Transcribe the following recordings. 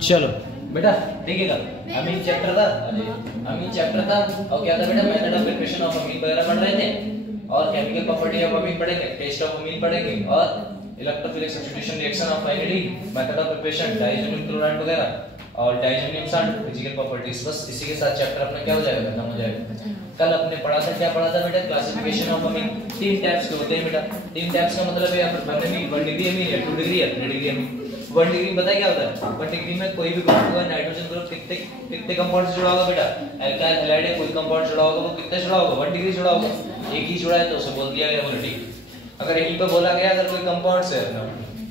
चलो बेटा देखिएगा, अमीन चैप्टर था, अमीन चैप्टर था और क्या था बेटा, मेथड ऑफ प्रिपरेशन ऑफ अमीन वगैरह पढ़ रहे थे और केमिकल प्रॉपर्टी ऑफ अमीन पढ़ेंगे, टेस्ट ऑफ अमीन पढ़ेंगे और electrophilic substitution reaction of finally method of preparation diazonium chloride वगैरह और डाइजोनियम सॉल्ट फिजिकल प्रॉपर्टीज। बस इसी के साथ चैप्टर अपना क्या हो जाएगा, खत्म हो जाएगा। कल अपने पढ़ा था, क्या पढ़ा था बेटा, क्लासिफिकेशन ऑफ अमीन। तीन टाइप्स के होते हैं बेटा, तीन टाइप्स का मतलब है यहाँ पर 1 डिग्री अमीन है, 2 डिग्री है, 3 डिग्री अमीन। 1 डिग्री पता है क्या होता है, 1 डिग्री में कोई भी ग्रुप होगा, नाइट्रोजन ग्रुप कितने कंपाउंड से जुड़ा होगा बेटा, अल्काइल हैलाइड है, कोई कंपाउंड जुड़ा होगा वो कितने जुड़ा होगा, 1 डिग्री जुड़ा होगा। एक ही जुड़ा है तो उसे बोल दिया गया वोलेटिलिटी। अगर यहीं पे बोला गया अगर कोई कंपाउंड से,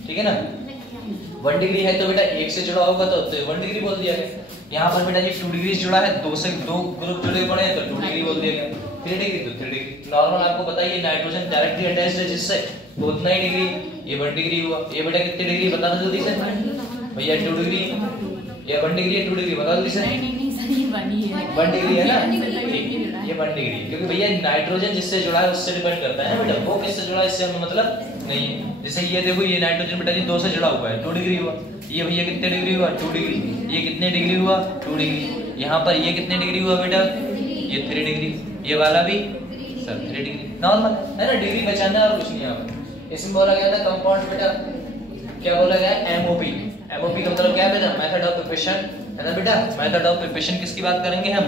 ठीक है ना, 1 डिग्री है तो बेटा एक से जुड़ा होगा तो 1 डिग्री बोल दिया गया। यहाँ पर बेटा जी 2 डिग्री जुड़ा है, दो ग्रुप जुड़े पड़े हैं तो 2 डिग्री बोल दिया गया। 3 डिग्री तो 3 डिग्री। नॉर्मल आपको बताइए नाइट्रोजन डायरेक्टली अटैच्ड है जिससे तो उतना ही डिग्री, ये 1 डिग्री हुआ। ये बेटा कितने डिग्री बता दो जल्दी से भैया, 2 डिग्री या 1 डिग्री है, 2 डिग्री बता जल्दी से। 1 डिग्री है ना, ये 1 डिग्री, क्योंकि भैया नाइट्रोजन जिससे जुड़ा है उससे डिपेंड करता है बेटा, वो किससे जुड़ा है इससे हमें मतलब नहीं। जैसे ये देखो, ये नाइट्रोजन बेटा जी 2 से जुड़ा हुआ है, 2 डिग्री हुआ। ये भैया कितने डिग्री हुआ, 2 डिग्री। ये कितने डिग्री हुआ, 2 डिग्री। यहाँ पर ये कितने डिग्री हुआ बेटा, ये 3 डिग्री। ये वाला भी सर 3 डिग्री। नॉर्मल है ना, डिग्री बचाना और कुछ नहीं। यहाँ पर इसमें बोला गया था कंपाउंड बेटा, क्या बोला गया, एमओपी। एमओपी का मतलब क्या है बेटा, मेथड ऑफ प्रिपरेशन, है ना बेटा। मेथड ऑफ प्रिपरेशन किसकी बात करेंगे हम,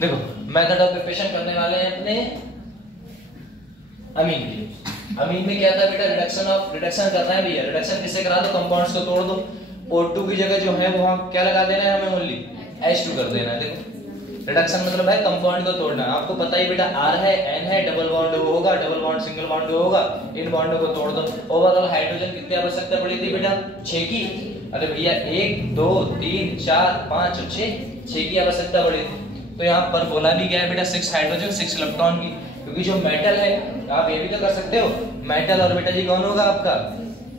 देखो मेथड ऑफ प्रिपरेशन करने वाले हैं अपने अमीन की। अमीन में क्या था बेटा, रिडक्शन करना है भैया। रिडक्शन किससे करा दो, कंपाउंड्स को तोड़ दो। O2 की जगह जो है वो हम क्या लगा देना है, हमें ओनली H2 कर देना है। देखो रिडक्शन मतलब है कंपाउंड को तोड़ना। आपको पता ही बेटा R है, N है, डबल बॉन्ड होगा, डबल बॉन्ड सिंगल बॉन्ड होगा, इन बॉन्डों को तोड़ दो। ओवरऑल हाइड्रोजन कितनी आवश्यकता पड़ी थी बेटा, 6 की। अरे भैया 1 2 3 4 5 और 6 की आवश्यकता पड़ी थी। तो यहाँ पर बोला भी गया है बेटा 6 हाइड्रोजन 6 इलेक्ट्रॉन की, क्योंकि जो मेटल है, आप ये भी तो कर सकते हो, मेटल और बेटा जी कौन होगा आपका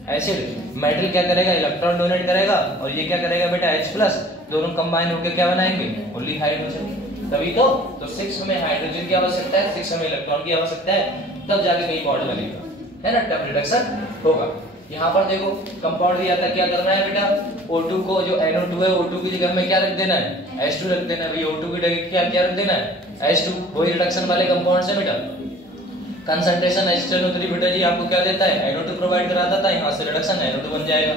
एसिड। मेटल क्या करेगा, इलेक्ट्रॉन डोनेट करेगा और ये क्या करेगा बेटा H+, दोनों कंबाइन होकर क्या बनाएंगे, ओनली हाइड्रोजन। तभी तो 6 में हाइड्रोजन की आवश्यकता है, 6 में इलेक्ट्रॉन की आवश्यकता है, तब जाके कहीं बॉन्ड बनेगा, है ना, तब रिडक्शन होगा। यहाँ पर देखो कंपाउंड दिया था, क्या करना है बेटा, O2 को जो NO2 है, O2 की जगह में क्या रख देना है, H2 रख देना है भैया। O2 की जगह क्या रख देना है, H2। वही रिडक्शन वाले कंपाउंड से बेटा कंसंट्रेशन H2O3 बेटा जी आपको क्या देता है, NO2 प्रोवाइड कराता था, यहाँ से रिडक्शन NO2 बन जाएगा।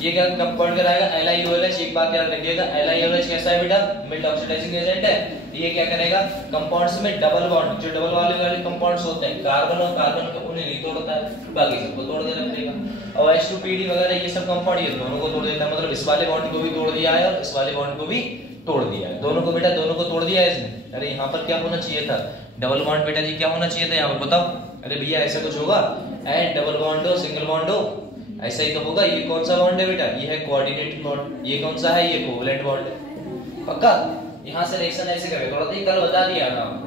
ये क्या कंपाउंड कराएगा, LiOH। एक बात याद रखिएगा, LiOH कैसा है बेटा, मिल्ट ऑक्सीडाइजिंग एजेंट है। ये क्या करेगा, कंपाउंड्स में डबल बॉन्ड, जो डबल वाले कंपाउंड्स होते हैं, कार्बन और कार्बन को उन्हें नहीं तोड़ता है, बाकी सबको तोड़ देना पड़ेगा। और H2PD वगैरह ये सब कंपाउंड ये दोनों को तोड़ देता है, मतलब इस वाले बॉन्ड को भी तोड़ दिया है और इस वाले बॉन्ड को भी तोड़ दिया है, दोनों को बेटा, दोनों को तोड़ दिया है इसने। अरे यहाँ पर क्या होना चाहिए था, डबल बॉन्ड बेटा जी क्या होना चाहिए था यहाँ पर बताओ। अरे भैया ऐसा कुछ होगा, एंड डबल बॉन्ड हो, सिंगल बॉन्ड हो, ऐसा ही तो होगा। ये कौन सा बॉन्ड है बेटा, ये है कोऑर्डिनेटेड बॉन्ड। ये कौन सा है, ये कोवलेंट बॉन्ड है। पक्का यहाँ से रिएक्शन ऐसे करेगा, थोड़ा सा कल बता दिया था आपको।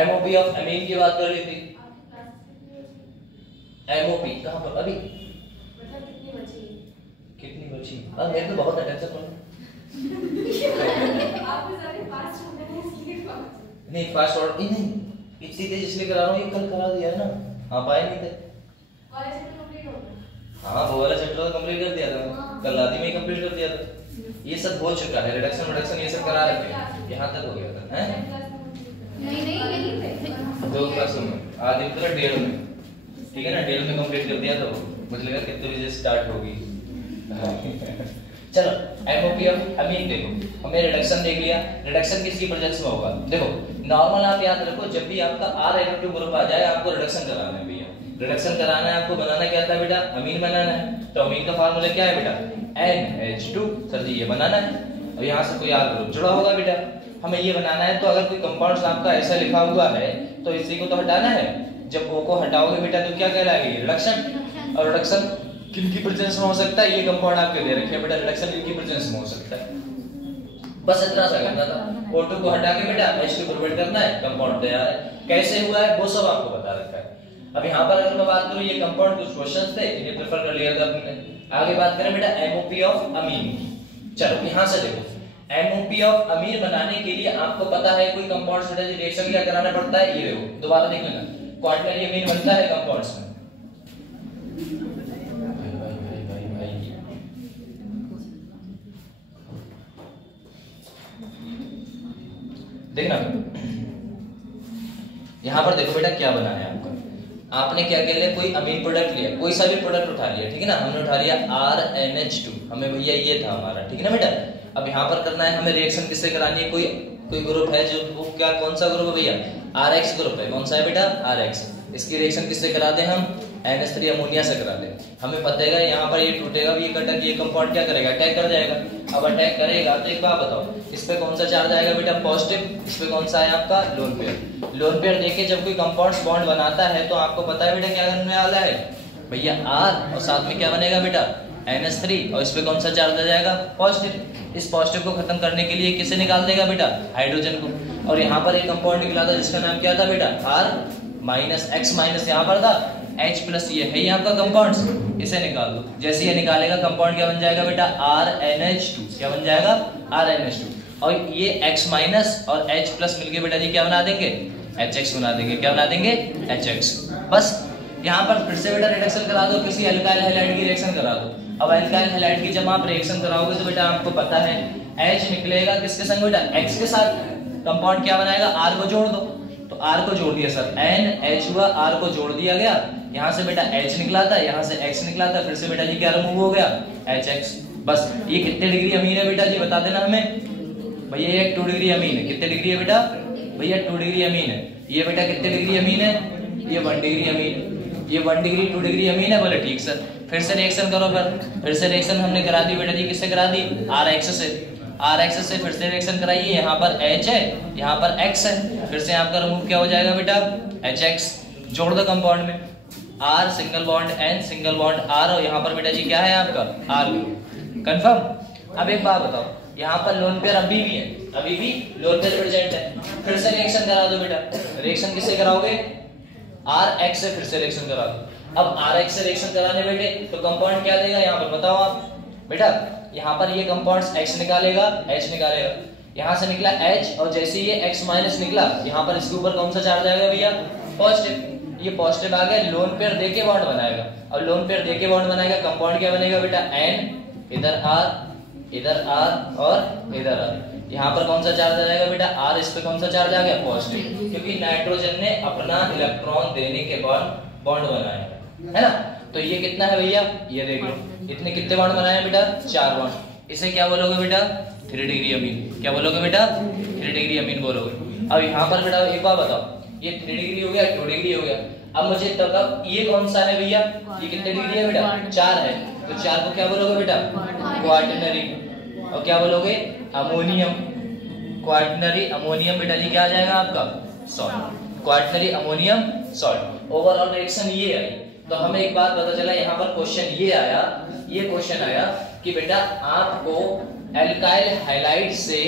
एमओपी ऑफ अमीन की बात कर ली थी। एमओपी कहां पर, अभी कितनी बची, अब मेरे तो बहुत अटेंशन पड़ आपको सारे फास्ट होने हैं इसलिए नहीं, फास्ट और नहीं इतनी तेज इसलिए करा रहा हूँ, ये कल करा दिया है ना, आप आए नहीं थे। वाला चैप्टर कंप्लीट हो गया। हाँ वो वाला चैप्टर तो कंप्लीट कर दिया था, कल रात में ही कंप्लीट कर दिया था। ये सब हो चुका है, रिडक्शन ये सब करा रखे हैं, यहाँ तक हो गया था, हैं? नहीं यही पे 2 क्लास में, आधी तरह 1.5 में, ठीक है ना, 1.5 में कंप्लीट कर दिया। तो मुझे लगा कितने बजे स्टार्ट होगी। चलो एमओपी ऑफ अमीन देखो, हमने रिडक्शन देख लिया। रिडक्शन किसकी प्रेजेंस में होगा, देखो नॉर्मल आप याद रखो, जब भी आपका R-2 ग्रुप आ जाए आपको रिडक्शन कराना है भैया। रिडक्शन कराना है आपको, बनाना क्या था बेटा, अमीन बनाना है। तो अमीन का फार्मूला क्या है बेटा, NH2। सर जी ये बनाना है, अब यहाँ से कोई R ग्रुप जुड़ा होगा बेटा, हमें ये बनाना है। तो अगर कोई कंपाउंड आपका ऐसा लिखा हुआ है तो इसी को तो हटाना है। जब O को हटाओगे बेटा तो क्या कहलाएगी, रिडक्शन। और रिडक्शन किनकी प्रेजेंस में हो सकता है, ये कंपाउंड आपके दे रखे हैं बेटा, रिडक्शन किनकी प्रेजेंस में हो सकता है। बस इतना सा करना था, O2 को हटा के बेटा H2 प्रोवाइड करना है, कंपाउंड तैयार है। कैसे हुआ है वो सब आपको बता रखा है। अब यहाँ पर अगर मैं बात करूँ, ये कंपाउंड कुछ क्वेश्चंस थे, इन्हें प्रेफर कर लिया था आपने। आगे बात करें बेटा एमओपी ऑफ अमीन की। चलो यहाँ से देखो, एमओपी ऑफ अमीन बनाने के लिए आपको पता है कोई कंपाउंड्स बेटा रिएक्शन क्या कराना पड़ता है, ये देखो दोबारा देख लेना, क्वार्टनरी अमीन बनता है कंपाउंड्स में। देखना यहाँ पर देखो बेटा क्या बना है आपका, आपने क्या कह लिया, कोई अमीन प्रोडक्ट लिया, कोई सा भी प्रोडक्ट उठा लिया, ठीक है ना, हमने उठा लिया RNH2, हमें भैया ये था हमारा, ठीक है ना बेटा। अब यहाँ पर करना है हमें रिएक्शन किससे करानी है, कोई ग्रुप है जो वो क्या कौन सा ग्रुप है भैया, RX ग्रुप है, कौन सा है बेटा RX। इसकी रिएक्शन किससे करा दें हम, NH3 अमोनिया से करा दें। हमें पता है यहाँ पर ये टूटेगा भी, ये कटक ये कंपाउंड क्या करेगा, अटैक कर जाएगा। अब अटैक करेगा तो एक बात बताओ, इस पे कौन सा चार्ज आएगा बेटा, पॉजिटिव, इस पे कौन सा है आपका लोन पेयर। लोन पेयर देके जब कोई कंपाउंड बॉन्ड बनाता है तो आपको पता है बेटा क्या करने वाला है भैया R, और साथ में क्या बनेगा बेटा NH3, और इस पे कौन सा चार्ज आ जाएगा पॉजिटिव। इस पॉजिटिव को खत्म करने के लिए किसे निकाल देगा बेटा, हाइड्रोजन को। और यहाँ पर एक कंपाउंड निकला था जिसका नाम क्या था बेटा R- X- यहाँ पर था H+, ये है यहाँ का कंपाउंड, इसे निकाल दो। जैसे ये निकालेगा कंपाउंड क्या बन जाएगा बेटा RNH2, क्या बन जाएगा RNH2। और ये X- और H+ मिलके बेटा जी क्या बना देंगे, HX बना देंगे। क्या बना देंगे, HX। बस यहाँ पर फिर से बेटा रिडक्शन करा दो, किसी अल्काइल हैलाइड की रिएक्शन करा दो। अब अल्काइल हैलाइड की जब आप रिएक्शन कराओगे तो बेटा आपको पता है H निकलेगा किसके संग बेटा, X के साथ। कंपाउंड क्या बनाएगा, R को जोड़ दो, तो R को जोड़ दिया सर, NH हुआ, R को जोड़ दिया गया, यहाँ से बेटा H निकला था, यहाँ से X निकला था, फिर से बेटा जी क्या रिमूव हो गया HX। बस ये कितने डिग्री अमीन है बेटा जी बता देना हमें भैया, ये 2 डिग्री अमीन है। कितने डिग्री है बेटा भैया 2 डिग्री अमीन है। ये बेटा कितने डिग्री अमीन है, ये 1 डिग्री अमीन। ये 1 डिग्री 2 डिग्री अमीन है, बोले ठीक सर। फिर से रिएक्शन करो, फिर से रिएक्शन हमने करा दी बेटा जी, किससे करा दी RX से। RX से फिर से रिएक्शन कराइए, यहाँ पर H है, यहाँ पर X है, फिर से आपका रिमूव क्या हो जाएगा बेटा HX। जोड़ दो कंपाउंड में, R single bond N single bond R, और यहाँ पर बेटा जी क्या है आपका R कंफर्म। अब एक बात बताओ, यहाँ पर लोन पेयर अभी भी है, अभी भी लोन पेयर प्रेजेंट है। फिर से रिएक्शन करा दो बेटा, रिएक्शन किससे कराओगे RX से, फिर से रिएक्शन करा दो। अब RX से रिएक्शन कराने बेटे तो कंपाउंड क्या देगा यहाँ पर बताओ आप बेटा, यहाँ पर ये कंपाउंड X निकालेगा, H निकालेगा, यहाँ से निकला H, और जैसे ये X- निकला, यहाँ पर इसके ऊपर कौन सा चार्ज आएगा भैया पॉजिटिव। ये पॉजिटिव आ गया, लोन पेयर देके बॉन्ड बनाएगा। अब लोन पेयर देके बॉन्ड बनाएगा, कंपाउंड क्या बनेगा बेटा N, इधर R, इधर R और इधर R। यहाँ पर कौन सा चार्ज आ जाएगा बेटा R, इस पे कौन सा चार्ज आ गया पॉजिटिव, क्योंकि नाइट्रोजन ने अपना इलेक्ट्रॉन देने के बाद बॉन्ड बनाया है ना। तो ये कितना है भैया, ये देख लो, इतने कितने बॉन्ड बनाए बेटा 4 बॉन्ड। इसे क्या बोलोगे बेटा 3 डिग्री अमीन। क्या बोलोगे बेटा 3 डिग्री अमीन बोलोगे। अब यहाँ पर बेटा एक बार बताओ, ये 3 डिग्री हो गया, 2 डिग्री हो गया। अब मुझे तब ये कौन सा है भैया, ये कितने डिग्री है बेटा 4 है, तो 4 को क्या बोलोगे बेटा क्वार्टनरी, और क्या बोलोगे अमोनियम। क्वार्टनरी अमोनियम बेटा जी क्या आ जाएगा आपका salt, quaternary ammonium salt. Overall reaction ये आई। तो हमें एक बात पता चला, यहाँ पर क्वेश्चन ये आया, ये क्वेश्चन आया कि बेटा आपको एल्काइल हैलाइड से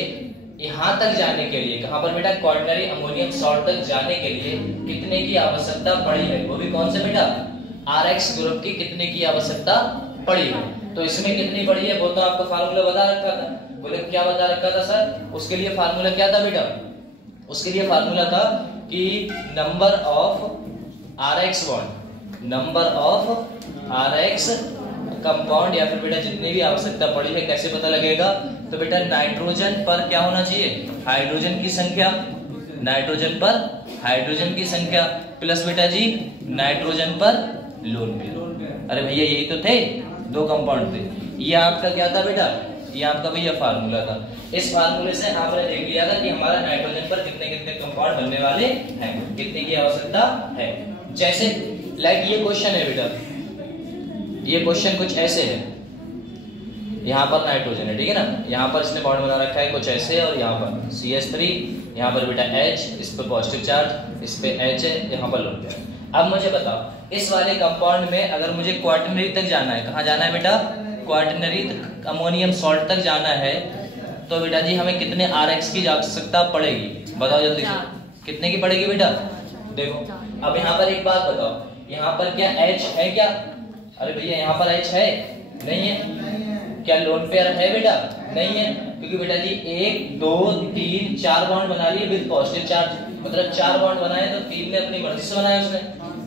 यहाँ तक जाने के लिए, कहाँ पर बेटा क्वार्टनरी अमोनियम सॉल्ट तक जाने के लिए कितने की आवश्यकता पड़ी है, वो भी कौन से बेटा RX ग्रुप की कितने की आवश्यकता पड़ी है। तो इसमें कितनी पड़ी है वो तो आपको फार्मूला बता रखा था। बोले क्या बता रखा था सर, उसके लिए फार्मूला क्या था बेटा, उसके लिए फार्मूला था कि number of RX bond, number of RX compound, या फिर बेटा जितनी भी आवश्यकता पड़ी है कैसे पता लगेगा, तो बेटा नाइट्रोजन पर क्या होना चाहिए हाइड्रोजन की संख्या, नाइट्रोजन पर हाइड्रोजन की संख्या प्लस बेटा जी नाइट्रोजन पर लोन पेयर। अरे भैया यही तो थे, 2 कंपाउंड थे। ये आपका क्या था बेटा, ये आपका भैया फार्मूला था। इस फार्मूले से आपने देख लिया था कि हमारा नाइट्रोजन पर कितने कितने कंपाउंड बनने वाले हैं, कितने की आवश्यकता है। जैसे लाइक ये क्वेश्चन है बेटा, ये क्वेश्चन कुछ ऐसे है, यहाँ पर नाइट्रोजन है ठीक है ना, यहाँ पर इसने बॉन्ड बना रखा है कुछ ऐसे, और यहाँ पर CH3, यहाँ पर बेटा H, इस पर पॉजिटिव चार्ज, इस पे H है, यहाँ पर लोन पेयर। अब मुझे बताओ इस वाले कंपाउंड में अगर मुझे क्वार्टनरी तक जाना है, कहाँ जाना है बेटा क्वार्टनरी तक, अमोनियम सॉल्ट तक जाना है, तो बेटा जी हमें कितने RX की आवश्यकता पड़ेगी बताओ जल्दी से, कितने की पड़ेगी बेटा। देखो अब यहाँ पर एक बात बताओ, यहाँ पर क्या H है क्या, अरे भैया यहाँ पर H है नहीं है, क्या लोन पेयर है बेटा नहीं है, क्योंकि बेटा जी 1 2 3 4 बॉन्ड बना लिए विद पॉजिटिव चार्ज, मतलब 4 बॉन्ड बनाए तो 3 ने अपनी मर्जी से बनाया उसने,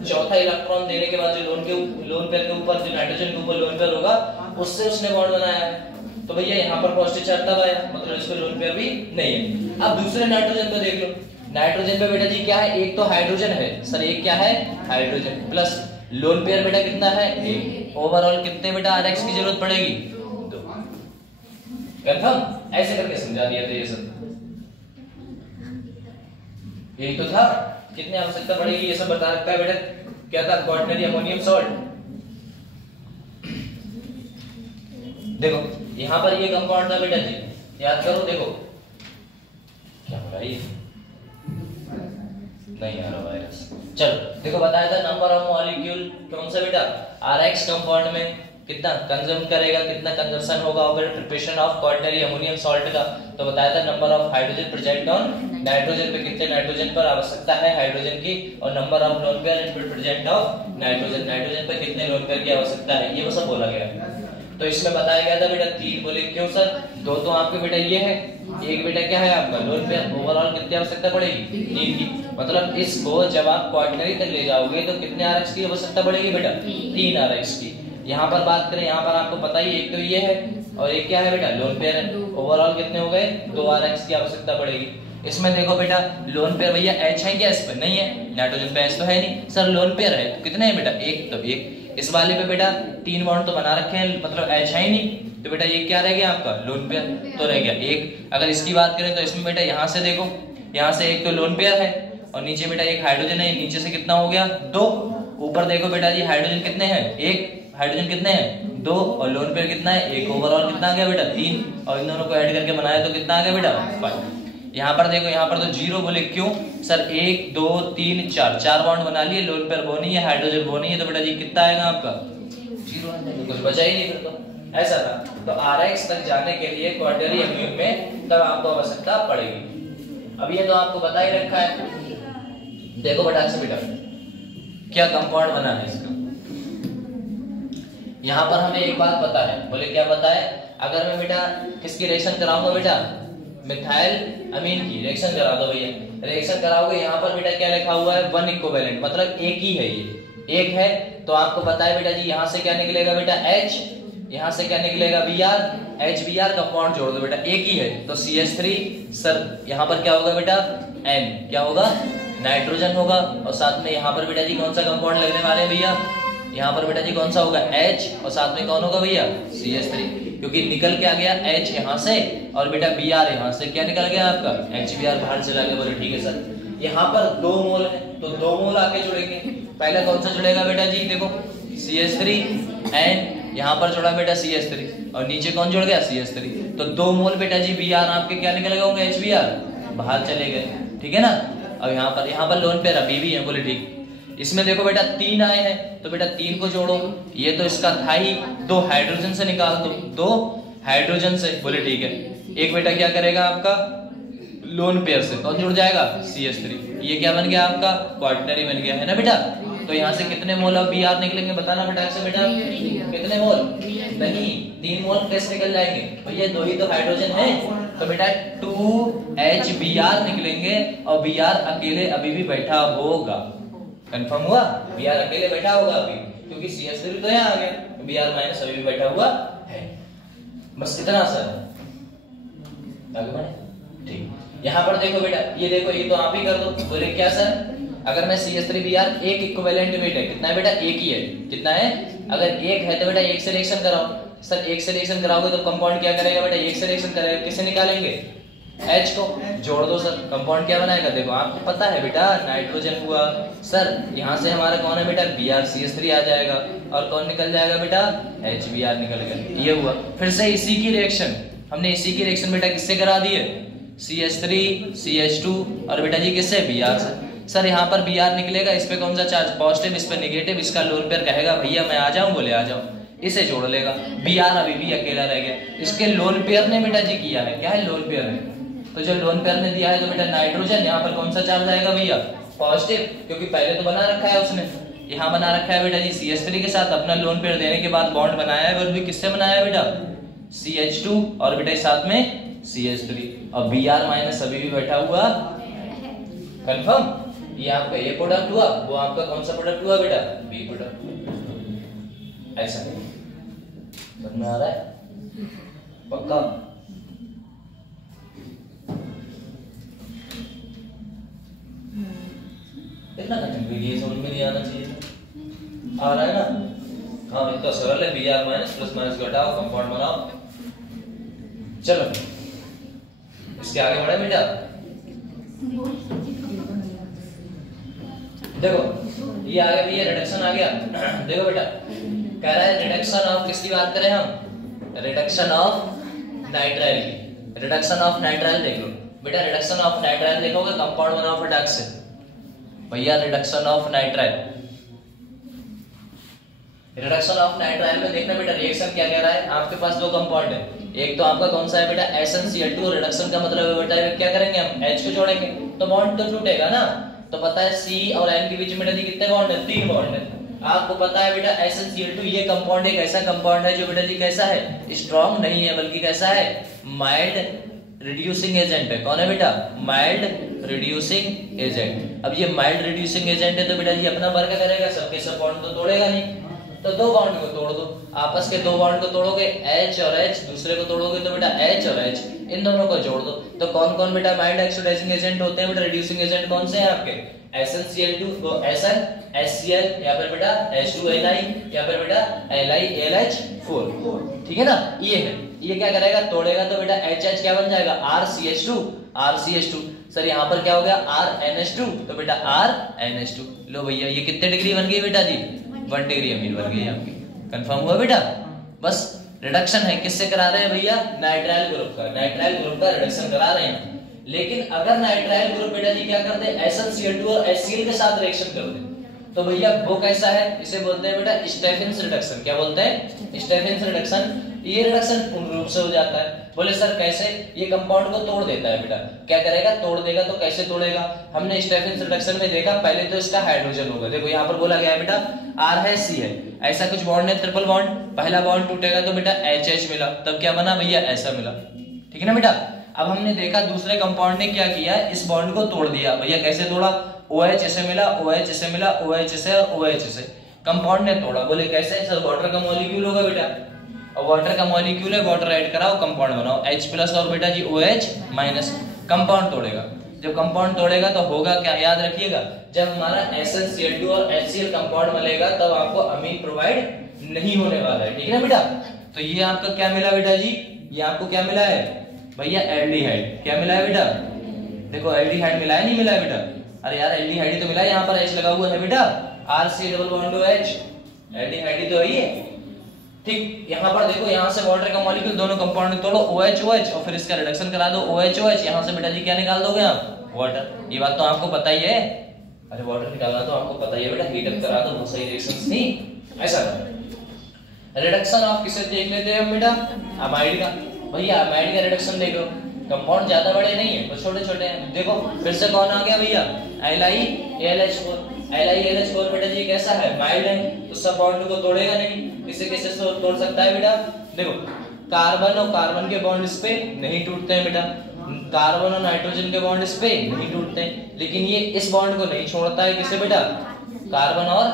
चौथा इलेक्ट्रॉन देने के बाद जो लोन पेयर के ऊपर जो नाइट्रोजन के ऊपर लोन पेयर होगा उससे उसने बॉन्ड बनाया है। तो भैया यहाँ पर पॉजिटिव चार्ज तब आया, मतलब इसको लोन पेयर भी नहीं है। अब दूसरे नाइट्रोजन पे देख लो, नाइट्रोजन पे बेटा जी क्या है, एक तो हाइड्रोजन है सर, एक क्या है हाइड्रोजन, प्लस लोन पेयर बेटा कितना है एक, ओवरऑल कितने बेटा आरएक्स की जरूरत पड़ेगी 2। कंफर्म, ऐसे करके समझा दिया था ये सब। एक तो था कितनी आवश्यकता पड़ेगी ये सब बता रखा है बेटा, क्या था क्वार्टनरी अमोनियम सॉल्ट। देखो यहां पर ये कंपाउंड था बेटा जी, याद करो, देखो क्या हो रहा है ये, नहीं आ रहा वायरस। चलो देखो बताया था नंबर ऑफ मॉलिक्यूल कौन सा बेटा, आरएक्स कंपाउंड में कितना कंज्यूम करेगा, कितना कंजम्पशन होगा और preparation of quaternary ammonium salt का, तो बताया था number of hydrogen present on nitrogen पे, कितने नाइट्रोजन पर आवश्यकता है हाइड्रोजन की, और number of lone pair in present of nitrogen, nitrogen पे कितने लोन पेयर की आवश्यकता है, ये वो सब बोला गया। तो इसमें बताया गया था बेटा 3, बोले क्यों सर, 2 तो आपके बेटा ये है, एक बेटा क्या है आपका लोन पेयर, ओवरऑल कितनी आवश्यकता पड़ेगी 3 की, मतलब इसको जब आप क्वार्टनरी तक ले जाओगे तो कितने आरएक्स की आवश्यकता पड़ेगी बेटा 3 आरएक्स की। यहाँ पर बात करें, यहाँ पर आपको पता ही, एक तो ये है और एक क्या है बेटा लोन पेयर है, ओवरऑल कितने हो गए 2 आरएक्स की आवश्यकता पड़ेगी। इसमें देखो बेटा लोन पेयर भैया H है क्या, इस पे नहीं है, नाइट्रोजन पे H तो है नहीं सर, लोन पेयर है तो कितने है बेटा एक, तो एक, इस वाले पे बेटा 3 बॉन्ड तो बना रखे हैं, मतलब H है ही नहीं, तो बेटा ये क्या रह गया आपका लोन पेयर, तो रह गया एक। अगर इसकी बात करें तो इसमें बेटा यहाँ से देखो, यहाँ से एक तो लोन पेयर है और नीचे बेटा एक हाइड्रोजन है, नीचे से कितना हो गया 2, ऊपर देखो बेटा जी हाइड्रोजन कितने हैं एक, हाइड्रोजन कितने हैं 2 और लोन पेयर कितना है एक, ओवरऑल कितना आ गया बेटा 3, और इन दोनों को ऐड करके बनाया तो कितना आ गया बेटा 5। यहाँ पर देखो, यहाँ पर तो 0, बोले क्यों सर 1 2 3 4 बॉन्ड बना लिए, लोन पेयर वो नहीं है, हाइड्रोजन वो नहीं है, तो बेटा जी कितना आएगा आपका 0, कुछ बचा ही नहीं फिर तो, ऐसा था। तो आरएक्स तक जाने के लिए क्वार्टनरी अम्यून में तब आपको आवश्यकता पड़ेगी। अब ये तो आपको बता ही रखा है। देखो बेटा से बेटा क्या कंपाउंड बना है इसका, यहाँ पर हमें एक बात पता है, बोले क्या पता है, अगर मैं बेटा किसकी रिएक्शन कराऊंगा बेटा मिथाइल अमीन की रिएक्शन करा दो भैया, रिएक्शन कराओगे, यहाँ पर बेटा क्या लिखा हुआ है 1 इक्विवेलेंट, मतलब एक ही है, ये एक है, तो आपको पता है बेटा जी यहाँ से क्या निकलेगा बेटा H, यहाँ से क्या निकलेगा Br, HBr कंपाउंड जोड़ दो बेटा एक ही है, तो CH3 सर यहाँ पर क्या होगा बेटा N, क्या होगा नाइट्रोजन होगा, और साथ में यहाँ पर बेटा जी कौन सा कंपाउंड लगने वाले हैं भैया, यहाँ पर बेटा जी कौन सा होगा H, और साथ में कौन होगा भैया CH3, क्योंकि निकल के आ गया H यहाँ से और बेटा Br यहाँ से क्या निकल गया आपका HBr बाहर चला गया, बोले ठीक है सर। यहाँ पर 2 मोल है तो 2 मोल आके जुड़ेंगे, पहले कौन सा जुड़ेगा बेटा जी देखो CH3 N, यहाँ पर जुड़ा बेटा CH3 और नीचे कौन जुड़ गया CH3, तो 2 मोल बेटा जी Br आपके क्या निकल गए होंगे HBr बाहर चले गए, ठीक है ना। अब यहाँ पर लोन पेयर अभी भी है, बोले ठीक। इसमें देखो बेटा 3 आए हैं तो बेटा 3 को जोड़ो, ये तो इसका था ही, 2 हाइड्रोजन से निकाल दो, 2 हाइड्रोजन से, बोले ठीक है। एक बेटा क्या करेगा आपका लोन पेयर से कौन जुड़ जाएगा CH3, ये क्या बन गया आपका क्वार्टनरी बन गया है ना बेटा। तो यहाँ से कितने मोल ऑफ Br निकलेंगे बताना फटाक से बेटा, कितने मोल, नहीं 3 मोल कैसे निकल जाएंगे भैया, 2 ही तो हाइड्रोजन है, तो बेटा 2HBr निकलेंगे और Br अकेले अभी भी बैठा होगा, कंफर्म हुआ, Br अकेले बैठा होगा अभी, क्योंकि CH3 तो यहाँ आ गया, Br माइनस अभी भी बैठा हुआ है, बस इतना सर, आगे बढ़े ठीक। यहाँ पर देखो बेटा, ये देखो ये तो आप ही कर दो, बोले क्या सर, अगर मैं CH3Br एक इक्विवेलेंट वेट है, कितना है बेटा एक ही है, कितना है, अगर एक है तो बेटा एक से रिएक्शन कराओ, सर एक से रिएक्शन कराओगे तो कंपाउंड क्या करेगा बेटा, एक से रिएक्शन करेगा, किसे निकालेंगे H को जोड़ दो सर, कंपाउंड क्या बनाएगा, देखो आपको पता है बेटा नाइट्रोजन हुआ सर, यहाँ से हमारा कौन है बेटा Br CH3 आ जाएगा और कौन निकल जाएगा बेटा HBr निकल गया, ये हुआ। फिर से इसी की रिएक्शन, हमने इसी की रिएक्शन बेटा किससे करा दी है, CH3 CH2 और बेटा जी किससे Br से। सर यहाँ पर Br निकलेगा, इस पे कौन सा चार्ज पॉजिटिव, इस पे नेगेटिव, इसका लोन पेयर कहेगा भैया मैं आ जाऊं, बोले आ जाओ, इसे जोड़ लेगा, Br अभी भी अकेला रह गया, इसके लोन पेयर ने बेटा जी किया है, क्या है लोन पेयर है, तो जो लोन पेयर ने दिया है तो बेटा नाइट्रोजन, यहाँ पर कौन सा चार्ज आएगा भैया पॉजिटिव, क्योंकि पहले तो बना रखा है उसने, यहाँ बना रखा है बेटा जी CH3 के साथ अपना लोन पेयर देने के बाद बॉन्ड बनाया है, वो भी किससे बनाया है बेटा CH2 और बेटा साथ में CH3 और Br माइनस अभी भी बैठा हुआ, कंफर्म। ये आपका ए प्रोडक्ट हुआ, वो आपका कौन सा प्रोडक्ट हुआ बेटा बी प्रोडक्ट, ऐसा समझ में आ रहा है। पक्का? इतना कठिन भी नहीं है, समझ में नहीं आना चाहिए। आ रहा है ना? हाँ इतना सरल है, Br माइनस प्लस माइनस घटाओ, कंपाउंड बनाओ। चलो इसके आगे बढ़े बेटा। देखो ये आ गया भैया, रिडक्शन आ गया। देखो बेटा कह रहा है रिडक्शन ऑफ, किसकी बात करें हम? रिडक्शन ऑफ नाइट्राइल की। रिडक्शन ऑफ नाइट्राइल देख लो बेटा, रिडक्शन ऑफ नाइट्राइल देखोगे, कंपाउंड बनाओ फटाक से भैया। Reduction of nitrile, reduction of nitrile में देखना बेटा रिएक्शन क्या कह रहा है। आपके पास दो कंपाउंड है, एक तो आपका कौन सा है बेटा SnCl2। रिडक्शन का मतलब है बेटा क्या करेंगे हम, H को जोड़ेंगे तो बॉन्ड तो टूटेगा ना। तो पता है C और N के बीच में बेटा जी कितने बॉन्ड है? 3 बॉन्ड है। आपको पता है बेटा SnCl2 ये कंपाउंड एक ऐसा कंपाउंड है जो बेटा जी कैसा है, स्ट्रॉन्ग नहीं है बल्कि कैसा है, माइल्ड रिड्यूसिंग एजेंट है। कौन है बेटा? Mild reducing agent. अब ये माइल्ड रिड्यूसिंग एजेंट है तो बेटा जी अपना वर्क करेगा, सबके सब बॉन्ड तो तोड़ेगा नहीं। तो दो बॉन्ड को तोड़ दो, आपस के दो बॉन्ड को तोड़ोगे H और H, दूसरे को तोड़ोगे तो बेटा H और H, इन दोनों को जोड़ दो। तो कौन कौन बेटा माइल्ड ऑक्सीडाइजिंग एजेंट होते हैं बेटा? रिड्यूसिंग एजेंट कौन से हैं आपके? SnCl2 को Sn HCl, या फिर बेटा H2Li, या फिर बेटा LiAlH4। ठीक है ना? ये है, ये क्या करेगा, तोड़ेगा तो बेटा HH क्या बन जाएगा? RCH2। सर यहाँ पर क्या हो गया? RNH2, तो बेटा RNH2। लो भैया ये कितने डिग्री बन गई बेटा जी? 1 डिग्री अमीर बन गई आपकी। कंफर्म हुआ बेटा? बस रिडक्शन है, किससे करा रहे हैं भैया? नाइट्राइल ग्रुप का। नाइट्राइल ग्रुप का रिडक्शन करा रहे हैं। लेकिन अगर नाइट्राइल ग्रुप बेटा जी क्या करते हैं, SnCl2 और HCl के साथ रिएक्शन कर दे तो भैया वो कैसा है? इसे बोलते हैं बेटा स्टेफेन्स रिडक्शन। क्या बोलते हैं? Stephen's reduction. ये रिडक्शन पूर्ण रूप से हो जाता है। बोले सर कैसे? ये कंपाउंड को तोड़ देता है बेटा। क्या करेगा? तोड़ देगा। तो कैसे तोड़ेगा? हमने स्टेफेन्स रिडक्शन में देखा, पहले तो इसका हाइड्रोजन होगा। देखो यहाँ पर बोला गया है बेटा R है C है, ऐसा कुछ बॉन्ड है, ट्रिपल बॉन्ड। पहला बॉन्ड टूटेगा तो बेटा HH मिला, तब क्या बना भैया? ऐसा मिला। ठीक है ना बेटा? अब हमने देखा दूसरे कंपाउंड ने क्या किया, इस बॉन्ड को तोड़ दिया। भैया कैसे तोड़ा? OH ऐसे मिला, OH ऐसे मिला, OH ऐसे और OH ऐसे। कंपाउंड ने तोड़ा। बोले कैसे? सर वाटर का मॉलिक्यूल होगा बेटा, और वाटर का मॉलिक्यूल है, वाटर ऐड कराओ, कंपाउंड बनाओ, H+ और बेटा जी OH-। कंपाउंड तोड़ेगा। जब कंपाउंड तोड़ेगा तो होगा क्या, याद रखिएगा, जब हमारा SnCl2 और HCl कंपाउंड मिलेगा तब आपको अमीन प्रोवाइड नहीं होने वाला है। ठीक है ना बेटा? तो ये आपका क्या मिला बेटा जी? ये आपको क्या मिला है भैया? एल्डिहाइड। क्या मिला है बेटा? देखो एल्डिहाइड मिला है, नहीं मिला है बेटा? अरे यार एल्डिहाइड ही तो मिला है, यहाँ पर H लगा हुआ है बेटा, RC≡H। एल्डिहाइड तो है ये। ठीक, यहाँ पर देखो, यहाँ से वाटर का मॉलिक्यूल दोनों कंपाउंड में तोड़ो OH OH और फिर इसका रिडक्शन करा दो OH OH। यहाँ से बेटा जी क्या निकाल दोगे आप? वाटर। ये बात तो आपको पता ही है। अरे वाटर निकालना तो आपको पता ही है बेटा, हीट अप करा दो, बहुत सही रिएक्शंस नहीं ऐसा करो। रिडक्शन ऑफ किसे देख लेते हैं हम बेटा? अमाइड का। भैया अमाइड का रिडक्शन देखो, कंपाउंड ज्यादा बड़े नहीं है, बस छोटे छोटे हैं। देखो फिर से कौन आ गया भैया? LiAlH4। LiAlH4 बेटा जी कैसा है? माइल्ड है, तो सब बॉन्ड को तोड़ेगा नहीं। किसे किसे तोड़ सकता है बेटा? देखो कार्बन और कार्बन के बॉन्ड इस पे नहीं टूटते हैं बेटा, कार्बन और नाइट्रोजन के बॉन्ड इस पे नहीं टूटते हैं, लेकिन ये इस बॉन्ड को नहीं छोड़ता है। किसे बेटा? कार्बन और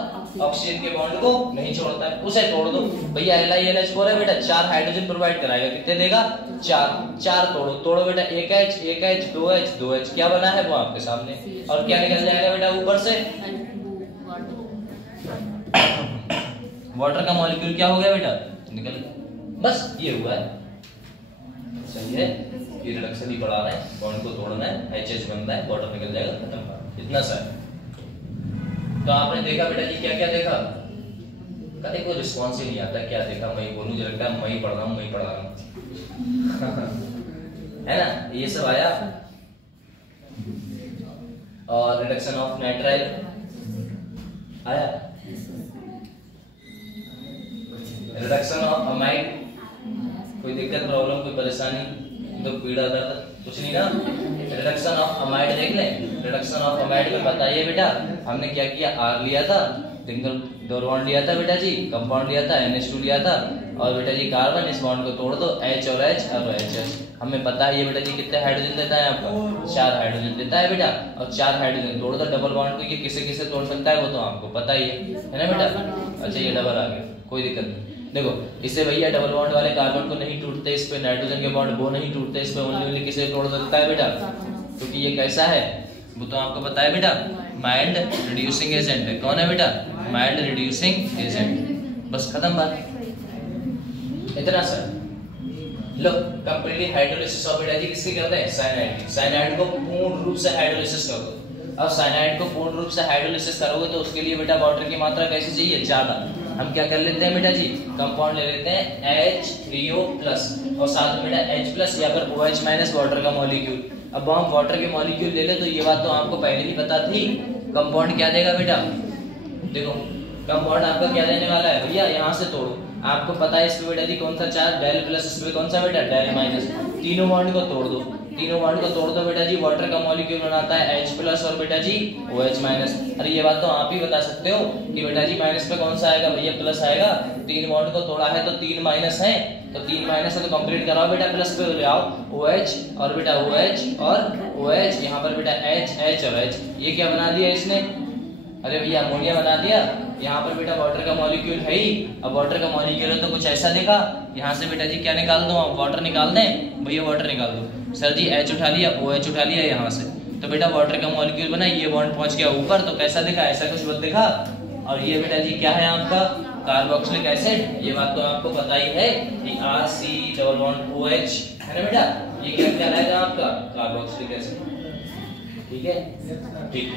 ऑक्सीजन के बॉन्ड को नहीं छोड़ता है, उसे तोड़ दो। भैया LiAlH4 है बेटा, 4 हाइड्रोजन प्रोवाइड कराएगा, कितने देगा? 4 तोड़ो बेटा, 1H 1H 2H 2H, क्या बना है वो आपके सामने। और क्या निकल जाएगा बेटा ऊपर से? वाटर का मॉलिक्यूल क्या हो गया बेटा? निकल गया। बस ये हुआ है, सही है। ये रिडक्शन ही पढ़ा रहे हैं, बॉन्ड को तोड़ना है, HH बनता है, वाटर निकल जाएगा, खत्म। इतना सा है। तो आपने देखा बेटा जी, क्या क्या देखा? कभी कोई रिस्पॉन्स ही नहीं आता, क्या देखा मैं बोलूं, जो लगता है मैं ही पढ़ रहा हूँ, मैं ही पढ़ रहा हूँ है ना? ये सब आया। और रिडक्शन ऑफ नाइट्राइल आया, रिडक्शन ऑफ अमाइड। कोई दिक्कत, प्रॉब्लम, कोई परेशानी, दुख, पीड़ा, दर्द कुछ नहीं ना? रिडक्शन ऑफ अमाइड देख लें। रिडक्शन ऑफ अमाइड में बताइए बेटा, हमने क्या किया? R लिया था, सिंगल डबल बॉन्ड लिया था बेटा जी, कंपाउंड लिया था, NH2 लिया था, और बेटा जी कार्बन, इस बॉन्ड को तोड़ दो, H और H और HH। हमें पता है ये बेटा जी कितने हाइड्रोजन देता है आपको? 4 हाइड्रोजन देता है बेटा, और 4 हाइड्रोजन तोड़ दो डबल बॉन्ड को। ये किसे किसे तोड़ सकता है वो तो आपको पता ही है ना बेटा? अच्छा ये डबल आ गया, कोई दिक्कत नहीं। देखो इससे भैया डबल बॉन्ड वाले कार्बन को नहीं टूटते, इस पे नाइट्रोजन के बॉन्ड वो नहीं टूटते, इस पे ओनली किसे तोड़ सकता है बेटा, क्योंकि ये कैसा है वो तो आपको पता है बेटा, माइल्ड रिड्यूसिंग एजेंट है। कौन है बेटा, माइल्ड रिड्यूसिंग एजेंट। बस खत्म बात, इतना sir. Low completely hydrolysis of बेटा जी किसकी करते हैं, साइनाइड। साइनाइड को पूर्ण रूप से हाइड्रोलिसिस कर दो। अब साइनाइड को पूर्ण रूप से हाइड्रोलिसिस करोगे तो उसके लिए बेटा वाटर की मात्रा कैसी चाहिए, ज्यादा। हम क्या कर लेते हैं बेटा जी, कंपाउंड ले लेते हैं H3O+ और साथ में बेटा H+ या फिर OH- वाटर का मॉलिक्यूल। अब हम वाटर के मॉलिक्यूल ले ले तो ये बात तो आपको पहले ही पता थी, कंपाउंड क्या देगा बेटा, देखो कंपाउंड आपका क्या देने वाला है भैया, यहाँ से तोड़ो, आपको पता है इसमें बेटा जी कौन सा चार्ज, डेल प्लस, इसमें कौन सा बेटा, डेल माइनस। तीनों बॉन्ड को तोड़ दो, तीनों बॉन्ड को तोड़ दो बेटा जी, वाटर का मॉलिक्यूल बनाता है H+ और बेटा जी OH-। अरे ये बात तो आप ही बता सकते हो कि बेटा जी माइनस पे कौन सा आएगा भैया, प्लस आएगा। तीन बॉन्ड को तोड़ा है तो 3 माइनस है, तो 3 माइनस है तो कंप्लीट कराओ बेटा, प्लस पे ले आओ OH और बेटा OH और OH, यहाँ पर बेटा H H और H। ये क्या बना दिया इसने, अरे भैया अमोनिया बना दिया। यहाँ पर बेटा वाटर का मॉलिक्यूल है ही, अब वाटर का मॉलिक्यूल है तो कुछ ऐसा देखा, यहाँ से बेटा जी क्या निकाल दो, वाटर निकाल दें भैया, वाटर निकाल दो। सर जी H उठा लिया, OH उठा लिया यहाँ से, तो बेटा वाटर का मॉलिक्यूल बना, ये बॉन्ड पहुंच गया ऊपर, तो कैसा दिखा, ऐसा कुछ मत दिखा। और ये बेटा जी क्या है आपका, कार्बोक्सिलिक एसिड। ये बात तो आपको पता ही है कि RC=OH है ना बेटा, ये क्या कहलाएगा आपका, कार्बोक्सिलिक एसिड। ठीक है, ठीक।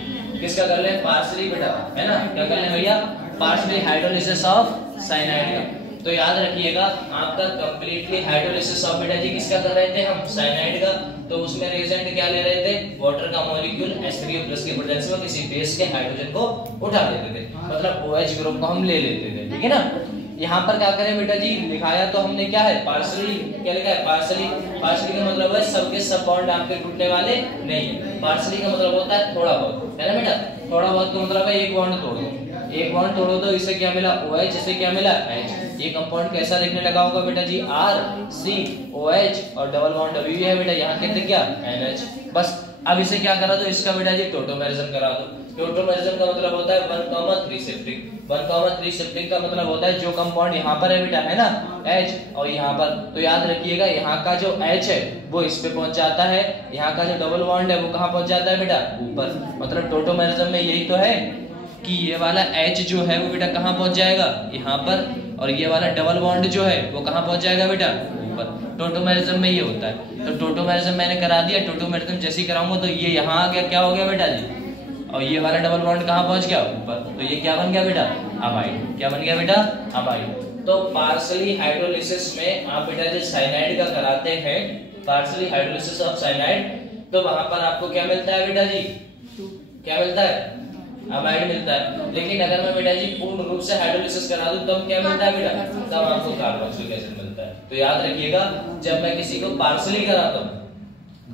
किसका कर ले, पार्शली बेटा, है ना, क्या कर ले भैया, पार्शली हाइड्रोलिसिस ऑफ साइनाइड का। तो याद रखिएगा आपका कंप्लीटली हाइड्रोलिसिस ऑफ बेटा जी किसका कर रहे थे हम, साइनाइड का। तो उसमें रिएजेंट क्या ले रहे थे, वाटर का मॉलिक्यूल H3O+ के प्रेजेंस में किसी बेस के हाइड्रोजन को उठा लेते थे, मतलब OH ग्रुप को हम ले लेते थे, ठीक है ना। यहाँ पर क्या करें बेटा जी, लिखाया तो हमने क्या है, पार्शली, क्या लिखा है, पार्शली। पार्शली का मतलब है सबके सब बॉन्ड आपके टूटने वाले नहीं है। पार्शली का मतलब होता है थोड़ा बहुत, है ना बेटा, थोड़ा बहुत का मतलब है एक बॉन्ड तोड़ दो, एक बॉन्ड तोड़ो तो इसे क्या मिला, OH, इसे क्या मिला, H। ये कंपाउंड कैसा दिखने लगा होगा बेटा जी, RCOH और डबल बॉन्ड अभी भी है बेटा, यहाँ कहते क्या, NH। बस अब इसे क्या करा दो, इसका बेटा जी टोटोमेरिज्म करा दो। टोटोमेरिज्म का मतलब होता है 1,3 शिफ्टिंग। 1,3 शिफ्टिंग का मतलब होता है जो कंपाउंड यहाँ पर है बेटा, है ना, H, और यहाँ पर, तो याद रखिएगा यहाँ का जो H है वो इस पे पहुंच जाता है, यहाँ का जो डबल बॉन्ड है वो कहाँ पहुंच जाता है बेटा, ऊपर। मतलब टोटोमेरिज्म में यही तो है कि ये वाला H जो है वो बेटा कहाँ पहुंच जाएगा, यहाँ पर, और ये वाला डबल बॉन्ड जो है वो कहाँ पहुंच जाएगा बेटा, ऊपर। टोटोमेरिज्म में ये होता है। तो टोटोमेरिज्म मैंने करा दिया, टोटोमेरिज्म जैसे ही कराऊंगा तो ये यहाँ आ गया, क्या हो गया बेटा जी, और ये वाला डबल बॉन्ड कहाँ पहुंच गया, ऊपर। तो ये क्या बन गया बेटा, अमाइड। क्या बन गया बेटा, अमाइड। तो पार्शली हाइड्रोलिसिस में आप बेटा जो साइनाइड का कराते हैं, पार्शली हाइड्रोलिसिस ऑफ साइनाइड, तो वहां पर आपको क्या मिलता है बेटा जी, क्या मिलता है, अमाइड मिलता है। लेकिन अगर मैं बेटा जी पूर्ण रूप से हाइड्रोलिसिस करा दूं तब क्या मिलता है बेटा, तब आपको कार्बोक्सिलिक एसिड मिलता है। तो याद रखिएगा जब मैं किसी को पार्शली कराता हूं,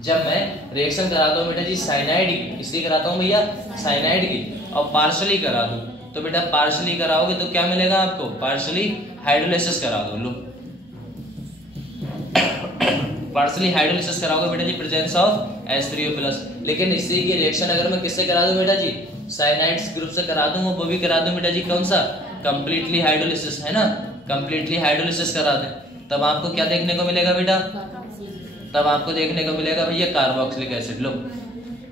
जब मैं रिएक्शन कराता हूं बेटा जी साइनाइड की, इसलिए कराता हूं भैया साइनाइड की, और पार्शली करा दूं तो बेटा पार्शली कराओगे तो क्या मिलेगा आपको, पार्शली हाइड्रोलिसिस करा दो, लो पार्शली हाइड्रोलिसिस कराओगे बेटा जी प्रेजेंस ऑफ H3O+। लेकिन इसी की रिएक्शन अगर मैं किससे करा दूं बेटा जी, साइनाइड्स ग्रुप से करा दूं, वो भी करा दूं बेटा जी कौन सा, कंप्लीटली हाइड्रोलिसिस, है ना, कंप्लीटली हाइड्रोलिसिस करा दें, तब आपको क्या देखने को मिलेगा बेटा, तब आपको देखने को मिलेगा भैया कार्बोक्सिलिक एसिड। लो,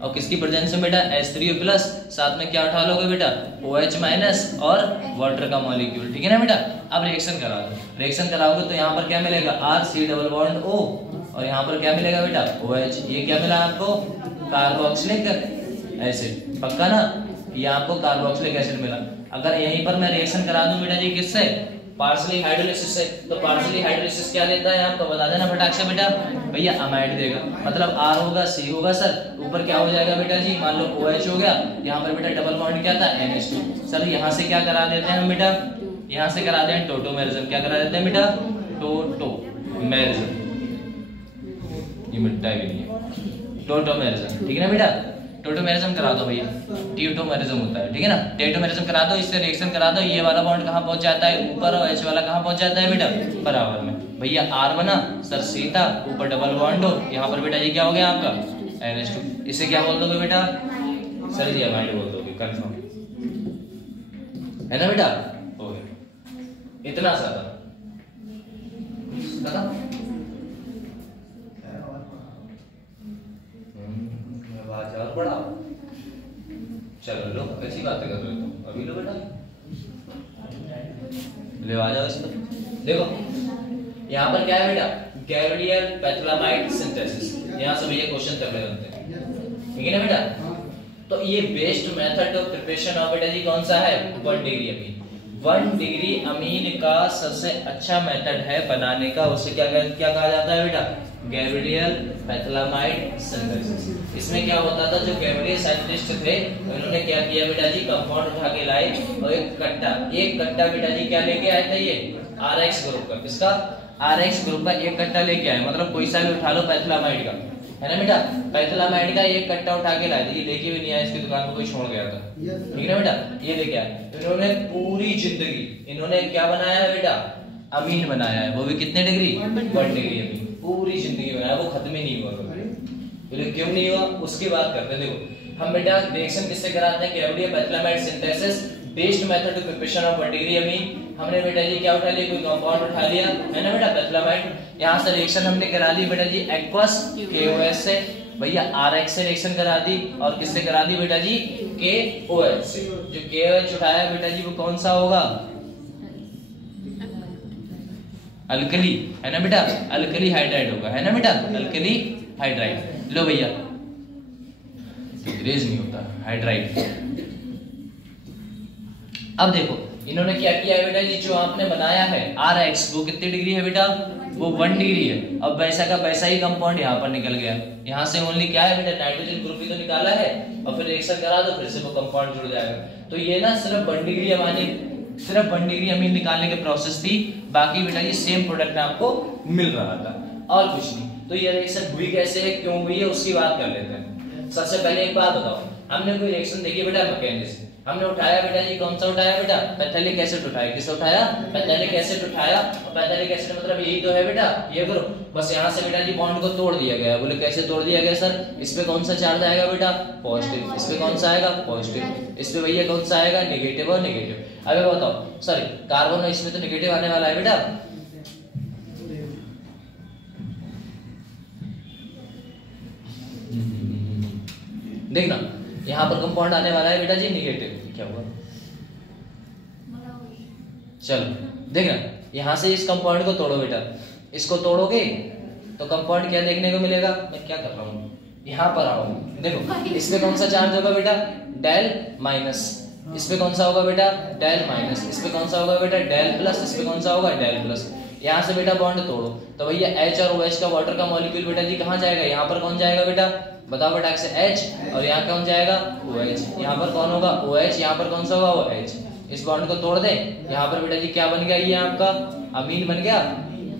और किसकी प्रेजेंस में बेटा, H3O+, साथ में क्या उठा लोगे बेटा, OH- और वाटर का मॉलिक्यूल, ठीक है ना बेटा। अब रिएक्शन करा दो, रिएक्शन कराओगे तो यहाँ पर क्या मिलेगा, RC=O, और यहाँ पर क्या मिलेगा बेटा, OH। ये क्या मिला आपको, कार्बोक्सिलिक एसिड, पक्का ना, ये आपको कार्बोक्सिलिक एसिड मिला। अगर यहीं पर मैं रिएक्शन करा दूं बेटा जी किससे, पार्शली हाइड्रोलिसिस से, तो पार्शली हाइड्रोलिसिस क्या देता है आपको बता देना फटाक से बेटा, भैया अमाइड देगा। मतलब R होगा, C होगा सर, ऊपर क्या हो जाएगा बेटा जी, मान लो OH हो गया, यहाँ पर बेटा डबल बॉन्ड क्या था, NH2। सर यहाँ से क्या करा देते हैं हम बेटा, यहाँ से करा दें टोटोमेरिज्म। क्या करा देते हैं बेटा, टोटोमेरिज्म, ये मिटता भी नहीं है, टोटोमेरिज्म, ठीक है ना बेटा। टोटोमेरिज्म करा दो भैया, टीटोमेरिज्म होता है, ठीक है ना, टेटोमेरिज्म करा दो, इससे रिएक्शन करा दो, ये वाला बॉन्ड कहाँ पहुंच जाता है, ऊपर, और H वाला कहाँ पहुंच जाता है बेटा, बराबर में। भैया R बना सर, सीता, ऊपर डबल बॉन्ड हो, यहाँ पर बेटा ये क्या हो गया आपका, NH2। इसे क्या बोल दोगे बेटा, सर जी अमाइड बोल दोगे, कंफर्म है ना बेटा, हो गया, इतना सा था। आवाज और बढ़ाओ। चलो लो, कैसी बातें कर रहे हो तुम? अभी लो बेटा, ले आ जाओ इसको। देखो यहाँ पर क्या है बेटा, गैब्रियल पैथलामाइड सिंथेसिस। यहाँ से भैया क्वेश्चन तगड़े बनते हैं, ठीक है ना बेटा। तो ये best method of preparation of बेटा जी कौन सा है? 1 डिग्री अमीन। 1 डिग्री अमीन का सबसे अच्छा मेथड है बनाने का, उसे क्या कहा जाता है बेटा? Gabriel phthalimide synthesis. इसमें क्या होता था, जो गैब्रियल साइंटिस्ट थे उन्होंने क्या किया बेटा जी, कंपाउंड उठा के लाए और एक कट्टा बेटा जी क्या लेके आए थे? ये RX ग्रुप का। किसका? RX ग्रुप का एक कट्टा लेके आए, मतलब कोई सा भी उठा लो पैथलामाइड का, है ना बेटा। पैथलामाइड का एक कट्टा उठा के लाए थे, ये लेके भी नहीं आया, इसकी दुकान पर कोई छोड़ गया था, ठीक है ना बेटा। ये लेके आए, इन्होंने पूरी जिंदगी इन्होंने क्या बनाया है बेटा? अमीन बनाया है, वो भी कितने डिग्री? 1 डिग्री अमीन। पूरी जिंदगी बनाया, वो खत्म ही नहीं हुआ कभी। क्यों नहीं हुआ उसकी बात करते हैं। देखो हम बेटा रिएक्शन किससे कराते हैं? Gabriel phthalimide synthesis, best method to preparation of 1 degree amine. हमने बेटा जी क्या उठा लिया? कोई कंपाउंड उठा लिया, है ना बेटा, पैथलामाइड। यहाँ से रिएक्शन हमने करा ली बेटा जी एक्वस KOH से, भैया RX से रिएक्शन करा दी, और किससे करा दी बेटा जी? KOH से। जो KOH उठाया बेटा जी वो कौन सा होगा? अल्कली, है ना बेटा, अल्कली हाइड्राइड होगा, है ना बेटा, अल्कली हाइड्राइड। लो भैया, रेज नहीं होता हाइड्राइड। अब देखो इन्होंने क्या किया है बेटा जी, जो आपने बनाया है RX वो कितनी डिग्री है बेटा? वो 1 डिग्री है। अब वैसा का वैसा ही कंपाउंड यहाँ पर निकल गया, यहाँ से ओनली क्या है बेटा? नाइट्रोजन ग्रुप ही तो निकाला है, और फिर रिएक्शन करा दो, फिर से वो कंपाउंड जुड़ जाएगा। तो ये ना सिर्फ 1 डिग्री अमीन निकालने की प्रोसेस थी, बाकी बेटा जी सेम प्रोडक्ट आपको मिल रहा था और कुछ नहीं। तो ये रिएक्शन हुई कैसे है, क्यों हुई है, उसकी बात कर लेते हैं। सबसे पहले एक बात बताओ, हमने कोई रिएक्शन देखी बेटा मैकेनिज्म, हमने उठाया बेटा जी, कौन सा उठाया बेटा? पैथेलिक एसिड उठाया। किसे उठाया? पैथेलिक एसिड उठाया। और पैथेलिक एसिड मतलब यही तो है बेटा, ये ग्रुप। बस यहाँ से बेटा जी बॉन्ड को तोड़ दिया गया। बोले कैसे तोड़ दिया गया सर? इस पे कौन सा चार्ज आएगा बेटा? पॉजिटिव। इस पे कौन सा आएगा? पॉजिटिव। इस पे भैया कौन सा आएगा? नेगेटिव और नेगेटिव। अबे बताओ, सॉरी कार्बन, इसमें तो नेगेटिव आने वाला है बेटा। देखना यहाँ पर कंपाउंड आने वाला है बेटा जी नेगेटिव। क्या हुआ? चलो देखना, यहाँ से इस कंपाउंड को तोड़ो बेटा। इसको तोड़ोगे तो कंपाउंड क्या देखने को मिलेगा? मैं क्या कर रहा हूँ, यहाँ पर आओ। देखो इसमें कौन सा चार्ज होगा बेटा? Del minus. इस पे कौन सा होगा बेटा? Del minus. इस पे कौन सा होगा बेटा? Del plus. इस पे कौन सा होगा? Del plus. यहाँ से बेटा बॉन्ड तोड़ो तो भैया H और OH का वाटर का मॉलिक्यूल बेटा जी कहाँ जाएगा? यहाँ पर कौन जाएगा बेटा? बताओ बेटा से H, और यहाँ कौन जाएगा? OH। यहाँ पर कौन होगा? OH। यहाँ पर कौन सा होगा? OH। इस बॉन्ड को तोड़ दे, यहाँ पर बेटा जी क्या बन गया? ये आपका अमीन बन गया।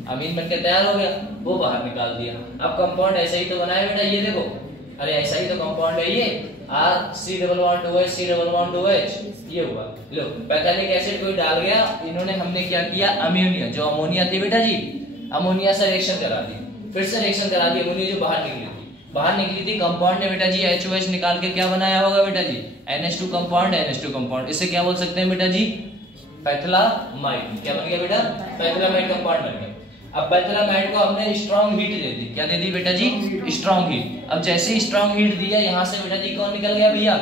अमीन बनके तैयार हो गया, वो बाहर निकाल दिया। अब कंपाउंड ऐसे ही तो बनाया बेटा, ये देखो, अरे ऐसा ही तो कंपाउंड है ये, R(C)2H, ये हुआ। लो पैथेलिक एसिड कोई डाल गया, इन्होंने हमने क्या किया? अमोनिया, जो अमोनिया थी बेटा जी, अमोनिया से रिएक्शन करा दी, फिर से रिएक्शन करा दी। अमोनिया जो बाहर निकली थी, कंपाउंड ने बेटा जी HOH निकाल के क्या बनाया होगा बेटा जी? NH2 compound. इसे क्या बोल सकते हैं बेटा जी? पैथलामाइड। क्या बन गया बेटा? पैथलामाइड कंपाउंड बन गया। अब पैथलामाइड को हमने स्ट्रॉन्ग हीट दे दी। क्या दे दी बेटा जी? Strong heat. अब जैसे ही स्ट्रॉन्ग हीट दिया, यहाँ से बेटा जी कौन निकल गया भैया?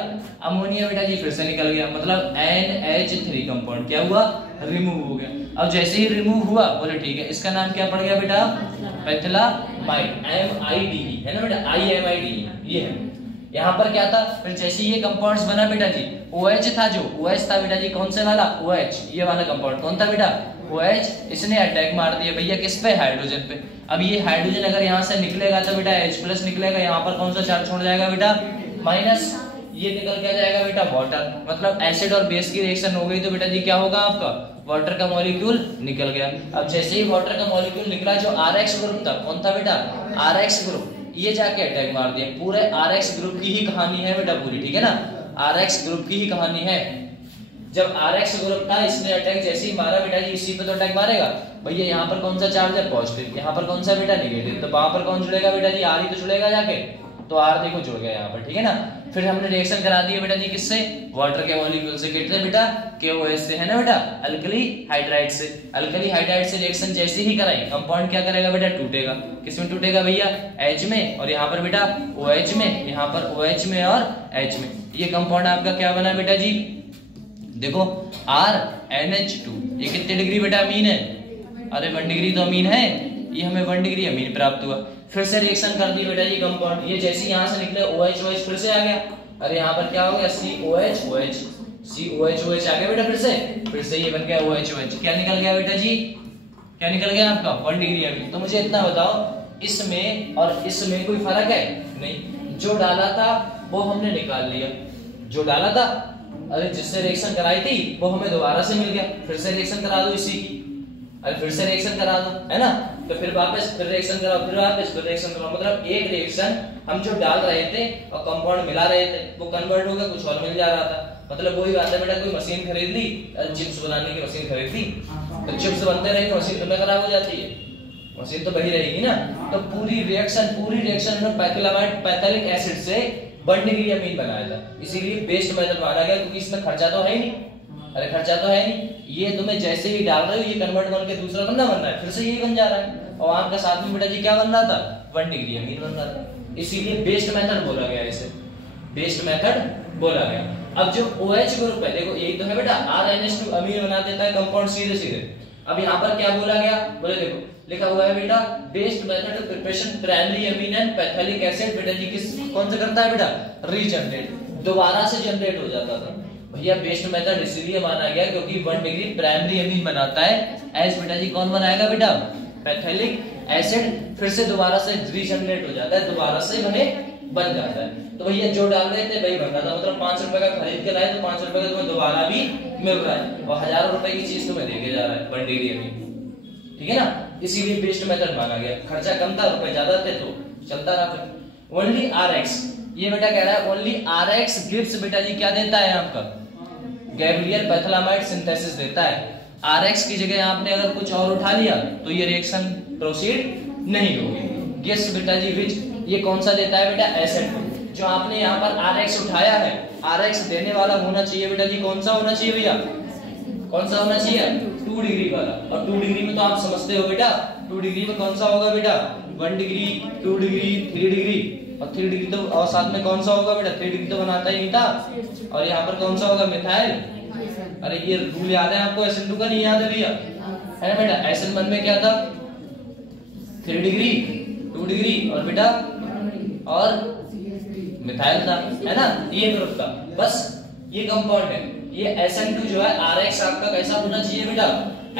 अमोनिया बेटा जी फिर से निकल गया, मतलब NH3 कंपाउंड क्या हुआ? रिमूव हो गया। अब जैसे ही रिमूव हुआ, बोले ठीक है, इसका नाम क्या पड़ गया बेटा? पैथलामाइड, MIDE, है ना बेटा? IMIDE ये है। यहाँ पर क्या था? फिर जैसे ये कंपाउंड्स बना बेटा जी, OH था, जो OH था बेटा जी कौन से वाला? OH, ये वाला कंपाउंड कौन था बेटा? OH। इसने अटैक मार दिया भैया किस पे? हाइड्रोजन पे। अब ये हाइड्रोजन अगर यहाँ से निकलेगा तो बेटा H+ निकलेगा, यहाँ पर कौन सा चार्ज छोड़ जाएगा बेटा? माइनस। ये निकल क्या जाएगा बेटा? वाटर। मतलब एसिड और बेस की रिएक्शन हो गई तो बेटा जी क्या होगा आपका? वाटर का मॉलिक्यूल निकल गया। अब जैसे ही वाटर का मॉलिक्यूल निकला, जो RX ग्रुप था, कौन था बेटा? RX ग्रुप, ये जाके अटैक मार दिया। पूरे RX ग्रुप की ही कहानी है बेटा पूरी, ठीक है ना? RX ग्रुप की ही कहानी है। जब RX ग्रुप था, इसने अटैक जैसे ही मारा बेटा जी, इसी पे तो अटैक मारेगा भैया। यहाँ पर कौन सा चार्ज है? पॉजिटिव। यहाँ पर कौन सा बेटा? नेगेटिव। तो वहां पर कौन जुड़ेगा बेटा जी? R ही तो जुड़ेगा जाके, तो R देखो जुड़ गया यहाँ पर, ठीक है ना। फिर हमने रिएक्शन करा दी है बेटा जी किससे, वाटर के मॉलिक्यूल से, कितने बेटा, KOH से, है ना बेटा, अल्कली हाइड्राइड से। अल्कली हाइड्राइड से रिएक्शन जैसे ही कराई, कंपाउंड क्या करेगा बेटा, टूटेगा। किसमें टूटेगा भैया, H में, और यहाँ पर बेटा OH में, यहाँ पर OH में और H में। ये कंपाउंड आपका क्या बना बेटा जी, देखो RNH2। ये कितने डिग्री बेटा अमीन है, अरे 1 डिग्री तो अमीन है, ये हमें 1 डिग्री अमीन प्राप्त हुआ। फिर से रिएक्शन कर दी बेटा ये कंपाउंड, ये जैसे ही यहाँ से निकले OH OH फिर से आ गया, अरे यहाँ पर क्या हो गया, COH OH, COH OH आ गया बेटा, फिर से ये बन गया OH OH। क्या निकल गया बेटा जी, क्या निकल गया आपका, 1 डिग्री अमीन। तो मुझे इतना बताओ, इसमें और इसमें कोई फर्क है नहीं, जो डाला था वो हमने निकाल लिया, जो डाला था, अरे जिससे रिएक्शन कराई थी वो हमें दोबारा से मिल गया, फिर से रिएक्शन करा दो इसी की, अरे फिर से रिएक्शन करा दो, है ना, तो फिर वापस फिर रिएक्शन कराओ, फिर वापस फिर रिएक्शन कराओ। मतलब एक रिएक्शन हम जो डाल रहे थे और कंपाउंड मिला रहे थे वो कन्वर्ट हो गया, कुछ और मिल जा रहा था। मतलब वही बात है बेटा, कोई मशीन खरीद ली, चिप्स बनाने की मशीन खरीद ली, तो चिप्स बनते रहेंगे, मशीन तो खराब हो जाती है, मशीन तो वही रहेगी ना। तो पूरी रिएक्शन में पैथोलिक एसिड से 1 डिग्री अमीन बनाया था, इसीलिए बेस्ट मेथड माना गया, क्योंकि इसमें खर्चा तो है ही नहीं, अरे खर्चा तो है नहीं, ये तुम्हें जैसे ही डाल रहे हो ये कन्वर्ट बन के दूसरा बंदा बन रहा है, फिर से यही बन जा रहा है, और आपका साथ में बेटा जी क्या बन रहा था, 1 डिग्री अमीन बन रहा था, इसीलिए बेस्ट मेथड बोला गया, इसे बेस्ट मेथड बोला गया। अब जो OH ग्रुप है, देखो यही तो है बेटा, RNH2 अमीन बना देता है कंपाउंड सीधे। अब यहाँ पर क्या बोला गया, बोले देखो लिखा हुआ है बेटा, best method of preparation primary amine and phthalic acid, बेटा जी किस कौन से करता है बेटा, रीजनरेट, दोबारा से जनरेट हो जाता था भैया। बेस्ट मेथड इसलिए माना गया क्योंकि 1 डिग्री प्राइमरी अमीन बनाता है, एज बेटा जी कौन बनाएगा बेटा, पैथोलिक एसिड, फिर से दोबारा से रीजनरेट हो जाता है, दोबारा से बन जाता है। तो भैया जो डाल रहे थे वही बन रहा था, मतलब 5 रुपए का खरीद के लाए तो 5 रुपए का तुम्हें दोबारा भी मिल रहा है, और हजारों रुपए की चीज तुम्हें देके जा रहा है 1 डिग्री अमीन, ठीक है ना, इसीलिए बेस्ट मेथड माना गया। खर्चा कम था, रुपए ज्यादा थे तो चलता रहा। ओनली RX, ये बेटा कह रहा है ओनली RX गिव्स बेटा जी क्या देता है आपका, गैब्रियल पैथोलामाइड सिंथेसिस देता है। RX की जगह आपने अगर कुछ और उठा लिया तो ये रिएक्शन प्रोसीड नहीं होगी। गेस बेटा जी विच, ये कौन सा देता है बेटा, एसिड। जो आपने यहाँ पर RX उठाया है, RX देने वाला होना चाहिए बेटा जी, कौन सा होना चाहिए भैया, कौन सा होना चाहिए, 2 डिग्री वाला। और 2 डिग्री में तो आप समझते हो बेटा, 2 डिग्री में कौन सा होगा बेटा, 1 डिग्री, 2 डिग्री, 3 डिग्री, और 3 डिग्री तो, और साथ में कौन सा होगा बेटा, 3 डिग्री तो बनाता ही नहीं था। और यहाँ पर कौन सा होगा, मिथाइल। अरे ये रूल याद है आपको, SN2 का नहीं याद है भैया, है ना बेटा। SN1 में क्या था, 3 डिग्री, 2 डिग्री और बेटा और मिथाइल था, है ना, ये ग्रुप था। बस ये कंपाउंड है। ये SN2 जो है RX आपका कैसा होना चाहिए बेटा,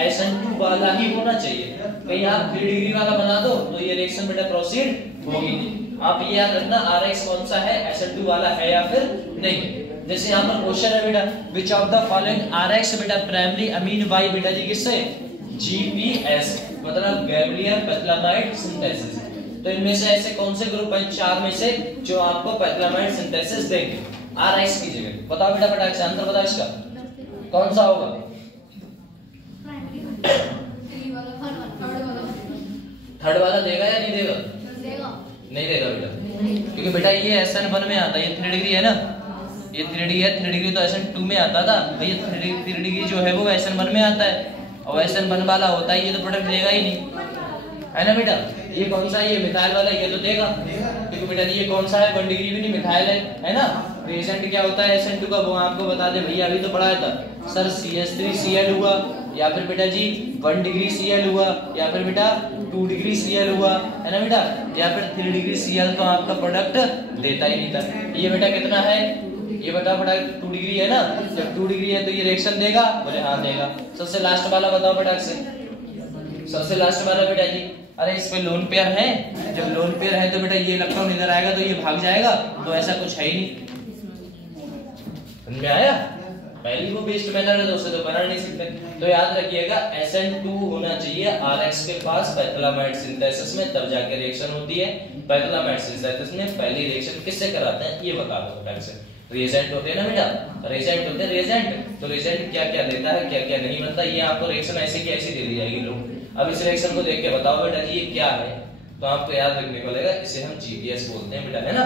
SN2 वाला ही होना चाहिए। कहीं आप 3 डिग्री वाला बना दो तो ये रिएक्शन बेटा प्रोसीड होगी नहीं। आप ये याद रखना RX कौन सा है, SN2 वाला है या फिर नहीं। जैसे यहाँ पर क्वेश्चन है बेटा, which of the following RX बेटा प्राइमरी अमीन बाई बेटा जी किससे, GPS, मतलब गैब्रियल पैथोलामाइड सिंथेसिस। तो इनमें से ऐसे कौन से ग्रुप है 4 में से जो आपको पैथोलामाइड सिंथेसिस देंगे RX की जगह, बताओ बेटा, फटाक से आंसर बताओ इसका कौन सा होगा। थर्ड वाला देगा या नहीं देगा, नहीं देगा बेटा, क्योंकि बेटा ये SN1 में आता है, ये 3 डिग्री है ना, ये 3 डिग्री है, 3 डिग्री तो SN2 में आता था भैया, 3 डिग्री जो है वो SN1 में आता है, और SN1 वाला होता है, ये तो प्रोडक्ट देगा ही नहीं, है ना बेटा। ये कौन सा है, ये मिथाइल वाला, ये तो देगा, क्योंकि बेटा ये कौन सा है, 1 डिग्री भी नहीं, मिथाइल है ना। रिएजेंट क्या होता है SN2 का, वो आपको बता दे भैया, अभी तो पढ़ाया था सर, CH3Cl हुआ, या फिर बेटा जी 1 डिग्री Cl हुआ, या फिर बेटा 2 डिग्री Cl हुआ, है ना बेटा, या फिर 3 डिग्री Cl, तो आपका प्रोडक्ट देता ही नहीं था। ये बेटा कितना है, ये बता बेटा 2 डिग्री है ना, जब 2 डिग्री है तो ये रिएक्शन देगा, बोले हाँ देगा। सबसे लास्ट वाला बताओ बेटा से, सबसे लास्ट वाला बेटा जी, अरे इसमें लोन पेयर है, जब लोन पेयर है तो बेटा ये इलेक्ट्रॉन इधर आएगा तो ये भाग जाएगा, तो ऐसा कुछ है ही नहीं। समझ में आया, पहली वो बेस्ट मेथड है तो उससे तो बना नहीं सकते। तो याद रखिएगा SN2 होना चाहिए RX के पास पैथोलामाइड सिंथेसिस में, तब जाके रिएक्शन होती है। पैथोलामाइड सिंथेसिस में पहली रिएक्शन किससे कराते हैं ये बता दो बेटा से। रिएजेंट होते हैं ना बेटा, रिएजेंट होते हैं, रिएजेंट। तो रिएजेंट क्या क्या देता है, क्या क्या नहीं बनता, ये आपको रिएक्शन ऐसे की ऐसी दे दी जाएगी लोग। अब इस रिएक्शन को देख के बताओ बेटा जी ये क्या है, तो आपको याद रखने को लगेगा, इसे हम जीपीएस बोलते हैं बेटा, है ना।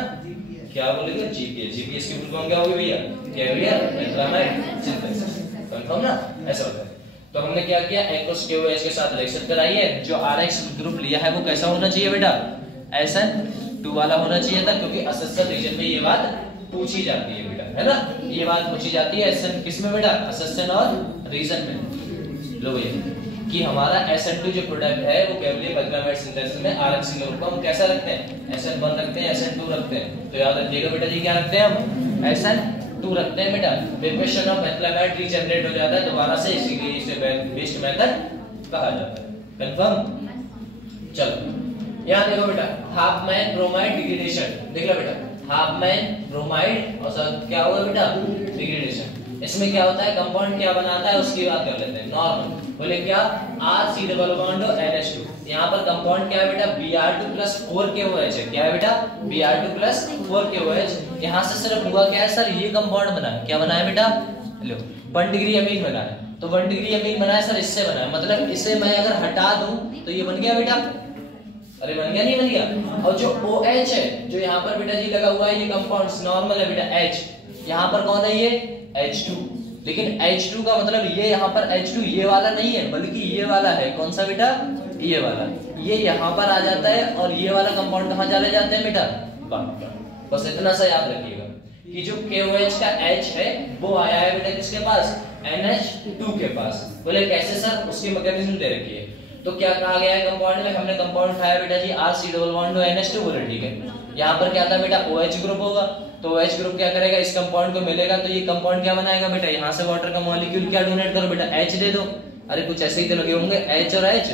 क्या बोलेंगे? जीपीएस। जीपीएस की फुल फॉर्म क्या होगी भैया? Caviar पेंटामाइड synthesis. कंफर्म ना? ऐसा होता है। तो हमने क्या किया, एक्वस केओएच के साथ रिएक्शन कराई है। जो आरएक्स ग्रुप लिया है वो कैसा होना चाहिए बेटा? SN2 वाला होना चाहिए था, क्योंकि असेसर रीजन में ये बात पूछी जाती है बेटा, है ना। ये बात पूछी जाती है SN किस में बेटा? असेसन और रीजन में। लो भैया कि हमारा SN2 जो प्रोडक्ट है वो कैवियर पेंटामाइड सिंथेसिस में आरएक्स ग्रुप को हम कैसा रखते हैं? SN1 रखते हैं, SN2 रखते हैं। तो याद रखिएगा बेटा जी, क्या रखते हैं हम? SN2 रखते हैं बेटा। प्रिपरेशन ऑफ पेंटामाइड रीजनरेट हो जाता है दोबारा से, इसीलिए इसे बेस्ट मेथड कहा जाता है। कंफर्म? चलो यहाँ देखो बेटा, हाफ मैन ब्रोमाइड डिग्रेडेशन। देख लो बेटा, हाफ मैन ब्रोमाइड और क्या होगा बेटा? डिग्रेडेशन। इसमें क्या होता है, कंपाउंड क्या बनाता है उसकी बात कर लेते हैं। नॉर्मल बोले क्या? RC डबल बॉन्ड और NH2। यहाँ पर कंपाउंड क्या है बेटा? Br2+4KOH है। क्या है बेटा? Br2+4KOH। यहाँ से सिर्फ हुआ क्या है सर? ये कंपाउंड बना है। क्या बना है बेटा? लो 1 डिग्री अमीन बना है। तो 1 डिग्री अमीन बना है सर, इससे बना है। मतलब इसे मैं अगर हटा दूं तो ये बन गया बेटा। अरे बन गया नहीं बन गया? और जो OH है जो यहाँ पर बेटा जी लगा हुआ है, ये कंपाउंड्स नॉर्मल है बेटा H। यहाँ पर कौन है? ये H2। लेकिन H2 का मतलब ये यहाँ पर H2 ये वाला नहीं है, बल्कि ये वाला है। कौन सा बेटा? ये वाला। ये यहाँ पर आ जाता है और ये वाला कंपाउंड कहाँ चले जाते हैं बेटा? बस इतना सा याद रखिएगा कि जो KOH का H है वो आया है बेटा किसके पास? NH2 के पास। बोले कैसे सर? उसकी मैकेनिज्म दे रखी है। तो क्या कहा गया है कंपाउंड में? हमने कंपाउंड उठाया बेटा जी RC डबल बॉन्ड और NH2। बोले ठीक है। यहाँ पर क्या था बेटा? OH ग्रुप होगा। तो OH ग्रुप क्या करेगा? इस कंपाउंड को मिलेगा तो ये कंपाउंड क्या बनाएगा बेटा? यहाँ से वाटर का मॉलिक्यूल क्या डोनेट करो बेटा? H दे दो। अरे कुछ ऐसे ही तो लगे होंगे H और H।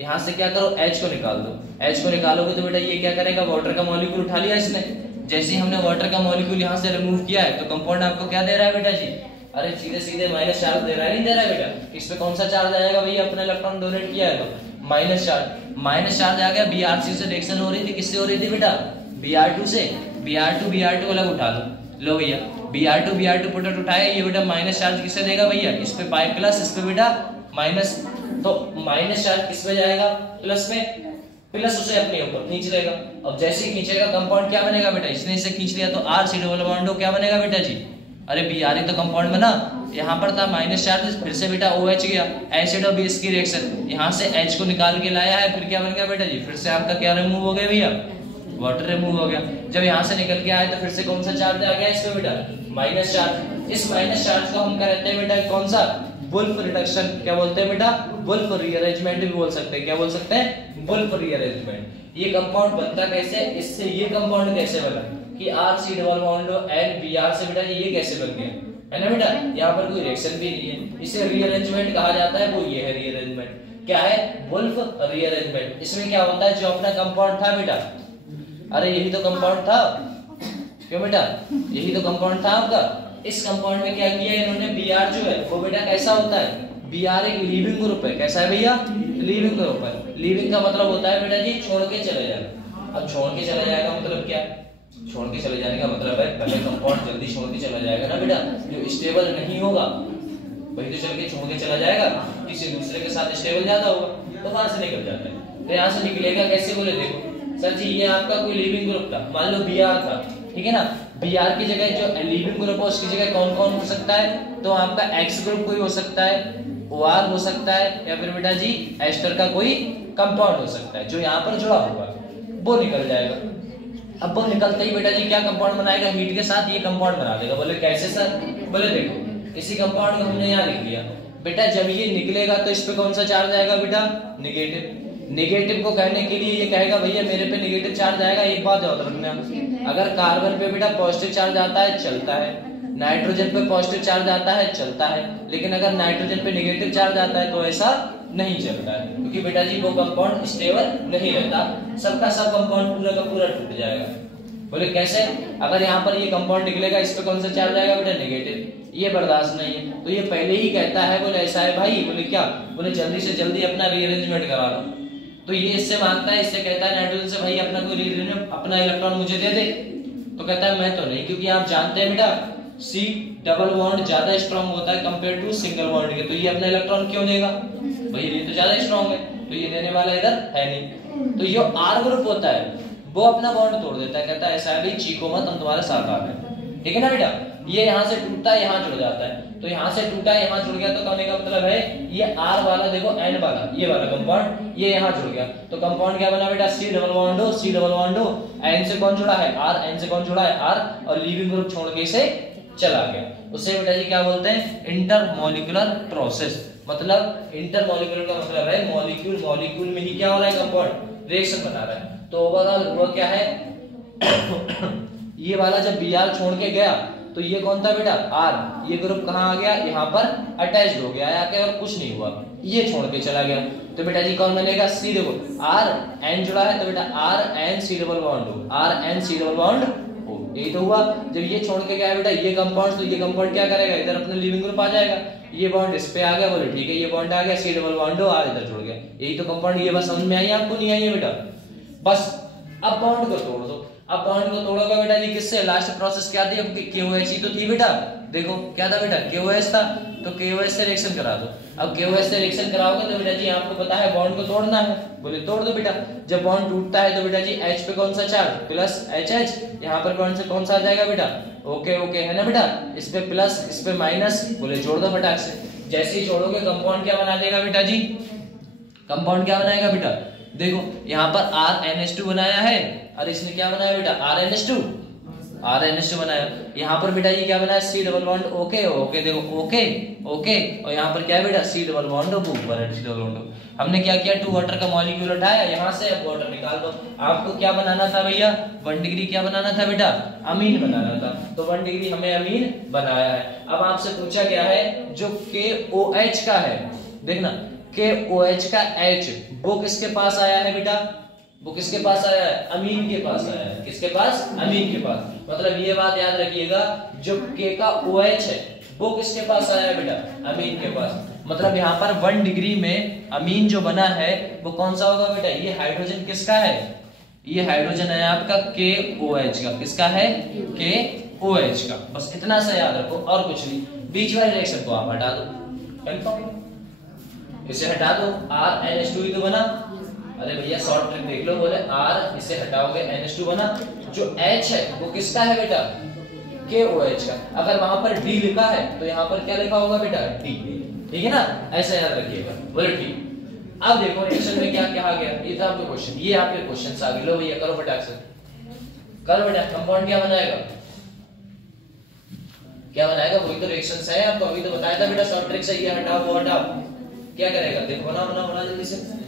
यहाँ से क्या करो? H को निकाल दो। H को निकालोगे तो बेटा ये क्या करेगा? वाटर का मॉलिक्यूल उठा लिया इसने। जैसे ही हमने वाटर का मॉलिक्यूल यहाँ से रिमूव किया है तो कंपाउंड आपको क्या दे रहा है बेटा जी? अरे सीधे सीधे माइनस चार्ज दे रहा है, नहीं दे रहा है बेटा? इस पे कौन सा चार्ज आएगा भैया? अपना इलेक्ट्रॉन डोनेट किया है तो माइनस चार्ज। माइनस चार्ज आ गया। Br3 से रिएक्शन हो रही थी, किससे हो रही थी बेटा? Br2 से। Br2 अलग उठा दो। लो भैया Br2 प्रोडक्ट उठाया, ये बेटा माइनस चार्ज किससे देगा भैया? इस पे पाई प्लस, इस पे बेटा माइनस। तो माइनस चार्ज किस पे जाएगा? प्लस में। प्लस उसे अपने ऊपर खींच लेगा। अब जैसे ही खींचेगा कंपाउंड क्या बनेगा बेटा? इसने इसे खींच लिया तो RC डबल बॉन्ड क्या बनेगा बेटा जी? अरे Br तो कंपाउंड बना, यहाँ पर था माइनस चार्ज, फिर से बेटा OH गया, एसिड और बेस की रिएक्शन, यहाँ से H को निकाल के लाया है, फिर क्या बन गया बेटा जी? फिर से आपका क्या रिमूव हो गया भैया? वाटर रिमूव हो गया। जब यहाँ से निकल के आए तो फिर से कौन सा चार्ज आ गया इस पे बेटा? Minus charge. इस माइनस चार्ज को हम कहते हैं बेटा कौन सा? Wolff reduction. क्या बोलते हैं बेटा? वुल्फ रीअरेंजमेंट भी बोल सकते हैं। क्या बोल सकते हैं? Wolf rearrangement. ये कंपाउंड बनता कैसे? इससे ये कंपाउंड कैसे बना कि RC double bond N Br से बेटा ये कैसे बन गया, है ना बेटा? यहाँ पर कोई रिएक्शन भी नहीं है, इसे रीअरेंजमेंट कहा जाता है। वो ये है रीअरेंजमेंट। क्या है? Wolf rearrangement. इसमें क्या होता है? जो अपना कंपाउंड था बेटा, अरे यही तो कंपाउंड था, क्यों बेटा? यही तो कंपाउंड था आपका। इस कंपाउंड में क्या किया इन्होंने? Br जो है वो बेटा कैसा होता है? Br एक लीविंग ग्रुप है। कैसा है भैया? लीविंग ग्रुप है। लीविंग का मतलब होता है बेटा जी छोड़ के चले जाना। अब छोड़ के चले जाएगा मतलब क्या? छोड़ के चले जाने का मतलब है पहले कंपाउंड जल्दी छोड़ के चला जाएगा ना बेटा, जो स्टेबल नहीं होगा वही तो चल के छोड़ के चला जाएगा, किसी दूसरे के साथ स्टेबल ज्यादा होगा तो वहां से निकल जाता है। तो यहाँ से निकलेगा कैसे? बोले देखो सर जी, ये आपका कोई लीविंग ग्रुप था, मान लो Br था, ठीक है ना? Br की जगह जो लीविंग ग्रुप है उसकी जगह कौन कौन हो सकता है? तो आपका X ग्रुप कोई हो सकता है, OR हो सकता है, या फिर बेटा जी एस्टर का कोई कंपाउंड हो सकता है जो यहाँ पर जुड़ा हुआ है, वो निकल जाएगा। अब वो निकलते ही बेटा जी क्या कंपाउंड बनाएगा? हीट के साथ ये कंपाउंड बना देगा। बोले कैसे सर? बोले देखो इसी कंपाउंड को हमने यहाँ लिख लिया बेटा, जब ये निकलेगा तो इस पे कौन सा चार्ज आएगा बेटा? नेगेटिव। नेगेटिव को कहने के लिए ये कहेगा भैया मेरे पे नेगेटिव चार्ज आएगा। एक बात याद रखना, अगर कार्बन पे बेटा पॉजिटिव चार्ज आता है चलता है, नाइट्रोजन पे पॉजिटिव चार्ज आता है चलता है, लेकिन अगर नाइट्रोजन पे नेगेटिव चार्ज आता है तो ऐसा नहीं चलता है, क्योंकि बेटा जी वो कंपाउंड स्टेबल नहीं रहता, सबका सब कंपाउंड पूरा का पूरा टूट जाएगा। बोले कैसे? अगर यहाँ पर ये कंपाउंड निकलेगा इस पे कौन सा चार्ज आएगा बेटा? नेगेटिव। ये बर्दाश्त नहीं है तो ये पहले ही कहता है, बोले ऐसा है भाई। बोले क्या? बोले जल्दी से जल्दी अपना रीअरेंजमेंट करा लो। तो ये इससे मांगता है, इससे कहता है नाइट्रोजन से भाई अपना कोई रीअरेंजमेंट, अपना इलेक्ट्रॉन मुझे दे दे। तो कहता है मैं तो नहीं, क्योंकि आप जानते हैं बेटा C डबल बॉन्ड ज्यादा स्ट्रॉन्ग होता है कंपेयर टू सिंगल बॉन्ड के, तो ये अपना इलेक्ट्रॉन क्यों देगा? भाई ये तो ज्यादा स्ट्रॉन्ग है, तो ये देने वाला इधर है नहीं। तो ये R ग्रुप होता है वो अपना बॉन्ड तोड़ देता है, कहता है ऐसा भी चीको मत, हम तुम्हारे साथ आ गए, ठीक है ना बेटा। ये यहाँ से टूटता है यहाँ जुड़ जाता है, तो यहाँ से टूटा यहाँ जुड़ गया, तो कहने का मतलब है ये R वाला देखो N वाला ये वाला कंपाउंड ये यहाँ जुड़ गया, तो कंपाउंड क्या बना बेटा C डबल बॉन्ड हो, C डबल बॉन्ड हो, N से कौन जुड़ा है R, N से कौन जुड़ा है R, और लीविंग ग्रुप छोड़ के इसे चला गया। उससे बेटा जी क्या बोलते हैं इंटरमॉलिक्यूलर प्रोसेस। मतलब इंटरमॉलिक्यूलर का मतलब है मॉलिक्यूल मॉलिक्यूल में ही क्या हो रहा है कंपाउंड रिएक्शन बना रहा है। तो ओवरऑल हुआ क्या है ये वाला जब Br छोड़ के गया तो ये कौन था बेटा R, ये ग्रुप कहाँ आ गया यहाँ पर अटैच्ड हो गया आके, और कुछ नहीं हुआ, ये छोड़ के चला गया। तो बेटा जी कौन बनेगा C, देखो R N जुड़ा है तो बेटा R N C double bond हो, R N C double bond हो, यही तो हुआ। जब ये छोड़ के गया बेटा ये कंपाउंड, तो ये कंपाउंड क्या करेगा इधर अपने लिविंग ग्रुप आ जाएगा, ये बॉन्ड इस पे आ गया, बोले ठीक है ये बॉन्ड आ गया C डबल बॉन्ड हो, R इधर जुड़ गया, यही तो कंपाउंड। ये बस समझ में आई आपको, नहीं आई है बेटा? बस अब बॉन्ड को तोड़ दो। अब बॉन्ड को तोड़ोगे बेटा जी किससे, लास्ट प्रोसेस क्या थी, अब KOH ही तो थी बेटा, देखो क्या था बेटा KOH था, तो KOH से रिएक्शन करा दो। अब KOH से रिएक्शन कराओगे तो बेटा जी आपको पता है बॉन्ड को तोड़ना है, बोले तोड़ दो बेटा। जब बॉन्ड टूटता है तो बेटा जी H पे कौन सा चार्ज प्लस HH, यहाँ पर कौन सा आ जाएगा बेटा ओके ओके है ना बेटा, इस पे प्लस इस पे माइनस, बोले जोड़ दो फटाक से। जैसे ही जोड़ोगे कंपाउंड क्या बना देगा बेटा जी, कंपाउंड क्या बनाएगा बेटा, देखो यहाँ पर RNH2 बनाया है और इसने क्या बनाया बेटा RNH2 बनाया। यहाँ पर बेटा ये क्या बनाया C double bond okay okay, देखो ओके ओके, और यहाँ पर क्या है बेटा C डबल बॉन्ड ऊपर C डबल बॉन्ड। हमने क्या किया 2 वाटर का मॉलिक्यूल उठाया, यहाँ से अब वाटर निकाल दो। आपको क्या बनाना था भैया 1 डिग्री क्या बनाना था बेटा अमीन बनाना था, तो 1 डिग्री हमें अमीन बनाया है। अब आपसे पूछा गया है जो KOH का है, देखना KOH का H वो किसके पास आया है बेटा, वो किसके पास आया है अमीन के पास आया है, किसके पास अमीन के पास। मतलब ये बात याद रखिएगा जो K का OH है वो किसके पास आया है बेटा अमीन के पास। मतलब यहाँ पर 1 डिग्री में अमीन जो बना है वो कौन सा होगा बेटा, ये हाइड्रोजन किसका है, ये हाइड्रोजन है आपका KOH का, किसका है KOH का। बस इतना सा याद रखो और कुछ नहीं। बीच वाले रिएक्शन को आप हटा दो, कंफर्म इसे हटा दो, RNH2 ही तो बना। अरे भैया शॉर्ट ट्रिक देख लो, बोले R इसे हटाओगे NH2 बना, जो H है वो किसका है बेटा KOH का। अगर वहां पर D लिखा है तो यहाँ पर क्या लिखा होगा बेटा D, ठीक है ना, ऐसा याद रखिएगा, बोले ठीक। अब देखो रिएक्शन में क्या क्या आ गया, ये था आपके क्वेश्चन, ये आपके क्वेश्चन आ गए। लो भैया करो फटाक से, करो बेटा। कंपाउंड क्या बनाएगा, क्या बनाएगा, वही तो रिएक्शंस है, आपको अभी तो बताया था बेटा शॉर्ट ट्रिक से, ये हटाओ वो हटाओ, क्या करेगा देखो, बना बना बना जल्दी से।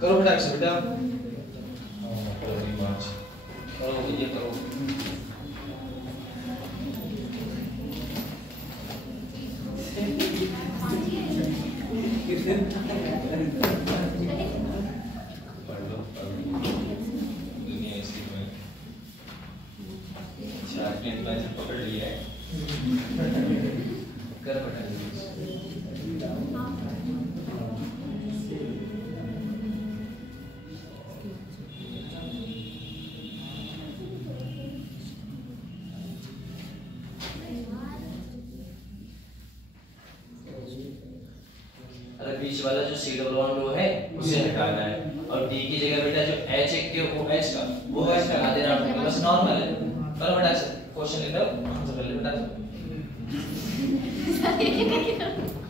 करो फटाक से बेटा, करो ये करो। पकड़ लिया है, कर बेटा। बीच वाला जो C डबल बॉन्ड है उसे हटाना है, और D की जगह बेटा जो H है KOH का वो H हटा देना, बस नॉर्मल है। करो बेटा क्वेश्चन लिख लो, आंसर कर ले बेटा,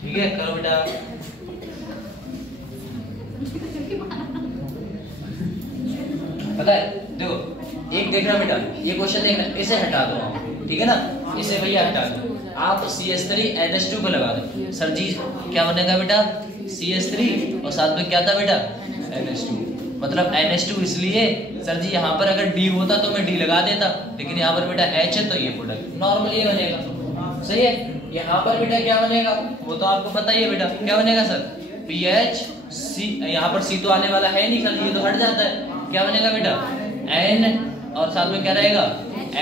ठीक है करो बेटा। पता है देखो एक देखना बेटा, ये क्वेश्चन देखना, इसे हटा दो ठीक है ना, इसे भैया हटा दो। आप CH3NH2 को लगा दो, सर जी क्या बनेगा बेटा CH3 और साथ में क्या था बेटा NH2। मतलब NH2 इसलिए सर जी यहाँ पर अगर D होता तो मैं D लगा देता, लेकिन यहाँ पर बेटा H है तो ये प्रोडक्ट नॉर्मल ये बनेगा, सही है। यहाँ पर बेटा क्या बनेगा वो तो आपको पता ही है बेटा, क्या बनेगा सर PHC, यहाँ पर C तो आने वाला है नहीं सर, ये तो हट जाता है, क्या बनेगा बेटा N और साथ में क्या रहेगा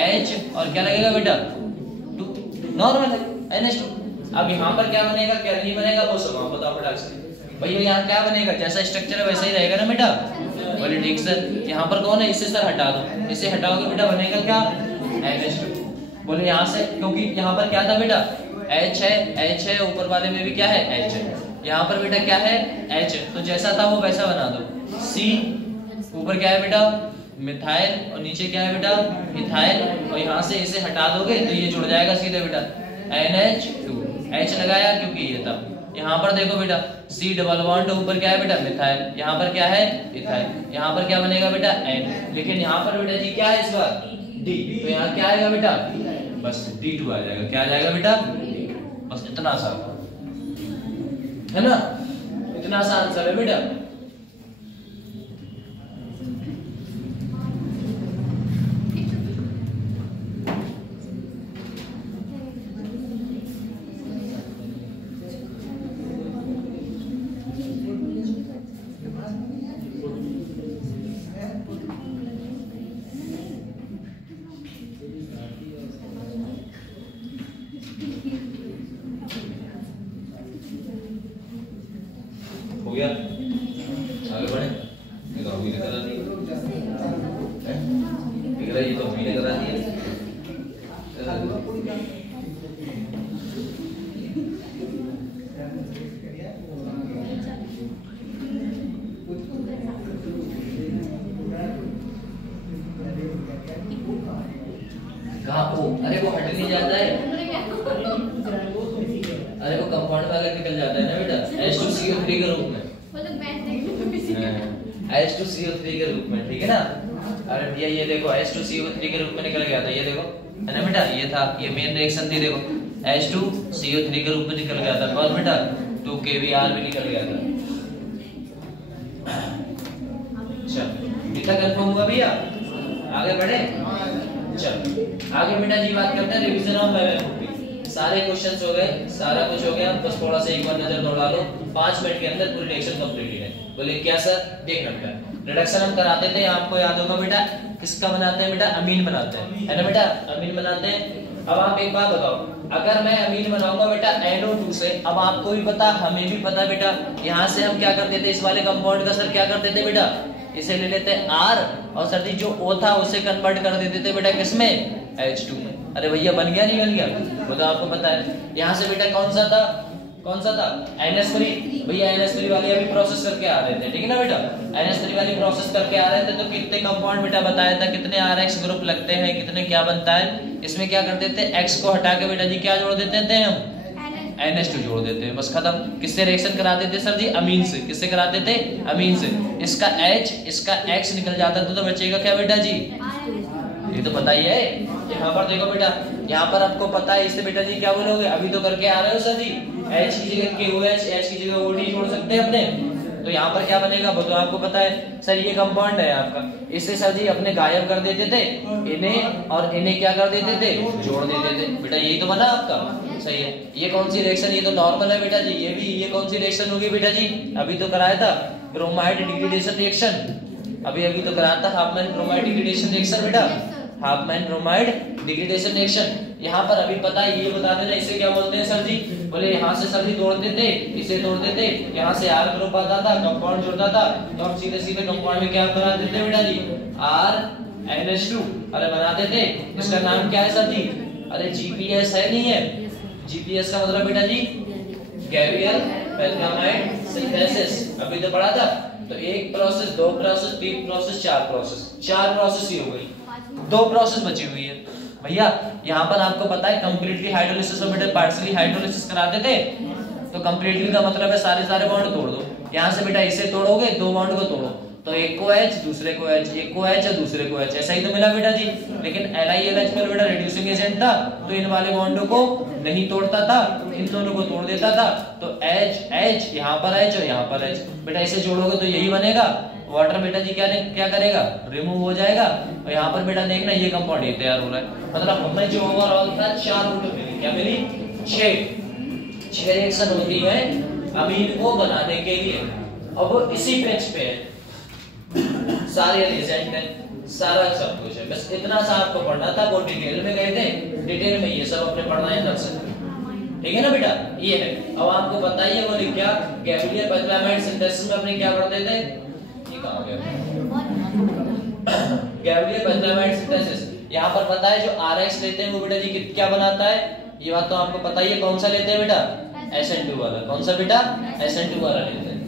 H और क्या लगेगा बेटा 2 नॉर्मल है NH2। अब यहाँ पर क्या बनेगा क्या नहीं बनेगा वो सब आप बताओ फटाक से भैया। यहाँ क्या बनेगा जैसा स्ट्रक्चर है वैसा ही रहेगा ना बेटा। बोले ठीक सर। यहाँ पर कौन है इसे सर हटा दो, इसे हटाओगे बेटा बनेगा क्या NH2। बोले यहाँ से क्योंकि यहाँ पर क्या था बेटा H है ऊपर वाले में भी क्या है H है, यहाँ पर बेटा क्या है H है, तो जैसा था वो वैसा बना दो। C ऊपर क्या है बेटा मिथाइल और नीचे क्या है बेटा मिथाइल और यहाँ से इसे हटा दोगे तो ये जुड़ जाएगा सीधे बेटा NH2। H लगाया क्योंकि ये था। यहाँ पर देखो बेटा C डबल बॉन्ड ऊपर क्या है बेटा मिथाइल, यहाँ पर क्या है इथाइल, यहाँ पर क्या बनेगा बेटा N। लेकिन यहाँ पर बेटा जी क्या है इस बार D, तो यहाँ क्या आएगा बेटा बस D2 आ जाएगा। क्या आ जाएगा बेटा बस इतना सा है ना, इतना सा आंसर है बेटा। हो गया आगे बढ़े। ये तो अभी ने करा दी है, ये तो अभी ने करा दी है। कहाँ वो अरे वो हट नहीं जाता है, अरे वो कंपाउंड में अगर निकल जाता है ना बेटा H2CO3 के रूप में, H2CO3 के रूप में, ठीक है ना। अरे भैया ये देखो H2CO3 के रूप में निकल गया था, ये देखो है ना बेटा, ये था ये मेन रिएक्शन थी। देखो H2CO3 के रूप में निकल गया था कौन बेटा 2KBr भी निकल गया था। अच्छा इतना कंफर्म हुआ भैया, आगे बढ़े। चल आगे बेटा जी बात करते हैं रिवीजन ऑफ बायोकेमिस्ट्री। सारे क्वेश्चंस हो गए, सारा कुछ हो गया, बस थोड़ा सा एक बार नजर दौड़ा लो। 5 मिनट के अंदर पूरी रिएक्शन कंप्लीट है। बोले क्या सर देखना बेटा रिडक्शन हम कराते थे, आपको याद होगा बेटा किसका बनाते हैं बेटा अमीन बनाते हैं, है ना बेटा अमीन बनाते हैं। अब आप एक बात बताओ, अगर मैं अमीन बनाऊंगा बेटा NO2 से, अब आपको भी पता हमें भी पता बेटा, यहाँ से हम क्या करते थे इस वाले कंपाउंड का सर क्या करते थे बेटा इसे ले लेते R और सर जी जो O था उसे कन्वर्ट कर देते थे बेटा किसमें H2 में। अरे भैया बन गया नहीं बन गया वो तो आपको पता है। यहाँ से बेटा कौन सा था NH3 भैया NH3 वाली अभी प्रोसेस करके आ रहे थे, ठीक है ना बेटा NH3 वाली प्रोसेस करके आ रहे थे। तो कितने कंपाउंड बेटा बताया था कितने RX ग्रुप लगते हैं, कितने क्या बनता है। इसमें क्या करते थे X को हटा के बेटा जी क्या जोड़ देते थे हम NH2 जोड़ देते हैं, बस खत्म। किससे रिएक्शन कराते थे सर जी अमीन से, किससे कराते थे अमीन से। इसका H इसका X निकल जाता था तो बचेगा क्या बेटा जी ये तो पता ही है। यहाँ पर देखो बेटा यहाँ पर आपको पता है इससे बेटा जी क्या बोलोगे अभी तो करके आ रहे हो सर जी H की जगह KOH H की जगह OD जोड़ सकते हैं अपने, तो यहाँ पर क्या बनेगा वो तो आपको पता है। सर ये कंपाउंड है आपका, इससे सर जी अपने गायब कर देते थे इन्हें और इन्हें क्या कर देते थे जोड़ देते थे बेटा, यही तो बना आपका सही है। ये कौन सी रिएक्शन ये तो नॉर्मल है बेटा जी, ये भी ये कौन सी रिएक्शन होगी बेटा जी अभी तो कराया था ब्रोमाइड डिग्रेडेशन रिएक्शन, अभी तो कराया था हाफमैन ब्रोमाइड डिग्रेडेशन रिएक्शन बेटा, हाफमैन ब्रोमाइड डिग्रेडेशन रिएक्शन। यहाँ पर अभी पता है ये बता देना इसे क्या बोलते हैं सर जी। बोले यहाँ से सर जी तोड़ते थे इसे तोड़ते थे, यहाँ से R ग्रुप आता था कंपाउंड जुड़ता था तो हम सीधे सीधे कंपाउंड में क्या बना देते बेटा जी R NH2 अरे बनाते थे। इसका नाम क्या है सर जी अरे GPS है नहीं है, GPS का मतलब बेटा जी गैवियल पेल्गामाइड सिंथेसिस अभी तो पढ़ा था। तो एक प्रोसेस दो प्रोसेस तीन प्रोसेस चार प्रोसेस ही हो गई, 2 प्रोसेस बची हुई है भैया। यहाँ पर आपको पता है कंप्लीटली हाइड्रोलिसिस और बेटा पार्शियली हाइड्रोलिसिस कराते थे, तो कंप्लीटली का मतलब है सारे बॉन्ड तोड़ दो। यहाँ से बेटा इसे तोड़ोगे 2 बॉन्ड को तोड़ो तो एक को H दूसरे को H, एक को H और दूसरे को H, ऐसा ही तो मिला बेटा जी। लेकिन LiLH पर बेटा रिड्यूसिंग एजेंट था तो इन वाले बॉन्डों को नहीं तोड़ता था, इन दोनों को तोड़ देता था। तो H यहाँ पर H और यहाँ पर H बेटा इसे जोड़ोगे तो यही बनेगा। वाटर बेटा जी क्या करेगा रिमूव हो जाएगा और यहाँ पर बेटा देखना ये कंपाउंड ये तैयार हो रहा है। मतलब हमें जो ओवरऑल था 4 रूट मिली, क्या मिली 6 रिएक्शन होती है अमीन को बनाने के लिए। अब वो इसी पेज पे है, सारे रिएजेंट हैं सारा सब कुछ है, बस इतना सा आपको पढ़ना था। वो डिटेल में गए थे, डिटेल में ये सब अपने पढ़ना है तब से, ठीक है ना बेटा। ये है, अब आपको बताइए वो क्या गैब्रियल बंजामाइड सिंथेसिस में अपने क्या पढ़ते थे, ये कहां गया गैब्रियल बंजामाइड सिंथेसिस। यहाँ पर पता है जो RX लेते हैं वो बेटा जी क्या बनाता है, ये बात तो आपको पता ही है। कौन सा लेते हैं बेटा, SN2 वाला। कौन सा बेटा, SN2 वाला लेते हैं,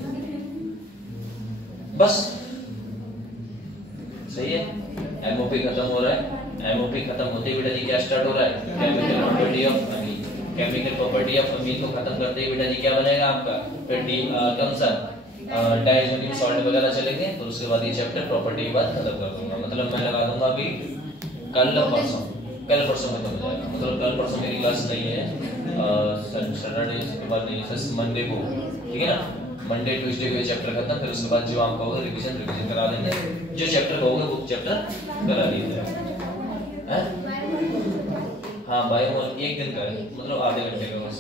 बस सही है। MOP खत्म हो रहा है, MOP खत्म होते ही बेटा जी क्या स्टार्ट हो रहा है, chemical property of amine. Chemical property of amine को खत्म करते ही बेटा जी क्या बनेगा आपका, फिर कौन सा डाइजोनिक सॉल्ट वगैरह चलेंगे, तो उसके बाद ये चैप्टर प्रॉपर्टी के बाद खत्म कर दूंगा। मतलब मैं लगा दूंगा अभी कल परसों में हो जाएगा। मतलब कल परसों मेरी क्लास नहीं है, सैटरडे के बाद नहीं, मंडे को, ठीक है ना। मंडे ट्यूसडे को ये चैप्टर खत्म, फिर उसके बाद जो आपका होगा रिवीजन करा देंगे, जो चैप्टर होगा वो चैप्टर करा दीजिए। हाँ बायो एक दिन का है, मतलब आधे घंटे का बस,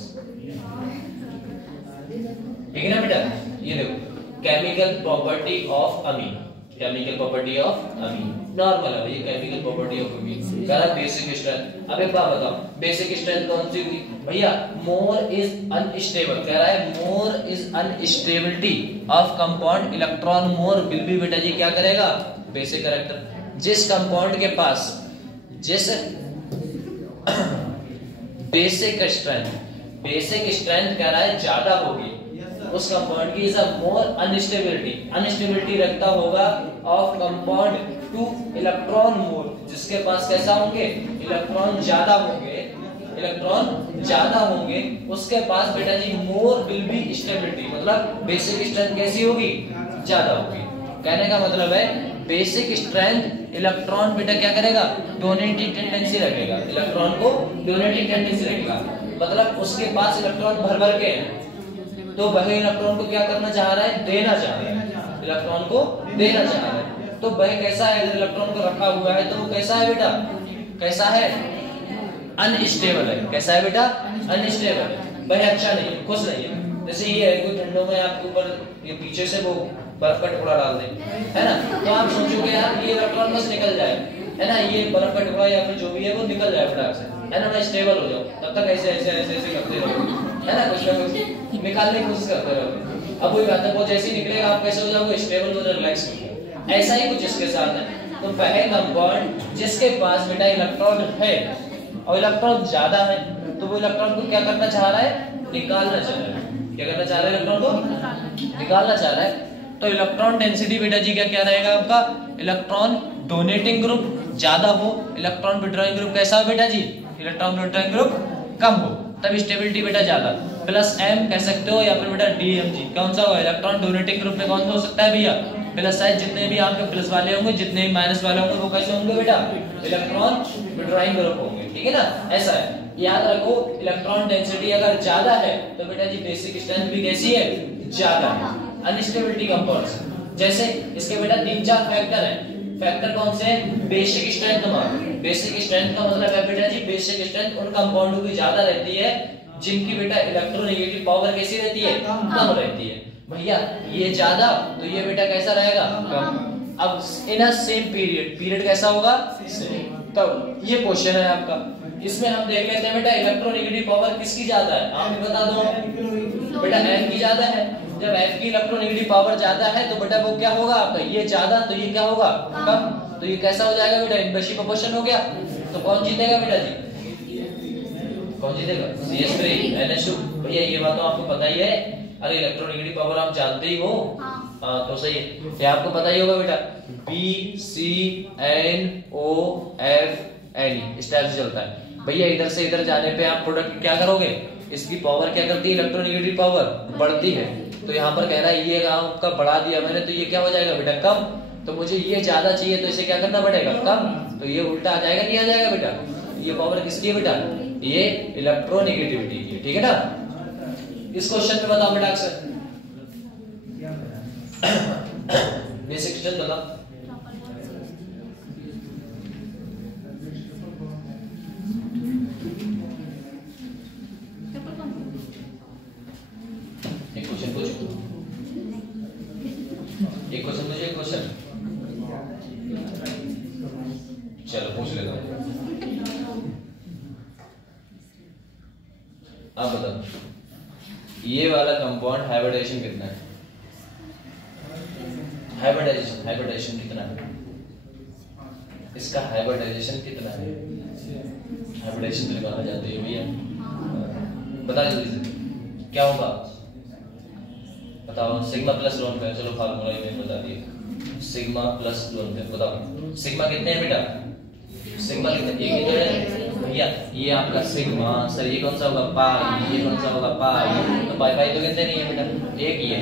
ठीक है ना बेटा। ये देखो chemical property of amine, chemical property of amine normal है ये केमिकल प्रॉपर्टी ऑफ अमीन। कह रहा बेसिक स्ट्रेंथ। अब एक बात बताओ, बेसिक स्ट्रेंथ कौन सी हुई भैया, मोर इज अनस्टेबल। कह रहा है more is unstability of compound, electron more will be बेटा जी क्या करेगा, बेसिक कैरेक्टर। जिस कंपाउंड के पास जिस बेसिक स्ट्रेंथ कह रहा है ज्यादा होगी, उस कंपाउंड की इज अ मोर अनस्टेबिलिटी रखता होगा ऑफ कंपाउंड टू इलेक्ट्रॉन मोर, जिसके पास कैसा होंगे, इलेक्ट्रॉन ज्यादा होंगे, उसके पास बेटा जी मोर विल बी स्टेबिलिटी, मतलब बेसिक स्ट्रेंथ कैसी होगी, ज्यादा होगी। कहने का मतलब है बेसिक स्ट्रेंथ इलेक्ट्रॉन बेटा क्या करेगा, डोनेटिंग टेंडेंसी रखेगा, इलेक्ट्रॉन को डोनेटिंग टेंडेंसी रखेगा। मतलब उसके पास इलेक्ट्रॉन भर के हैं, तो वह इलेक्ट्रॉन को क्या करना चाह रहा है, देना चाह रहा है, इलेक्ट्रॉन को देना चाह रहा है। तो वह कैसा है, अगर इलेक्ट्रॉन को रखा हुआ है तो वो कैसा है बेटा, कैसा है, अनस्टेबल है। कैसा है बेटा, अनस्टेबल है, वह अच्छा नहीं है, खुश नहीं है। जैसे ये है, कोई ठंडों में आपके ऊपर ये पीछे से वो बर्फ का टुकड़ा डाल दे, है ना, तो आप सोचोगे यार ये इलेक्ट्रॉन बस निकल जाए, है ना, ये बर्फ का टुकड़ा या फिर जो भी है वो निकल जाए फटाक से, है ना, मैं स्टेबल हो जाऊं। तब तक ऐसे करते रहो, है ना, कुछ ना कुछ निकालने की कोशिश करते रहो। अब वही बात है, वो जैसे ही निकलेगा आप कैसे हो जाओगे, स्टेबल हो जाओगे, रिलैक्स हो जाओगे। ऐसा ही कुछ इसके साथ है। तो पहले कंपाउंड जिसके पास बेटा इलेक्ट्रॉन है और इलेक्ट्रॉन ज्यादा है, तो वो इलेक्ट्रॉन को क्या करना चाह रहा है, निकालना चाह रहा है। क्या करना चाह रहा है, इलेक्ट्रॉन को निकालना चाह रहा है। तो इलेक्ट्रॉन डेंसिटी बेटा जी क्या रहेगा आपका, इलेक्ट्रॉन डोनेटिंग ग्रुप ज्यादा हो, इलेक्ट्रॉन विड्रॉइंग ग्रुप कैसा हो बेटा जी, इलेक्ट्रॉन विड्रॉइंग ग्रुप कम हो, तब स्टेबिलिटी बेटा ज्यादा। प्लस एम कह सकते हो या फिर बेटा DMG कौन सा होगा, इलेक्ट्रॉन डोनेटिंग ग्रुप में कौन सा हो सकता है भैया, प्लस साइड। जितने भी आपके प्लस वाले होंगे, जितने भी माइनस वाले होंगे वो कैसे होंगे बेटा, इलेक्ट्रॉन विड्रॉइंग ग्रुप होंगे, ठीक है ना। ऐसा है, याद रखो इलेक्ट्रॉन डेंसिटी अगर ज्यादा है तो बेटा जी बेसिक स्ट्रेंथ भी कैसी है, ज्यादा है। अनस्टेबिलिटी कंपाउंड्स जैसे इसके बेटा 3-4 फैक्टर हैं। फैक्टर कौन से हैं, बेसिक स्ट्रेंथ बेसिक स्ट्रेंथ का मतलब है बेटा जी बेसिक स्ट्रेंथ उन कंपाउंडों की ज्यादा रहती है जिनकी बेटा इलेक्ट्रोनेगेटिव पावर कैसी रहती है, कम रहती है। भैया ये ज्यादा तो ये बेटा कैसा रहेगा, कम। अब इन अ सेम पीरियड कैसा होगा, तब ये क्वेश्चन है आपका। इसमें हम देख लेते हैं बेटा इलेक्ट्रोनेगेटिव पावर किसकी ज्यादा है, आप भी बता दो बेटा, F की ज्यादा है। जब F की इलेक्ट्रोनेगेटिव पावर ज्यादा है तो बेटा वो क्या होगा आपका, ये ज्यादा तो ये क्या होगा, कम। तो ये कैसा हो जाएगा बेटा, इनवर्सली प्रोपोर्शन हो गया। तो कौन जीतेगा बेटा जी, कौन जीतेगा, CH3 NH2। भैया ये बात तो आपको पता ही है, अरे इलेक्ट्रोनेगेटिव पावर आप जानते ही हो, हाँ तो सही है, ये आपको पता ही होगा बेटा। BCNOF इस टाइप से चलता है भैया। इधर से इधर जाने पे आप प्रोडक्ट क्या करोगे, इसकी पावर क्या करती है, इलेक्ट्रोनेगेटिव पावर बढ़ती है। तो यहाँ पर कह रहा है ये आपका बढ़ा दिया मैंने, तो ये क्या हो जाएगा बेटा, कम। तो मुझे ये ज्यादा चाहिए तो इसे क्या करना पड़ेगा, कम। तो ये उल्टा आ जाएगा, नहीं आ जाएगा बेटा। ये पावर किसकी है बेटा, ये इलेक्ट्रोनेगेटिविटी की, ठीक है ना। इस क्वेश्चन में बताओ बेटा अक्सर बेसिक स्ट्रेंथ बताओ। एक क्वेश्चन पूछो, एक क्वेश्चन। आप बताओ ये वाला कंपाउंड हाइब्रिडाइजेशन कितना है? हाइब्रिडाइजेशन कितना है? इसका हाइब्रिडाइजेशन कितना है? हाइब्रिडाइजेशन तो निकालना चाहते हैं भैया, बता जल्दी से क्या होगा बताओ। सिग्मा प्लस लोन पे, चलो फार्मूला ही मैंने बता दिया, सिग्मा प्लस लोन पे बताओ। सिग्मा कितने हैं बेटा? सिग्मा कितने? एक ही तो है भैया, ये आपका सिग्मा। सर ये कौन सा होगा? पाई। ये कौन सा होगा? पाई। तो पाई पाई तो कितने नहीं है बेटा? एक ही है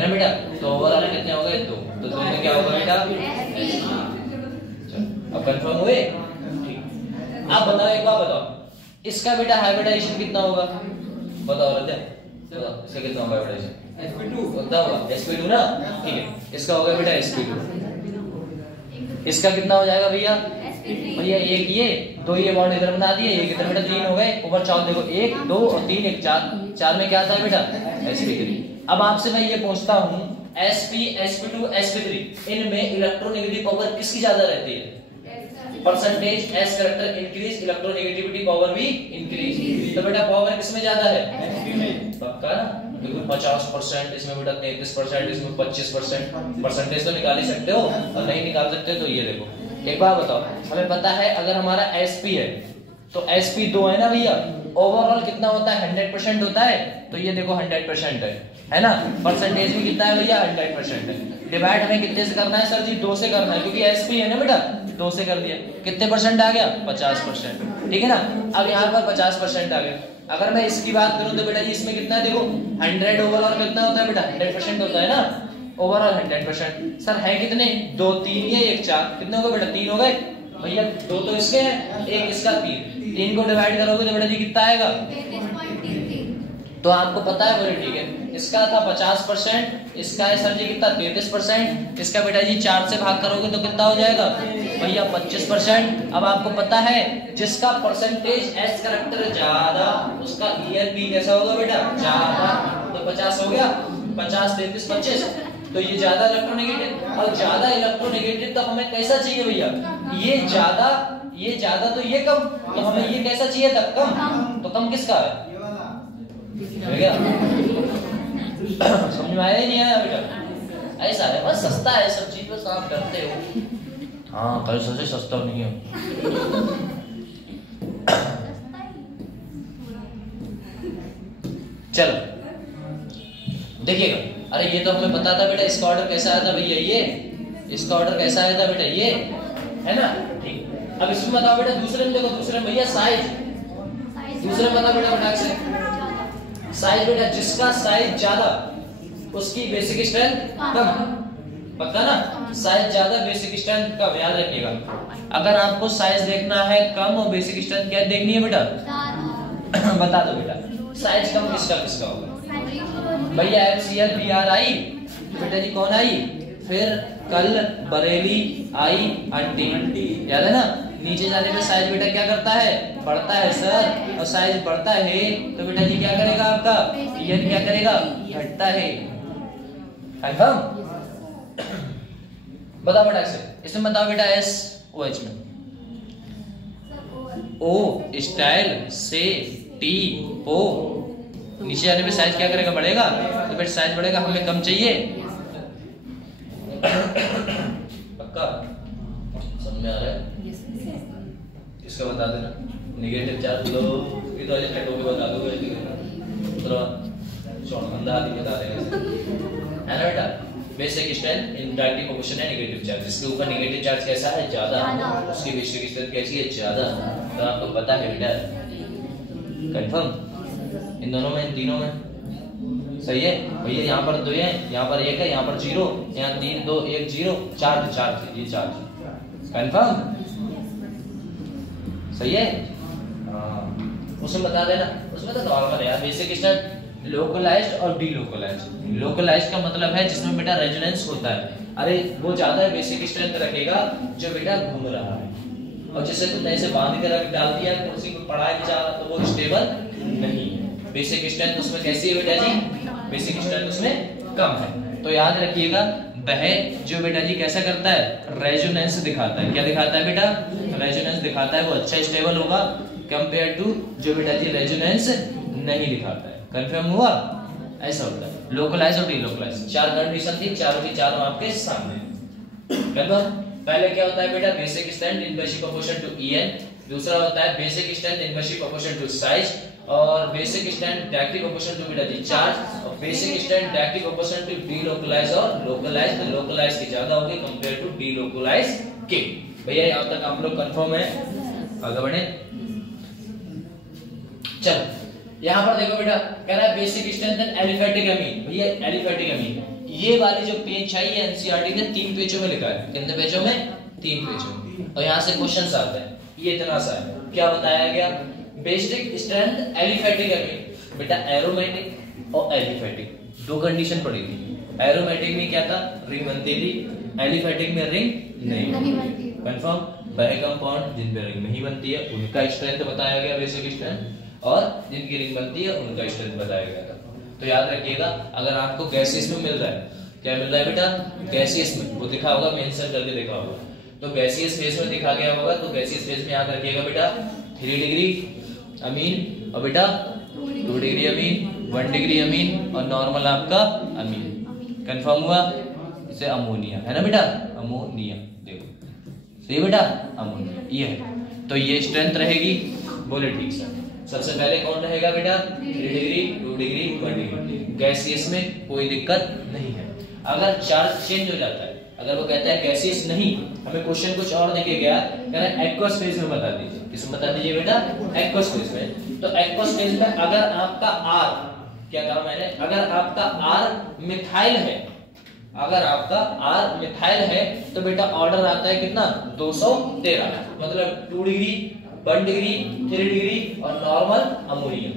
ना बेटा? तो ओवरऑल कितने हो गए? 2। तो 2 में क्या होगा बेटा? अब कंफर्म हुए? ठीक। अब बताओ एक बात बताओ, इसका बेटा हाइब्रिडाइजेशन कितना होगा? बताओ रद्या, इसका कितना होगा हाइब्रिडाइजेशन? sp2 होता होगा, sp2 ना? ठीक है, इसका होगा बेटा sp2। इसका कितना हो जाएगा भैया? भैया एक ये 2 ये बॉन्ड इधर बना दिए, ये कितने बेटा? 3 हो गए। ऊपर चार देखो, 1 2 और 3 1 4। 4 में क्या आता है बेटा? sp3। अब आपसे मैं ये पूछता हूँ sp sp2 sp3 इनमें इलेक्ट्रोनेगेटिव पावर किसकी ज्यादा रहती है? Percentage S character increase, electronegativity power भी इंक्रीज। तो बेटा पावर किसमें ज्यादा है? पक्का ना? बिल्कुल 50%, इसमें बेटा 33%, इसमें 25%। परसेंटेज तो निकाल ही सकते हो, और नहीं निकाल सकते तो ये देखो। एक बात बताओ, हमें पता है अगर हमारा sp है तो sp 2 है ना भैया, ओवरऑल कितना होता है? 100% होता है। तो ये देखो 100% है ना? परसेंटेज भी कितना है भैया? 100% है। डिवाइड हमें कितने से करना है सर जी? 2 से करना है, क्योंकि sp है ना बेटा, 2 से कर दिया। कितने परसेंट आ गया? 50%। ठीक है ना? अब यहाँ पर 50% आ गया। अगर मैं इसकी बात करूं तो बेटा जी इसमें कितना है? देखो 100 ओवरऑल कितना होता है बेटा? 100% होता है ना? ओवरऑल 100%। सर है कितने? 2 3 ये 1 4, कितने हो गए बेटा? 3 हो गए भैया। 2 तो इसके हैं, 1 इसका, 3 को डिवाइड करोगे तो बेटा जी कितना आएगा? तो आपको पता है बोले ठीक है, इसका था 50%, इसका है सर जी कितना? 33%। इसका बेटा जी 4 से भाग करोगे तो कितना हो जाएगा भैया? 25%। अब आपको पता है जिसका परसेंटेज एस कैरेक्टर ज्यादा उसका ईएनपी कैसा होगा बेटा? ज्यादा। तो 50 हो गया, 50 33 25। तो ये ज्यादा इलेक्ट्रोनेगेटिव, और ज्यादा इलेक्ट्रोनेगेटिव तो हमें कैसा चाहिए भैया? ये ज्यादा तो ये कम, तो हमें ये कैसा चाहिए था? कम। तो कम किसका है? समझ में आया ही नहीं आया बेटा? ऐसा है, बस सस्ता है सब चीज, बस आप करते हो। हाँ कल सोचे सस्ता नहीं हो। चलो देखिएगा, अरे ये तो हमें पता था बेटा। इसका ऑर्डर कैसा आया था भैया? ये इसका ऑर्डर कैसा आया था बेटा? ये है ना? ठीक। अब इसमें बताओ बेटा, दूसरे में देखो, दूसरे में भैया साइज, दूसरे में बताओ बेटा फटाक से साइज। बेटा जिसका साइज ज्यादा उसकी बेसिक स्ट्रेंथ कम, पक्का ना? साइज ज्यादा बेसिक स्ट्रेंथ कम, याद रखिएगा। अगर आपको साइज देखना है कम और बेसिक स्ट्रेंथ क्या देखनी है बेटा? बता दो बेटा, साइज कम किसका किसका होगा भैया? FCL BRI बेटा जी कौन आई? फिर कल बरेली आई आंटी, याद है ना? नीचे जाने पे साइज बेटा क्या करता है? बढ़ता है सर। और साइज बढ़ता है तो बेटा जी क्या करेगा आपका? ये क्या करेगा? घटता है। कंफर्म? बताओ बेटा से, इसमें बताओ बेटा SOH में O स्टाइल से T O, नीचे जाने पे साइज क्या करेगा? बढ़ेगा। तो बेटा साइज बढ़ेगा, हमें कम चाहिए। पक्का समझ में आ रहा है? इसका बता देना नेगेटिव चार्ज लो, ये तो ऐसे टैटू के बता दोगे, चलो छोड़ अंधा आदमी बता देंगे है ना बेटा? Basic strength in directly proportional है नेगेटिव चार्ज। इसके ऊपर नेगेटिव चार्ज कैसा है? ज्यादा। उसकी बेसिक स्ट्रेंथ कैसी है? ज्यादा। तो आपको पता है बेटा। कंफर्म? इन दोनों में, इन तीनों में सही है भैया? यहाँ पर 2 है, यहाँ पर 1 है, यहाँ पर 0, यहाँ 3 2 1 0, चार्ज ये चार्ज। कंफर्म? सही है? हाँ उसमें बता देना। उसमें तो नॉर्मल है यार, बेसिक स्ट्रेंथ लोकलाइज्ड और डीलोकलाइज्ड। लोकलाइज्ड का मतलब है जिसमें बेटा रेजोनेंस होता है। अरे वो ज्यादा बेसिक स्ट्रेंथ रखेगा जो बेटा घूम रहा है, और जिसे तुमने ऐसे बांध के रख डाल दिया कुर्सी को पढ़ा के जा तो वो स्टेबल नहीं है। बेसिक स्ट्रेंथ उसमें कैसी है बेटा जी? बेसिक स्ट्रेंथ उसमें कम है। तो याद रखिएगा वह जो बेटा जी कैसा करता है? रेजोनेंस दिखाता है। क्या दिखाता है बेटा? रेजोनेंस दिखाता है। वो अच्छा स्टेबल होगा कंपेयर टू जो बेटा जी रेजोनेंस नहीं दिखाता है। कंफर्म हुआ? ऐसा होता है लोकलाइज और डीलोकलाइज। चार कंडीशन थी, चारों की चारों आपके सामने। कंफर्म? पहले क्या होता है बेटा, basic strength inversely proportional to En। दूसरा होता है basic strength inversely proportional to size, और basic strength directly proportional to बेटा जी चार्ज, और basic strength directly proportional to delocalize और लोकलाइज। तो लोकलाइज की ज्यादा होगी कंपेयर टू डीलोकलाइज के। भैया यहाँ तक आप लोग कंफर्म है? आगे बढ़े। चलो यहाँ पर देखो बेटा, कह रहा है बेसिक स्ट्रेंथ एंड एलिफेटिक अमीन। भैया एलिफेटिक अमीन ये वाली जो पेज चाहिए एनसीईआरटी ने 3 पेजों में लिखा है। कितने पेजों में? 3 पेजों में। और यहाँ से क्वेश्चंस आते हैं, ये इतना सा है। क्या बताया गया? बेसिक स्ट्रेंथ एलिफेटिक अमीन बेटा एरोमेटिक और एलिफेटिक दो कंडीशन पड़ी थी। एरोमेटिक में क्या था? रिंग बनती थी, एलिफेटिक में रिंग नहीं बनती। कंफर्म? वह कंपाउंड जिनमें रिंग नहीं बनती है उनका स्ट्रेंथ बताया गया बेसिक स्ट्रेंथ, और जिनकी रिंग बनती है उनका स्ट्रेंथ बताया गया था। तो याद रखिएगा, अगर आपको गैसियस में मिल रहा है, क्या मिल रहा है बेटा? गैसियस में, वो दिखा होगा मेंशन करके दिखा होगा, तो गैसियस फेज में दिखा गया होगा। तो गैसियस फेज में याद रखिएगा बेटा 3 डिग्री अमीन, और बेटा 2 डिग्री अमीन, 1 डिग्री अमीन, और नॉर्मल आपका अमीन। कंफर्म हुआ? इसे अमोनिया है ना बेटा, अमोनिया। देखो सही बेटा, अमोनिया ये है। तो ये स्ट्रेंथ रहेगी, बोले ठीक से। सबसे पहले कौन रहेगा बेटा? 3 डिग्री, 2 डिग्री, 1 डिग्री। गैसियस में कोई दिक्कत नहीं है। अगर चार्ज चेंज हो जाता है, अगर वो कहता है गैसियस नहीं, हमें क्वेश्चन कुछ और देके गया, कह रहा है एक्वस फेज में बता दीजिए। किसमें बता दीजिए बेटा? एक्वस फेज में। तो एक्वस फेज में अगर आपका R, क्या कहा मैंने, अगर आपका R मिथाइल है, अगर आपका R मिथाइल है तो बेटा ऑर्डर आता है कितना? 213, मतलब 2 डिग्री, 1 डिग्री, 3 डिग्री, और नॉर्मल अमोनिया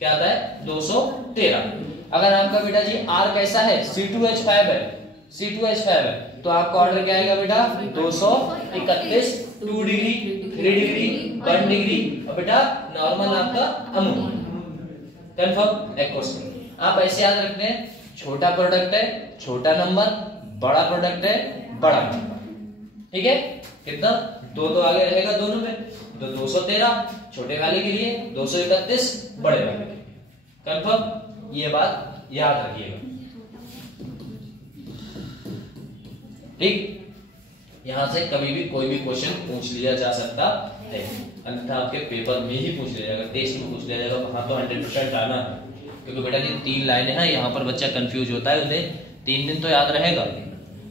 क्या आता है? 213। अगर आपका बेटा जी R कैसा है? C2H5 है, C2H5 है, तो आपका ऑर्डर क्या आएगा बेटा? 231, 2 डिग्री, 3 डिग्री, 1 डिग्री, और बेटा नॉर्मल आपका अमोनिया। कंफर्म? एक्वस। आप ऐसे याद रखते हैं, छोटा प्रोडक्ट है छोटा नंबर, बड़ा प्रोडक्ट है बड़ा नंबर। ठीक है? कितना? 2 तो आगे रहेगा दोनों में, तो 213 छोटे वाले के लिए, 231 बड़े वाले के लिए। कंफर्म? ये बात याद रखिएगा। ठीक? यहां से कभी भी कोई भी क्वेश्चन पूछ लिया जा सकता है, अन्यथा आपके पेपर में ही पूछ लिया जाएगा, टेस्ट में पूछ लिया जाएगा, वहां तो 100% आना है। क्योंकि बेटा जी 3 लाइनें हैं, यहाँ पर बच्चा कंफ्यूज होता है, उन्हें 3 दिन तो याद रहेगा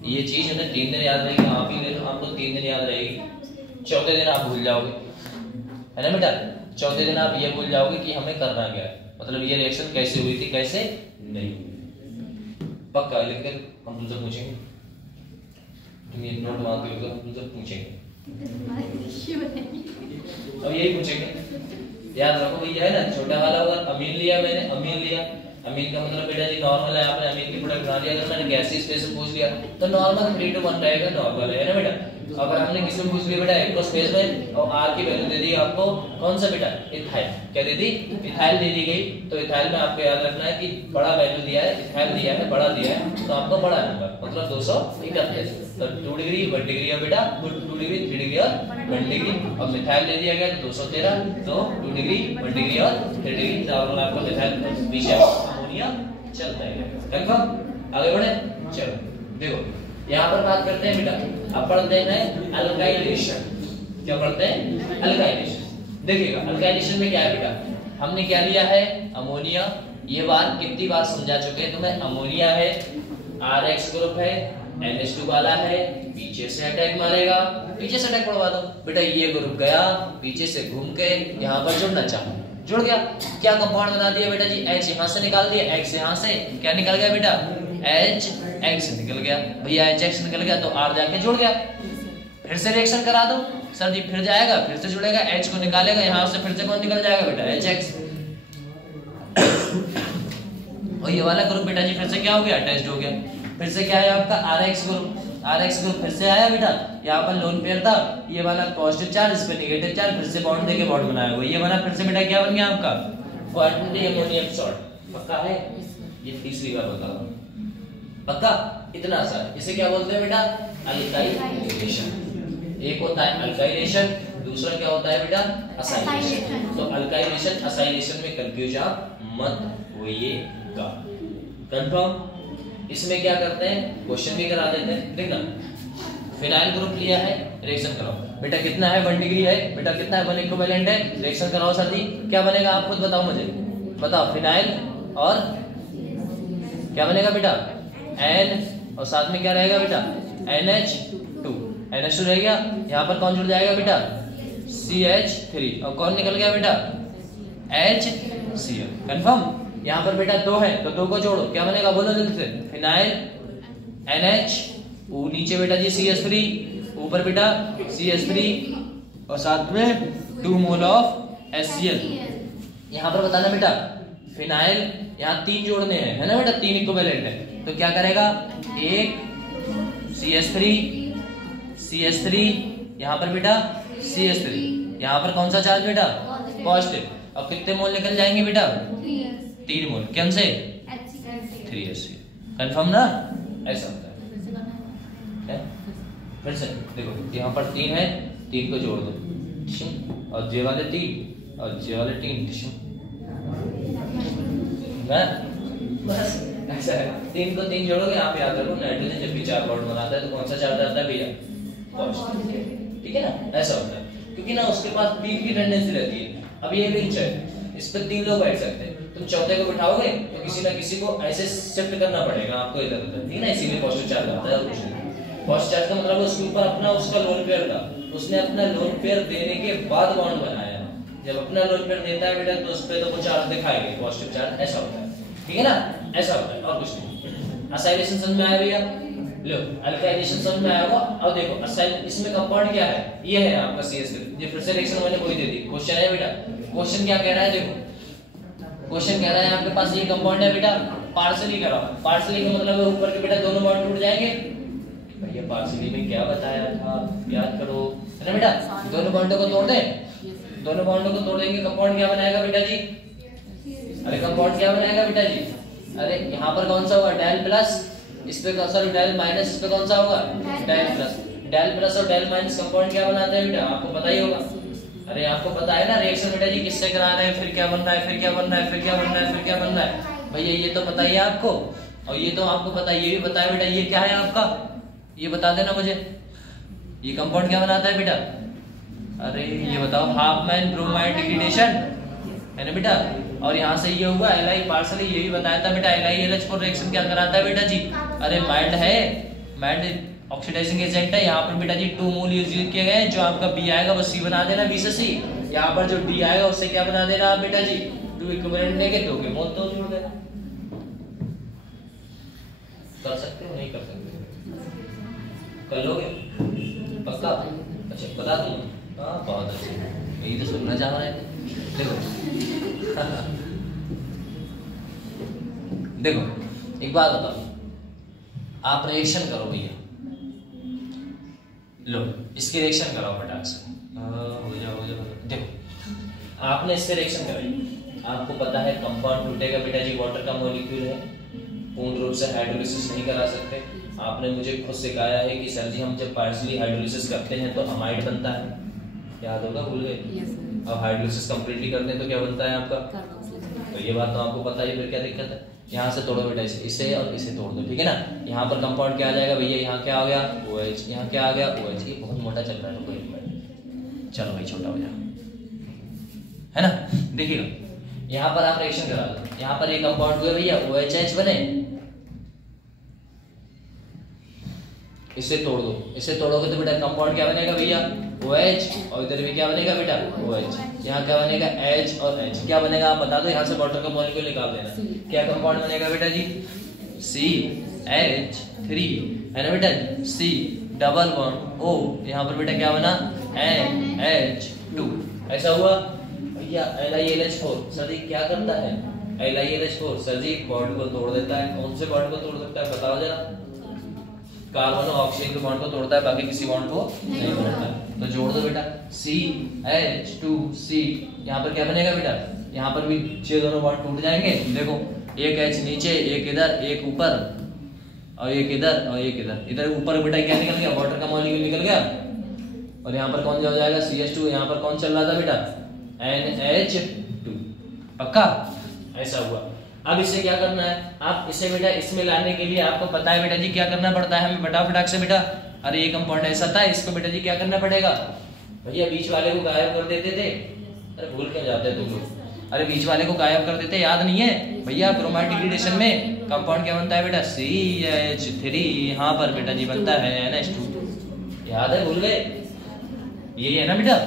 ये चीज, उन्हें 3 दिन याद रहेगी। आप ही ले लो, आपको 3 दिन याद रहेगी, चौथे दिन आप भूल जाओगे, है ना बेटा? चौथे दिन आप ये भूल जाओगे कि हमें करना क्या है, मतलब ये रिएक्शन कैसे हुई थी, कैसे नहीं हुई। पक्का लिख कर हम तुमसे पूछेंगे, तुम ये नोट मांगते हो, हम तुमसे पूछेंगे, अब यही पूछेंगे। याद रखो ये है ना, छोटा वाला होगा, अमीन लिया मैंने, अमीन लिया, अमीन का मतलब बेटा जी नॉर्मल है, आपने अमीन की प्रोडक्ट बना लिया। अगर मैंने गैसियस फेज से पूछ लिया तो नॉर्मल 3 to 1 रहेगा, नॉर्मल है ना बेटा। अगर हमने किसी पूछ लिया बेटा एक्वस फेज में, और R की वैल्यू दे दी आपको कौन सा बेटा? इथाइल। क्या दे दी? इथाइल दे दी गई। तो इथाइल में आपको याद रखना है कि बड़ा वैल्यू दिया है, इथाइल दिया है, बड़ा दिया है, तो आपको बड़ा नंबर मतलब 231। तो 2 डिग्री 1 डिग्री है बेटा, 2 डिग्री 3 डिग्री और 1 डिग्री, और मिथाइल दे दिया गया तो 213, तो 2 डिग्री 1 डिग्री और 3 डिग्री, नॉर्मल आपको मिथाइल विषय अमोनिया चलता है। कंफर्म? आगे बढ़े। चलो देखो यहाँ पर बात करते हैं बेटा, अब पढ़ते हैं अल्काइलेशन। क्या पढ़ते हैं? अल्काइलेशन। देखिएगा अल्काइलेशन में क्या है बेटा, हमने क्या लिया है? अमोनिया। ये बात कितनी बार समझा चुके हैं तुम्हें, अमोनिया है, RH ग्रुप है, NH2 वाला है, पीछे से अटैक मारेगा, पीछे से अटैक पड़वा दो बेटा, ये ग्रुप गया पीछे से घूम के यहाँ पर जुड़ना चाहो, जुड़ गया। क्या कंपाउंड बना दिया बेटा जी? H यहाँ से निकाल दिया, X यहाँ से क्या निकल गया बेटा? HX निकल गया। भैया HX निकल गया तो R जाके जुड़ गया। फिर से रिएक्शन करा दो सर जी, फिर जाएगा, फिर से जुड़ेगा, H को निकालेगा, यहाँ से फिर से कौन निकल जाएगा बेटा? HX। और ये वाला ग्रुप बेटा जी फिर से क्या हो गया? अटैच्ड हो गया। फिर से क्या है आपका? RX group. RX ग्रुप फिर से आया बेटा, यहाँ पर लोन पेयर था, ये वाला पॉजिटिव चार्ज, इस पे नेगेटिव चार्ज, फिर से बॉन्ड देके बॉन्ड बनाया हुआ, ये वाला फिर से बेटा क्या बन गया आपका? Quadratic ammonium salt. पक्का है? ये तीसरी बार बता रहा हूं, पक्का? इतना आसान। इसे क्या बोलते हैं बेटा? अल्काइलेशन। एक होता है अल्काइलेशन, दूसरा क्या होता है बेटा? असाइलेशन। तो अल्काइलेशन असाइलेशन में कंफ्यूज आप मत होइएगा। कंफर्म? इसमें क्या करते हैं, क्वेश्चन भी करा देते हैं। देखना, फिनाइल ग्रुप लिया है, रिएक्शन कराओ। बेटा कितना है? 1 डिग्री है। बेटा कितना है? 1 इक्विवेलेंट है। रिएक्शन कराओ साथी। क्या बनेगा आप खुद बताओ मुझे, बताओ। फिनाइल और क्या बनेगा बेटा? N और साथ में क्या रहेगा बेटा? NH2। NH2 रह गया। यहाँ पर कौन जुड़ जाएगा बेटा? CH3। और कौन निकल गया बेटा? HCl। कंफर्म? यहाँ पर बेटा 2 है तो 2 को जोड़ो, क्या बनेगा? बोलो जल्दी से। फिनाइल NH, नीचे बेटा जी CH3, ऊपर बेटा CH3 और साथ में 2 मोल ऑफ HCl। यहाँ पर बताना बेटा, फिनाइल यहाँ 3 जोड़ने हैं, है ना बेटा? 3 इक्विवेलेंट है तो क्या करेगा? एक CH3 यहाँ पर बेटा CH3, यहाँ पर कौन सा चार्ज बेटा? पॉजिटिव। अब कितने मोल निकल जाएंगे बेटा? 3 मोल। कौन से? 3HCl। कंफर्म ना? ऐसा होता है। फिर से देखो, यहाँ पर 3 है, 3 को जोड़ दो, और जे वाले 3 और जे वाले 3, बस ऐसा है। 3 को 3 जोड़ोगे, आप याद रखो नाइट्रोजन जब भी 4 बॉन्ड बनाता है तो कौन सा चार्ज आता है भैया? पॉजिटिव। ठीक है ना? ऐसा होता है, क्योंकि ना उसके पास पीक की टेंडेंसी रहती है। अब ये रिंच है, इस पे 3 लोग बैठ सकते हैं, तुम चौथे को बिठाओगे तो किसी ना किसी को ऐसे शिफ्ट करना पड़ेगा आपको इधर उधर, ठीक है ना? इसीलिए पॉजिटिव चार्ज आता है और कुछ नहीं। पॉजिटिव चार्ज का मतलब उसके ऊपर अपना उसका लोन पेयर था, उसने अपना लोन पेयर देने के बाद बॉन्ड बनाया। जब अपना लोन पेयर देता है बेटा तो उस पे तो वो चार्ज दिखाएगा, पॉजिटिव चार्ज। ऐसा होता है, ठीक है ना? ऐसा होता है और कुछ नहीं। असाइलेशन समझ में आया भैया? लो, अल्काइलेशन समझ में आया होगा। अब देखो असाइल, इसमें कंपाउंड क्या है? ये है आपका CH3। ये फिर से रिएक्शन मैंने कोई दे दी। क्वेश्चन है बेटा, क्वेश्चन क्या कह रहा है? देखो क्वेश्चन कह रहा है आपके पास ये कंपाउंड है बेटा, पार्शियली कराओ। पार्शियली का मतलब है ऊपर के बेटा दोनों बॉन्ड टूट जाएंगे। भैया पार्शियली में क्या बताया था, याद करो, है ना बेटा? दोनों बॉन्डों को तोड़ दें, दोनों बॉन्डों को तोड़ देंगे, कंपाउंड क्या बनाएगा बेटा जी? अरे कंपाउंड क्या बनाएगा बेटा जी? अरे यहाँ पर कौन सा होगा? डायल प्लस, इस पे कौन सा? डायल माइनस, इस पे कौन सा होगा? Dial plus. डायल प्लस और डायल माइनस कंपाउंड क्या बनाते हैं बेटा? आपको पता ही होगा। अरे आपको पता है ना रिएक्शन बेटा जी किससे करा रहे हैं, फिर क्या बन रहा है, फिर क्या बन रहा है, फिर क्या बन रहा है, फिर क्या बन रहा है? भैया ये तो पता ही है आपको, और ये तो आपको पता है, ये भी पता है बेटा। ये क्या है आपका? ये बता देना मुझे, ये कंपाउंड क्या बनाता है बेटा? अरे ये बताओ, हाफमैन ब्रोमाइड डिग्रेडेशन, है ना बेटा? और यहाँ से ये हुआ एलाइ पार्शियली, ये भी बताया था बेटा। LiLH4 रिएक्शन क्या कराता है बेटा जी? अरे माइल्ड है, माइल्ड ऑक्सीडाइजिंग एजेंट है। यहाँ पर बेटा जी 2 मोल यूज किए गए, जो आपका B आएगा वो C बना देना, B से C। यहाँ पर जो D आएगा उससे क्या बना देना आप बेटा जी? 2 इक्विवेलेंट लेके 2 के मोल तो जोड़ देना। कर सकते हो? नहीं कर सकते? कर लोगे पक्का? अच्छा बता दूं? हाँ बहुत अच्छे, यही तो सुनना चाह रहे थे। देखो देखो एक बात बताओ, आप रिएक्शन करो भैया, लो इसकी रिएक्शन कराओ फटाक से। हो जाओ। देखो आपने इससे रिएक्शन कराई, आपको पता है कंपाउंड टूटेगा बेटा जी, वाटर का मॉलिक्यूल है, पूर्ण रूप से हाइड्रोलिसिस नहीं करा सकते। आपने मुझे खुद सिखाया है कि सर जी हम जब पार्शियली हाइड्रोलिसिस करते हैं तो अमाइड बनता है, याद होगा? भूल गए? अब हाइड्रोलिसिस कंप्लीटली करते हैं तो क्या बनता है आपका? तो ये बात तो आपको पता ही, फिर क्या दिक्कत है? यहाँ से तोड़ो बेटा, इसे और इसे तोड़ दो, ठीक है ना? यहाँ पर कंपाउंड क्या आ जाएगा भैया? यहाँ क्या आ गया? OH। यहाँ क्या आ गया? OH। ये बहुत मोटा चल रहा है, कोई चलो भाई छोटा हो जाए, है ना? देखिएगा यहाँ पर आप रिएक्शन करा दो, यहाँ पर ये कंपाउंड हुए भैया OHH बने, इसे तोड़ दो, इसे तोड़ोगे तो बेटा कंपाउंड क्या बनेगा भैया? OH। और इधर भी क्या बनेगा बेटा? OH। यहाँ क्या बनेगा? H और H। क्या बनेगा आप बता दो, यहाँ से वाटर का मॉलिक्यूल निकाल देना। क्या कंपाउंड बनेगा बेटा जी? CH3, है ना बेटा? C डबल बॉन्ड O, यहाँ पर बेटा क्या बना? NH2। ऐसा हुआ भैया। LiLH4 सर जी क्या करता है? LiLH4 सर जी बॉन्ड को तोड़ देता है। कौन से बॉन्ड को तोड़ सकता है बताओ जरा? कार्बन और ऑक्सीजन के बॉन्ड को तोड़ता है, बाकी किसी बॉन्ड को नहीं तोड़ता है। तो जोड़ दो बेटा, CH2C। यहाँ पर क्या बनेगा बेटा? यहाँ पर भी ये दोनों बॉन्ड टूट जाएंगे। देखो एक H नीचे, एक इधर, एक ऊपर, और एक इधर और एक इधर। इधर ऊपर बेटा क्या निकल गया? वाटर का मॉलिक्यूल निकल गया। और यहाँ पर कौन हो जाएगा CH2, यहाँ पर कौन चल रहा था बेटा NH2, पक्का ऐसा हुआ। अब इसे क्या करना है, आप इसे बेटा इसमें लाने के लिए आपको पता है बेटा जी क्या करना पड़ता है हमें, फटाफट से बेटा, अरे ये कंपाउंड ऐसा था, इसको बेटा जी क्या करना पड़ेगा भैया, बीच वाले को गायब कर देते थे, अरे भूल क्यों जाते हैं तुम लोग, अरे बीच वाले को गायब कर देते, याद नहीं है भैया, ब्रोमाइड डिग्रेडेशन में कंपाउंड क्या बनता है बेटा CH3, यहाँ पर बेटा जी बनता है NH2, याद है, भूल गए, यही है ना बेटा,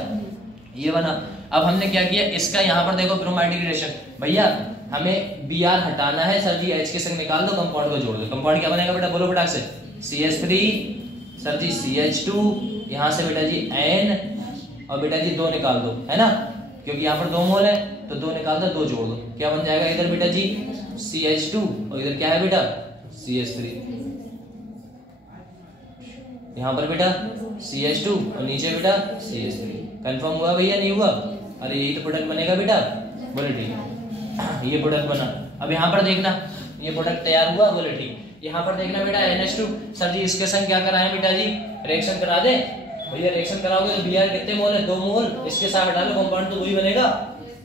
ये बना। अब हमने क्या किया, इसका यहाँ पर देखो ब्रोमाइड डिग्रेडेशन, भैया हमें Br हटाना है सर जी, H के संग निकाल दो, कंपाउंड को जोड़ दो, कंपाउंड क्या बनेगा बेटा, बोलो फटाक से, CH3 सर जी CH2, यहाँ से बेटा जी N और बेटा जी 2 निकाल दो, है ना, क्योंकि यहाँ पर 2 मोल है तो 2 निकाल दो, 2 जोड़ दो, क्या बन जाएगा इधर बेटा जी CH2 और इधर क्या है बेटा CH3, यहाँ पर बेटा CH2 और नीचे बेटा CH3, कंफर्म हुआ भैया नहीं हुआ, अरे यही तो प्रोडक्ट बनेगा बेटा, बोले ठीक है, ये प्रोडक्ट बना। अब यहाँ पर देखना ये प्रोडक्ट तैयार हुआ, बोले ठीक, यहाँ पर देखना बेटा NH2 सर जी इसके संग क्या कराएं बेटा जी, रिएक्शन करा दे भैया, रिएक्शन कराओगे तो Br कितने मोल है, 2 मोल, इसके साथ हटा लो, कंपाउंड तो वही बनेगा,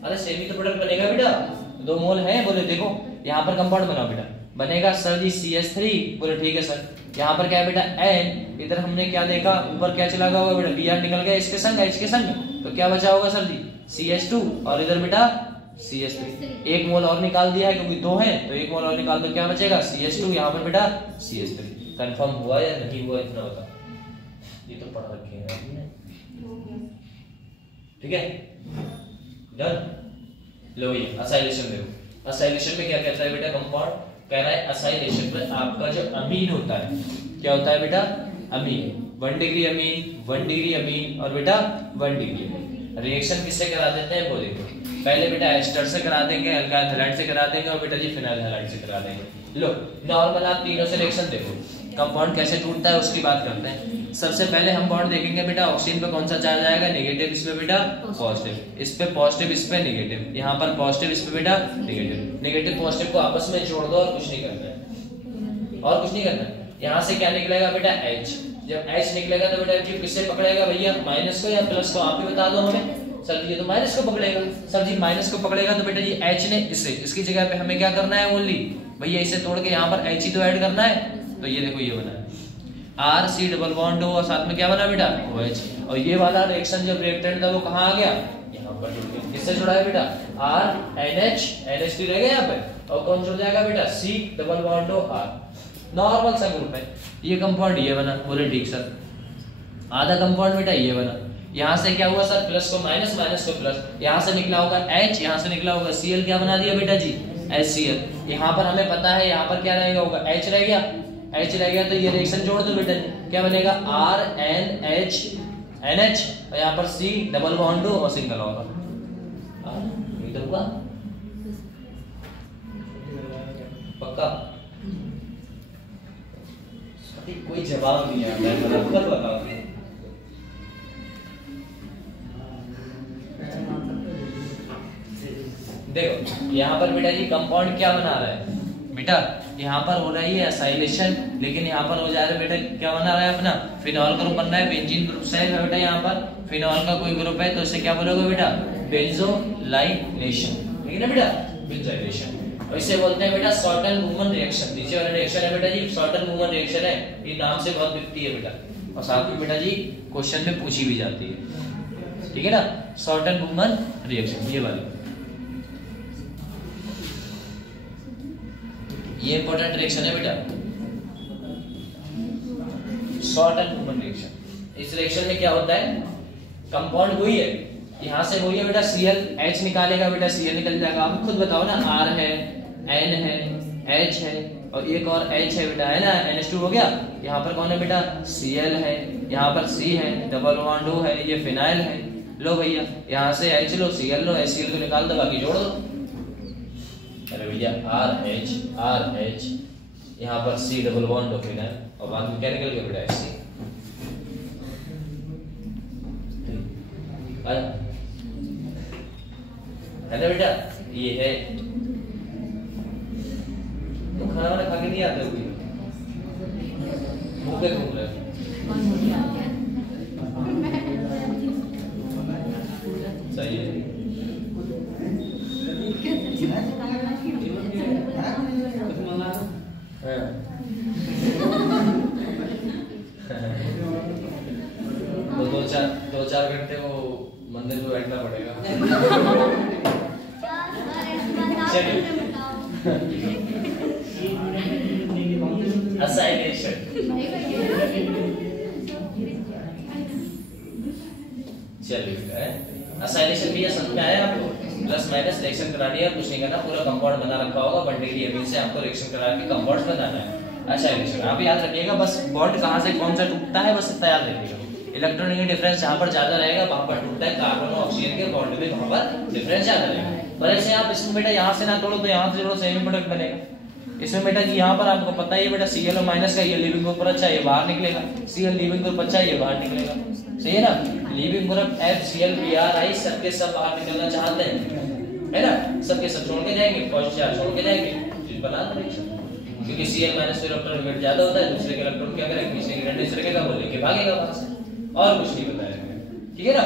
अरे सेम ही तो प्रोडक्ट बनेगा बेटा, 2 मोल है, बोले देखो यहाँ पर कंपाउंड बनाओ बेटा, बनेगा सर जी CH3, बोले ठीक है सर, यहाँ पर क्या है बेटा N, इधर हमने क्या देखा ऊपर क्या चला गया होगा बेटा, Br निकल गया इसके संग H के संग, तो क्या बचा होगा सर जी CH2 और इधर बेटा CH3, 1 मोल और निकाल दिया है क्योंकि 2 है तो 1 मोल और निकाल दो, क्या बचेगा CH2, यहाँ पर बेटा CH3, कंफर्म हुआ या नहीं हुआ इतना बता, ये तो पढ़ रखे हैं, ठीक है डन। लो ये असाइलेशन देखो, असाइलेशन में क्या कहता है बेटा, कंपाउंड कह रहा है असाइलेशन में आपका जो अमीन होता है, क्या होता है बेटा अमीन, 1 डिग्री अमीन, 1 डिग्री अमीन और बेटा 1 डिग्री अमीन, रिएक्शन किससे करा देते हैं वो देखो, पहले बेटा एस्टर से करा देंगे, अल्काइल हैलाइड से करा देंगे और बेटा जी फिनाइल हैलाइड से करा देंगे। लो नॉर्मल आप तीनों से रिएक्शन देखो, कंपाउंड कैसे टूटता है उसकी बात करते हैं। सबसे पहले हम बॉन्ड देखेंगे बेटा, ऑक्सीजन पे कौन सा चार्ज आएगा, नेगेटिव, इस पे बेटा पॉजिटिव, इस पे पॉजिटिव, इस पे नेगेटिव, यहाँ पर पॉजिटिव, इस पे बेटा नेगेटिव, नेगेटिव पॉजिटिव को आपस में जोड़ दो और कुछ नहीं करना है, और कुछ नहीं करना है। यहाँ से क्या निकलेगा बेटा H, जब H निकलेगा तो बेटा जी किससे पकड़ेगा भैया, माइनस को या प्लस को, आप ही बता दो हमें, सर जी ये तो माइनस को पकड़ेगा, सर जी माइनस को पकड़ेगा तो बेटा जी H ने इसे, इसकी जगह पे हमें क्या करना है ओनली भैया, इसे तोड़ के यहाँ पर H ही तो ऐड करना है, तो ये देखो ये बना है RC डबल बॉन्ड हो और साथ में क्या बना बेटा OH, और ये वाला रिएक्शन जब रिएक्टेंट था वो कहाँ आ गया, यहाँ पर जुड़ गया, किससे जुड़ा है बेटा R NH रह गया यहाँ पे, और कौन जुड़ जाएगा बेटा C डबल बॉन्ड हो R, नॉर्मल सा ग्रुप है, ये कंपाउंड ये बना, बोले ठीक सर, आधा कंपाउंड बेटा ये बना, यहाँ से क्या हुआ सर, प्लस को माइनस, माइनस को प्लस, यहाँ से निकला होगा H, यहाँ से निकला होगा Cl, क्या बना दिया बेटा जी HCl, यहाँ पर हमें पता है यहाँ पर क्या रहेगा होगा H रह गया, H रह गया तो ये रिएक्शन जोड़ दो बेटा, क्या बनेगा RNH NH और यहाँ पर C डबल बॉन्ड और सिंगल होगा, इधर हुआ पक्का, कोई जवाब नहीं आता है, खुद बताओ देखो यहाँ पर बेटा जी कंपाउंड क्या बना रहा है बेटा, यहाँ पर हो रही है असाइलेशन, लेकिन यहाँ पर हो जा रहा है बेटा क्या बना रहा है अपना फिनॉल ग्रुप बन रहा है, बेंजीन ग्रुप से है बेटा, यहाँ पर फिनॉल का कोई ग्रुप है तो इसे क्या बोलोगे बेटा बेंजोलाइनेशन, ठीक है ना बेटा बेंजोलाइनेशन, और इसे बोलते हैं बेटा शॉर्टन मूवमेंट रिएक्शन, नीचे वाला रिएक्शन है बेटा जी शॉर्टन मूवमेंट रिएक्शन है, ये नाम से बहुत दिखती है बेटा, और साथ में बेटा जी क्वेश्चन में पूछी भी जाती है, ठीक है ना, शॉर्टन मूवमेंट रिएक्शन ये वाली, ये इंपॉर्टेंट रिएक्शन है बेटा शॉर्टन मूवमेंट रिएक्शन। इस रिएक्शन में क्या होता है, कंपाउंड वही है, यहाँ से वही है बेटा Cl, H निकालेगा बेटा Cl निकल जाएगा, आप खुद बताओ ना, R है N है H है और एक और H है बेटा, है ना NH2 हो गया, यहाँ पर कौन है बेटा Cl है, यहाँ पर C है डबल बॉन्ड O है, ये फिनाइल है, लो भैया यहाँ से H लो Cl लो HCl को निकाल दो, बाकी जोड़ दो, अरे भैया RH यहाँ पर C double bond of phenyl और बाद में क्या निकल गया बेटा HC, है ना बेटा, ये है तो खाना वाना खा के नहीं आते कोई, भूखे घूम रहे तो दो चार घंटे वो मंदिर में बैठना पड़ेगा। Acylation। चलिए Acylation भी समझ में आया आपको? प्लस माइनस रिएक्शन करा दिया, कुछ नहीं करना, पूरा कंपाउंड बना रखा होगा, 1 डिग्री अमीन से आपको रिएक्शन करा के कंपाउंड बनाना है। Acylation आप याद रखिएगा, बस बॉन्ड कहाँ से कौन सा टूटता है बस इतना याद रखिएगा। इलेक्ट्रॉनिक डिफरेंस जहाँ पर ज्यादा रहेगा वहाँ पर टूटता है, कार्बन और ऑक्सीजन के बॉन्ड में वहाँ पर डिफरेंस ज्यादा रहेगा। पर ऐसे आप इसमें बेटा यहाँ से ना तोड़ो तो यहाँ से जोड़ो, सेमी प्रोडक्ट बनेगा। इसमें बेटा जी यहाँ पर आपको पता ही है बेटा Cl और माइनस का ये लीविंग ग्रुप अच्छा ये बाहर निकलेगा, Cl लीविंग ग्रुप अच्छा ये बाहर निकलेगा, सही है ना। लीविंग ग्रुप FCl Br सबके सब बाहर निकलना चाहते हैं, है ना, सबके सब छोड़ के जाएंगे, पॉजिटिव चार्ज छोड़ के जाएंगे, चीज बना दो रिएक्शन। क्योंकि Cl माइनस इलेक्ट्रॉन वेट ज्यादा होता है, दूसरे के इलेक्ट्रॉन क्या करेंगे, तीसरे के रेडियस रखेगा, वो लेके भागेगा वहां से, और कुछ नहीं बताएंगे, ठीक है ना।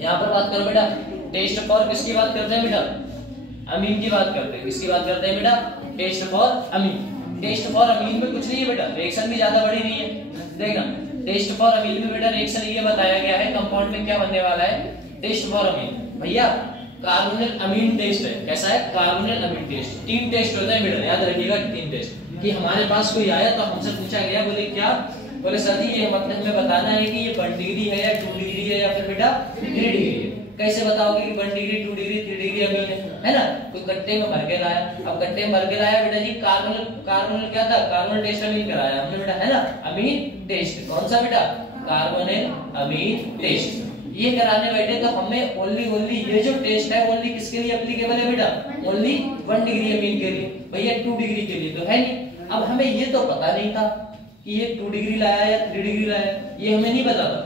यहाँ पर बात करो बेटा टेस्ट फॉर किसकी बात करते हैं बेटा, अमीन की बात करते हैं। किसकी बात करते हैं बेटा, test for amine. Test for amine में कुछ नहीं है बेटा, रिएक्शन भी ज्यादा बड़ी नहीं है, देखना टेस्ट फॉर अमीन में बेटा रिएक्शन ये बताया गया है कंपाउंड में क्या बनने वाला है। टेस्ट फॉर अमीन भैया कार्बोनिल अमीन टेस्ट है, कैसा है, कार्बोनिल अमीन टेस्ट। 3 टेस्ट होते हैं बेटा, याद रखिएगा 3 टेस्ट। कि हमारे पास कोई आया तो हमसे पूछा गया, बोले क्या, बोले सर जी ये मतलब हमें बताना है कि ये 1 डिग्री है या 2 डिग्री है या फिर बेटा 3 डिग्री है। कैसे बताओगे कि 1 डिग्री 2 डिग्री 3 डिग्री अमीन है ना। कोई कट्टे में भर के लाया, अब कट्टे में भर के लाया बेटा जी कार्बोनिल क्या था, कार्बोनिल टेस्ट अमीन कराया हमने बेटा, है ना, अमीन टेस्ट। कौन सा बेटा, कार्बोनिल अमीन टेस्ट। ये कराने बैठे तो हमें ओनली ये जो टेस्ट है ओनली किसके लिए एप्लीकेबल है बेटा, ओनली 1 डिग्री अमीन के लिए, भैया 2 डिग्री के लिए तो है नहीं। अब हमें ये तो पता नहीं था कि ये 2 डिग्री लाया या 3 डिग्री लाया, ये हमें नहीं पता था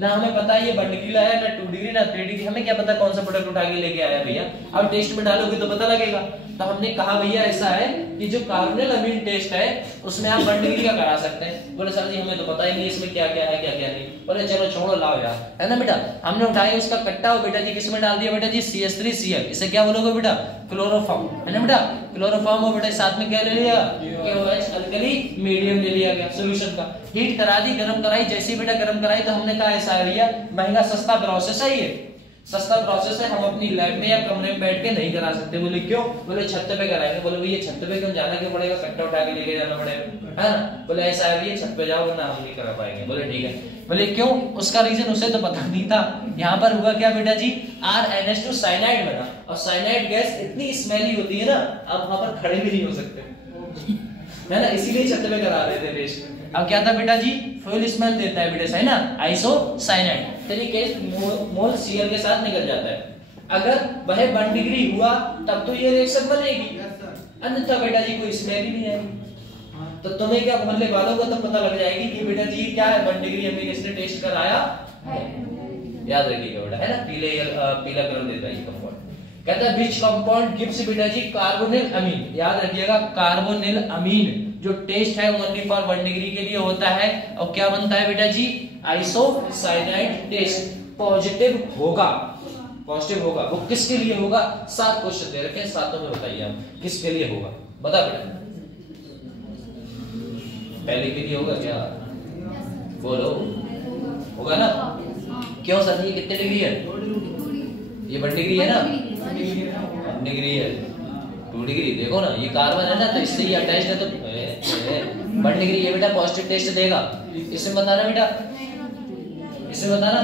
ना, हमें पता है ये 1 डिग्री लाया ना 2 डिग्री ना 3 डिग्री, हमें क्या पता कौन सा प्रोडक्ट उठा के लेके आया भैया। अब टेस्ट में डालोगे तो पता लगेगा। तो हमने कहा भैया ऐसा है कि जो कार्बोनिल अमीन टेस्ट है उसमें आप 1 डिग्री का करा सकते हैं। बोले सर जी हमें तो पता ही नहीं इसमें क्या क्या है क्या क्या नहीं। बोले चलो छोड़ो लाओ यार, है ना बेटा। हमने उठाया उसका कट्टा और बेटा जी किसमें डाल दिया बेटा जी CH3Cl, इसे क्या बोलोगे बेटा, क्लोरोफॉर्म, है ना बेटा, क्लोरोफॉर्म और बेटा साथ में क्या ले लिया, KOH अल्कली मीडियम ले लिया गया सॉल्यूशन का। हीट करा दी, गरम कराई, जैसे ही बेटा गरम कराई तो हमने कहा ऐसा भैया महंगा सस्ता प्रोसेस है, ये सस्ता प्रोसेस है, हम अपनी लैब में या कमरे में बैठ के नहीं करा सकते। बोले क्यों, बोले छत पे कराएंगे। बोले भैया छत पे क्यों जाना, क्यों पड़ेगा, कट्टा उठा के लेके जाना पड़ेगा, है ना। बोले ऐसा है भैया छत पे जाओ वरना हम नहीं करा पाएंगे। बोले ठीक है। बोले क्यों, उसका रीजन उसे तो पता नहीं था। यहाँ पर हुआ क्या बेटा जी, RNH2 साइनाइड बना, और साइनाइड गैस इतनी स्मेली होती है ना, आप वहां पर खड़े भी नहीं हो सकते, है ना, इसीलिए छत पे करा रहे थे टेस्ट। अब क्या था बेटा जी, फ्यूल स्मेल देता है बेटा, है ना, आइसोसाइनाइड। तरीके मोल Cl के साथ निकल जाता है। अगर वह 1 डिग्री हुआ तब तो ये रिएक्शन बनेगी, अन्यथा बेटा जी कोई स्मेल ही नहीं आएगी। तो तुम्हें क्या मोहल्ले वालों को तो पता लग जाएगी कि बेटा जी क्या है, 1 डिग्री अमीन इसने टेस्ट कराया है। याद रखिएगा बेटा, है ना, पीला कलर देता है ये कंपाउंड। कहता है विच कंपाउंड गिव्स बेटा जी कार्बोनिल अमीन। याद रखिएगा कार्बोनिल अमीन जो टेस्ट है ओनली फॉर 1 डिग्री के लिए होता है, और क्या बनता है बेटा जी, आइसोसाइनाइड टेस्ट। पॉजिटिव होगा, पॉजिटिव होगा, वो किसके लिए होगा, 7 क्वेश्चन दे रखे हैं, 7 में बताइए आप किसके लिए होगा, बता बेटा। पहले के लिए होगा क्या, बोलो, होगा ना। क्यों सर ये कितने डिग्री है, ये 1 डिग्री है ना, 1 डिग्री है, 2 डिग्री देखो ना, ये कार्बन है ना तो इससे ये अटैच्ड है, तो 1 डिग्री ये बेटा पॉजिटिव टेस्ट देगा। इसमें बताना बेटा, इसमें बताना,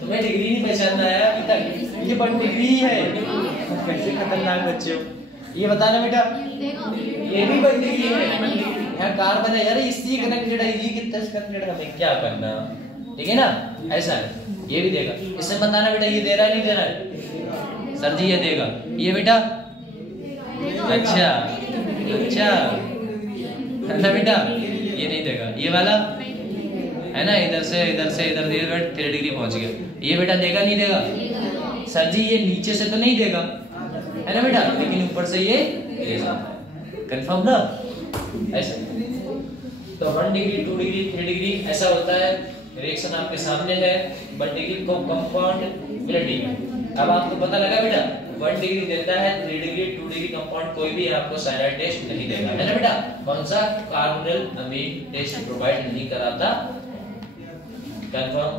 तुम्हें डिग्री नहीं पहचानना है अभी तक, ये 1 डिग्री है, कैसे खतरनाक बच्चे हो। ये बताना बेटा, ये भी 1 डिग्री है, यहाँ कार्बन है यार, इससे कनेक्टेड है, ये कितना कनेक्टेड है, हमें क्या करना, ठीक है ना, ऐसा है। ये भी देगा, इसमें बताना बेटा ये दे रहा है नहीं दे रहा है, सर जी ये देगा, ये बेटा अच्छा अच्छा है ना बेटा, ये नहीं देगा, ये वाला है ना, इधर से इधर 3 डिग्री पहुंच गया, ये बेटा देगा नहीं देगा, सर जी ये नीचे से तो नहीं देगा, है ना बेटा, लेकिन ऊपर से ये देगा, कंफर्म ना, ऐसा। तो 1 डिग्री 2 डिग्री 3 डिग्री ऐसा होता है। रिएक्शन आपके सामने है, 1 डिग्री को कंपाउंड मिलिटी अब आपको पता लगा बेटा 1 डिग्री देता है, 3 डिग्री 2 डिग्री कंपाउंड कोई भी आपको साइनाइड टेस्ट नहीं देगा, है ना बेटा। कौन सा? कार्बोनिल अमीन टेस्ट प्रोवाइड नहीं कराता। कंफर्म?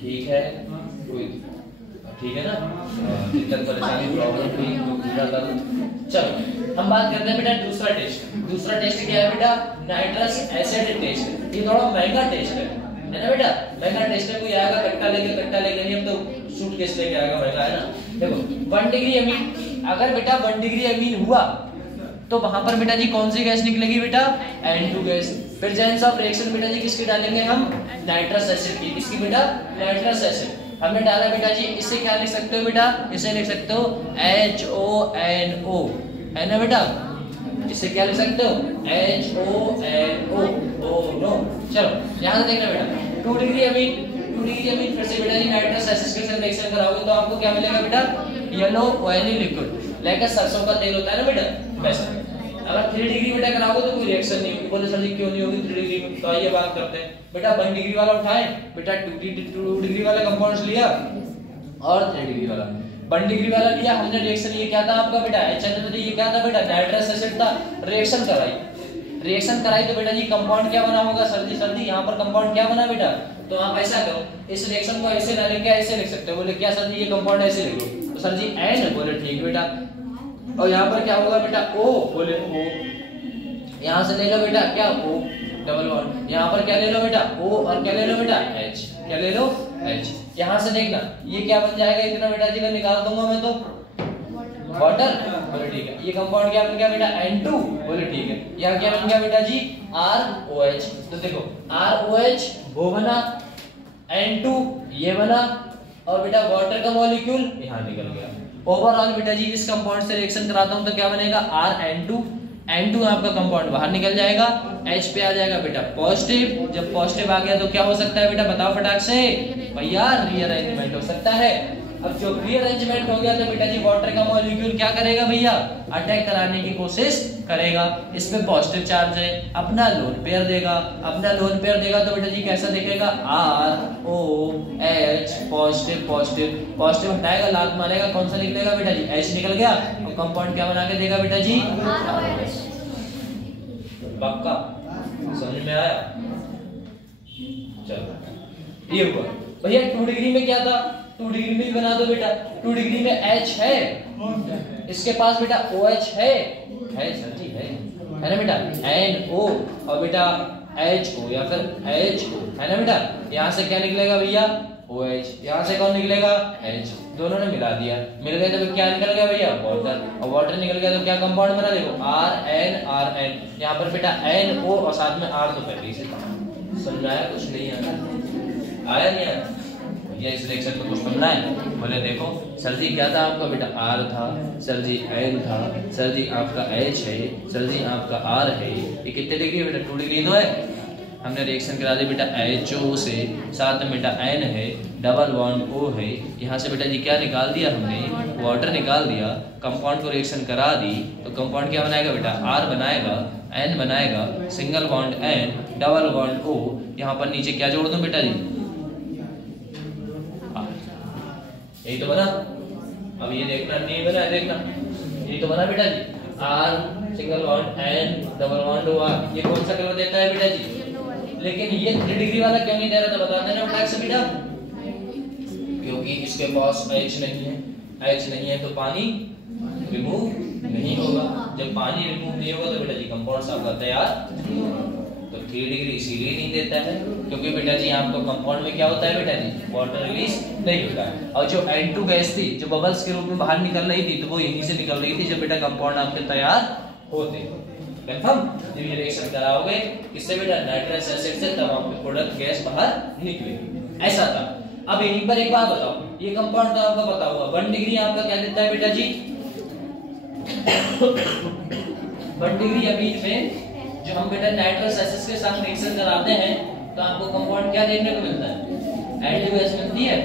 ठीक है, कोई ठीक है ना, दिक्कत परेशानी प्रॉब्लम भी तो पूरा कर। चलो हम बात करते हैं बेटा दूसरा टेस्ट। दूसरा टेस्ट क्या है बेटा? Nitrous acid test. ये थोड़ा महंगा टेस्ट है ना बेटा, महंगा टेस्ट है। कोई आएगा कट्टा लेके नहीं, हम तो सूटकेस लेके आएगा, महंगा है ना। देखो 1 डिग्री अमीन, अगर बेटा 1 डिग्री अमीन हुआ तो वहां पर बेटा जी कौन सी गैस निकलेगी बेटा? N2 gas. फिर जेंस ऑफ रिएक्शन बेटा जी किसकी डालेंगे हम? नाइट्रस एसिड की। किसकी बेटा? नाइट्रस एसिड हमने डाला बेटा जी। इससे क्या लिख सकते हो बेटा? इसे लिख सकते हो HONO, है ना बेटा। इसे क्या लिख सकते हो? HONO, no. चलो यहां से देखना बेटा 2 डिग्री अमीन फिर से बेटा जी नाइट्रस एसिड के साथ रिएक्शन कराओगे तो आपको क्या मिलेगा बेटा? येलो ऑयली लिक्विड, लाइक सरसों का तेल होता है ना बेटा, वैसा। अगर 3 डिग्री बेटा कराओगे तो कोई रिएक्शन नहीं होगी। बोले सर जी क्यों नहीं होगी 3 डिग्री में? तो आइए बात करते हैं बेटा। 1 डिग्री वाला उठाएं बेटा, 2 डिग्री वाला कंपाउंड्स लिया और 3 डिग्री वाला। 1 डिग्री वाला लिया हमने, रिएक्शन ये क्या था आपका बेटा? HNO3, ये क्या था बेटा? नाइट्रस एसिड था। रिएक्शन कराई तो बेटा जी कंपाउंड क्या बना होगा? सर जी यहाँ पर कंपाउंड क्या बना बेटा? तो आप ऐसा करो, इस रिएक्शन को ऐसे ना लेके ऐसे लिख सकते हो। बोले क्या सर जी ये कंपाउंड ऐसे लिख लो, तो सर जी N, बोले ठीक बेटा। और यहाँ पर क्या होगा बेटा? O, बोले O। यहाँ से ले लो बेटा क्या? O double bond. यहाँ पर क्या ले लो बेटा? O और क्या ले लो बेटा? H। क्या ले लो? H। यहाँ से देखना ये क्या बन जाएगा इतना बेटा जी, का निकाल दूंगा मैं तो वाटर, बोले ठीक है। ये कंपाउंड क्या बन गया बेटा? N2, बोले ठीक है। यहाँ क्या बन गया बेटा जी? ROH। तो देखो ROH वो बना, N2 ये बना, और बेटा वाटर का मॉलिक्यूल यहाँ निकल गया। ओवरऑल बेटा जी इस कंपाउंड से रिएक्शन कराता हूं तो क्या बनेगा? N2 आपका कंपाउंड बाहर निकल जाएगा, H पे आ जाएगा बेटा पॉजिटिव। जब पॉजिटिव आ गया तो क्या हो सकता है बेटा? बताओ फटाक से भैया, रीअरेंजमेंट हो सकता है। अब जो रीअरेंजमेंट हो गया तो बेटा जी वाटर का मॉलिक्यूल क्या करेगा भैया? अटैक कराने की कोशिश करेगा। इस पे पॉजिटिव चार्ज है, अपना लोन पेयर देगा। तो बेटा जी कैसा दिखेगा? ROH, पॉजिटिव हटाएगा, लात मारेगा, कौन सा निकलेगा बेटा जी? H निकल गया। और कंपाउंड क्या बना के देगा बेटा जी? पक्का समझ में आया? चलो ये हुआ भैया। 2 डिग्री में क्या था? 2 डिग्री में भी बना दो बेटा। 2 डिग्री में H है, इसके पास बेटा OH है सर जी, है ना बेटा? NO और बेटा HO या फिर HO, है ना बेटा। यहाँ से क्या निकलेगा भैया? OH। यहाँ से कौन निकलेगा? H। दोनों ने मिला दिया, मिल गए तो क्या निकल गया भैया? वाटर। और वाटर निकल गया तो क्या कंपाउंड बना? देखो RN। यहाँ पर बेटा NO और साथ में R तो पहले से था। समझाया? कुछ नहीं आया नहीं आया? या इस रिएक्शन को कुछ बनना है? बोले देखो सर जी क्या था आपका बेटा? R था, सर जी N था, सर जी आपका H है, सर जी आपका R है। ये कितने डिग्री बेटा? 2 डिग्री तो है। हमने रिएक्शन करा दी बेटा HO से, साथ में बेटा N है, डबल बॉन्ड O है। यहाँ से बेटा जी क्या निकाल दिया हमने? वाटर निकाल दिया। कंपाउंड को रिएक्शन करा दी तो कंपाउंड क्या बनाएगा बेटा? R बनाएगा, N बनाएगा, single bond N, double bond O। यहाँ पर नीचे क्या जोड़ दूं बेटा जी? यही तो बना। अब ये देखना नहीं बना, देखना यही तो बना बेटा जी। R single bond N, double bond O। ये कौन सा कलर देता है बेटा जी? लेकिन ये 3 डिग्री वाला क्यों नहीं दे रहा था? बता देना फटाक से बेटा। क्योंकि इसके पास H नहीं है तो पानी रिमूव नहीं होगा। जब पानी रिमूव नहीं होगा तो बेटा जी कंपाउंड आपका तैयार तो 3 डिग्री इसीलिए नहीं देता है, क्योंकि बेटा जी आपको कंपाउंड में क्या होता है बेटा जी? वाटर रिलीज नहीं होता है। और जो N2 गैस थी जो बबल्स के रूप में बाहर निकल रही थी तो वो यहीं से निकल रही थी जब बेटा कंपाउंड आपके तैयार होते। कंफर्म? जब ये रिएक्शन कराओगे इससे बेटा नाइट्रस एसिड से तब आपके प्रोडक्ट गैस बाहर निकलेगी। ऐसा था। अब यहीं पर एक बात बताओ, ये कंपाउंड तो आपका पता होगा 1 डिग्री आपका क्या देता है बेटा जी? 1 डिग्री अमीन में जो हम बेटा नाइट्रस एसिड के साथ रिएक्शन कराते हैं तो आपको कंपाउंड क्या देखने को मिलता है? N2 गैस मिलती है।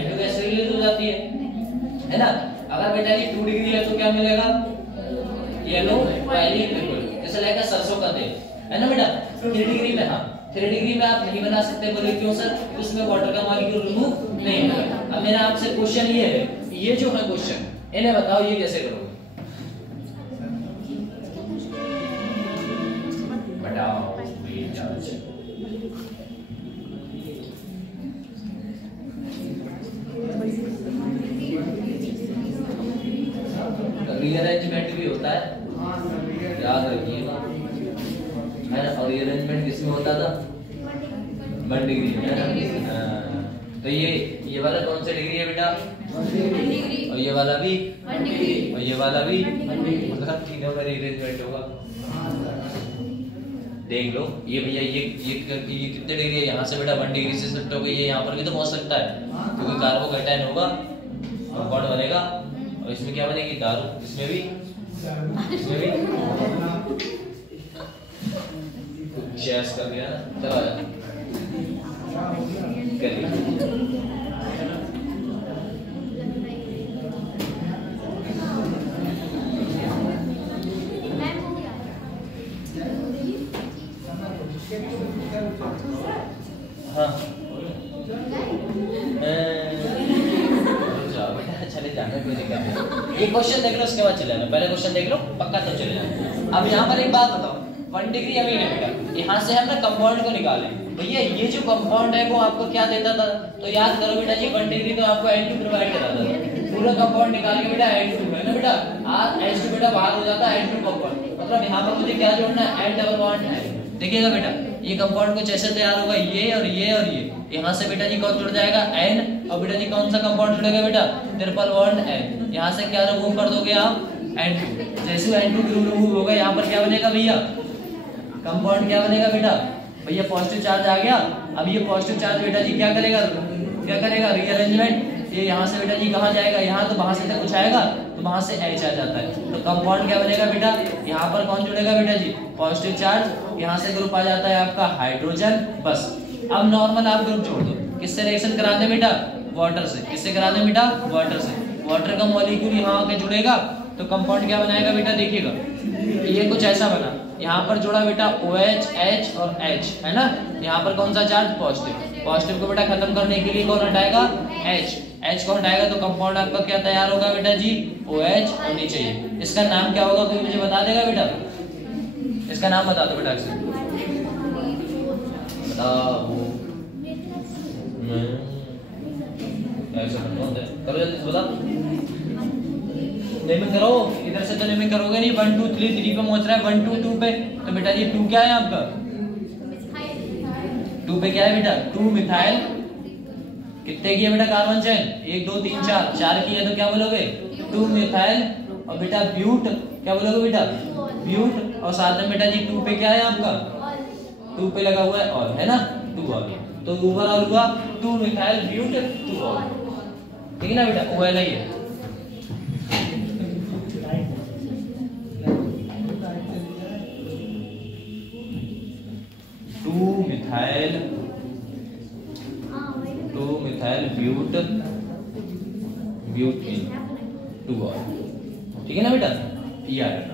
N2 गैस रिलीज हो जाती है ना। अगर बेटा जी 2 डिग्री है तो क्या मिलेगा? येलो ऑयली लिक्विड, जैसे लाइक सरसों का तेल, है ना बेटा। 3 डिग्री में हाँ 3 डिग्री में आप नहीं बना सकते, बोले क्यों सर? उसमें वाटर का मॉलिक्यूल रिमूव नहीं होगा। अब मेरा आपसे क्वेश्चन ये है, ये जो है क्वेश्चन, इन्हें बताओ ये कैसे करोगे? बताओ रीअरेंजमेंट भी होता है, याद रखिएगा, है ना? और रीअरेंजमेंट किसमें होता था? 1 डिग्री में। तो ये वाला कौन सा डिग्री है बेटा? 1 डिग्री। और ये वाला भी 1 डिग्री। और ये वाला भी 1 डिग्री। मतलब तीनों में रीअरेंजमेंट होगा। देख लो ये भैया, ये कितने डिग्री है? यहाँ से बेटा 1 डिग्री से शिफ्ट हो गई है, यहाँ पर भी तो पहुँच सकता है, क्योंकि कार्बोकैटायन होगा, कंपाउंड बनेगा, और इसमें क्या बनेगी? दारू। इसमें भी चेस कर दिया ना, चलो आजा करिए। हाँ चले जाना, कोई दिक्कत नहीं। एक क्वेश्चन देख लो, उसके बाद चले जाना। पहले क्वेश्चन देख लो, पक्का तो चले जाना। अब यहाँ पर एक बात बताओ, 1 डिग्री अमीन है बेटा, यहाँ से हम ना कंपाउंड को निकालें। भैया ये जो कंपाउंड है वो आपको क्या देता था? तो याद करो बेटा जी, 1 डिग्री तो आपको N2 प्रोवाइड कराता था। पूरा कंपाउंड निकाल के बेटा N2 है ना बेटा, H2 बेटा बाहर हो जाता है N2 कंपाउंड, मतलब यहाँ पर मुझे क्या जोड़ना है? N डबल बॉन्ड है। देखिएगा बेटा, ये कंपाउंड कुछ ऐसे तैयार होगा, ये और ये और ये, यहाँ से बेटा जी कौन जुड़ जाएगा? N, और बेटा जी कौन सा कंपाउंड जुड़ेगा बेटा? Triple bond N। यहाँ से क्या रिमूव कर दोगे आप? N2। जैसे N2 रिमूव होगा, यहाँ पर क्या बनेगा भैया? कंपाउंड क्या बनेगा बेटा? भैया पॉजिटिव चार्ज आ गया। अब ये पॉजिटिव चार्ज बेटा जी क्या करेगा? रीअरेंजमेंट। ये यहाँ से बेटा जी कहाँ जाएगा? यहाँ, तो वहां से तो कुछ आएगा, तो वहां से H आ जाता है, तो कंपाउंड क्या बनेगा बेटा? यहाँ पर कौन जुड़ेगा बेटा जी? Positive charge. यहाँ से ग्रुप आ जाता है आपका हाइड्रोजन, बस। अब नॉर्मल आप ग्रुप जोड़ दो, किससे रिएक्शन करा दे बेटा? वाटर से। किससे करा दे बेटा? वाटर से। वाटर का मॉलिक्यूल यहाँ आके जुड़ेगा, तो कंपाउंड क्या बनाएगा बेटा? देखिएगा ये कुछ ऐसा बना, यहाँ पर जुड़ा बेटा OH, H और H, है ना? यहाँ पर कौन सा चार्ज? पॉजिटिव। पॉजिटिव को बेटा खत्म करने के लिए कौन हटाएगा? H। H को हटाएगा तो कंपाउंड आपका क्या तैयार होगा बेटा जी? OH होनी चाहिए। इसका नाम क्या होगा? कोई मुझे बता देगा बेटा? इसका नाम बता दो बेटा, बताओ। करो जल्दी से, बताओ। नेमिंग करो, इधर से तो नेमिंग करोगे नहीं। 1 2 3 3 पे पहुंच रहा है, 1 2 2 पे, तो बेटा ये 2 क्या है आपका? 2 पे क्या है बेटा? 2 मिथाइल। कितने की है बेटा कार्बन चेन? 1 2 3 4, 4 की है तो क्या बोलोगे? 2 मिथाइल। और बेटा ब्यूट, क्या बोलोगे बेटा? ब्यूट। और साथ में बेटा जी 2 पे क्या है आपका? 2 पे लगा हुआ है ऑल, है ना? 2 ऑल, तो ओवरऑल हुआ 2 मिथाइल ब्यूट 2 ऑल, ठीक है ना बेटा? OL है। 2 मिथाइल ब्यूट ब्यूटेन 2 ऑल, ठीक है ना बेटा? ये आ गया।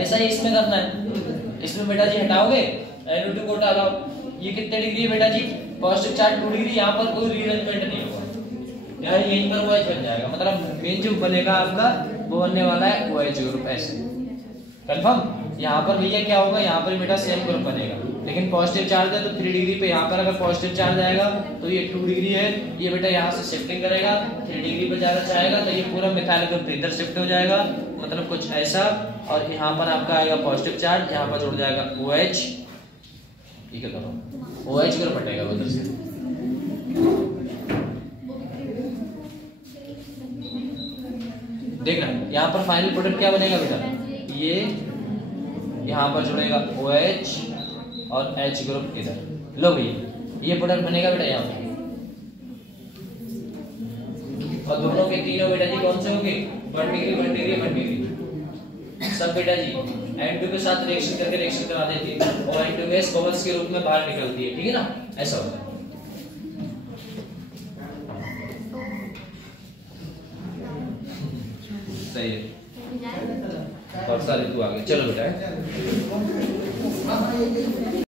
ऐसा ही इसमें करना है। इसमें बेटा जी हटाओगे, NO2 को हटाओ। ये कितने डिग्री है बेटा जी? Positive charge 2 degree. यहाँ पर कोई रीअरेंजमेंट नहीं होगा, यार यहीं पर OH बन जाएगा, मतलब मेन जो बनेगा आपका वो बनने वाला है OH ग्रुप। ऐसे कंफर्म? यहाँ पर भैया क्या होगा? यहाँ पर बेटा सेम ग्रुप बनेगा, लेकिन पॉजिटिव चार्ज है तो 3 डिग्री पे। यहाँ पर अगर पॉजिटिव चार्ज आएगा तो ये 2 डिग्री है, ये बेटा यहाँ से शिफ्टिंग करेगा, 3 डिग्री पे जाना चाहेगा तो ये पूरा मिथाइल ग्रुप इधर शिफ्ट हो जाएगा, मतलब कुछ ऐसा। और यहाँ पर आपका आएगा पॉजिटिव चार्ज, यहाँ पर जुड़ जाएगा OH, ठीक है? करो OH ग्रुप हटेगा उधर से। देखना यहाँ पर फाइनल प्रोडक्ट क्या बनेगा बेटा? ये यहाँ पर जुड़ेगा OH और H ग्रुप इधर। लो भैया ये प्रोडक्ट बनेगा बेटा यहाँ पर, और दोनों के तीनों बेटा जी कौन से होंगे? 1 डिग्री 1 डिग्री 1 डिग्री। सब बेटा जी N2 के साथ रिएक्शन करके रिएक्शन करा देती है, और N2 गैस बबल्स के रूप में बाहर निकलती है, ठीक है ना? ऐसा होता है। सही है, और सारे तू आगे चलो बेटा। हाँ हाँ, ये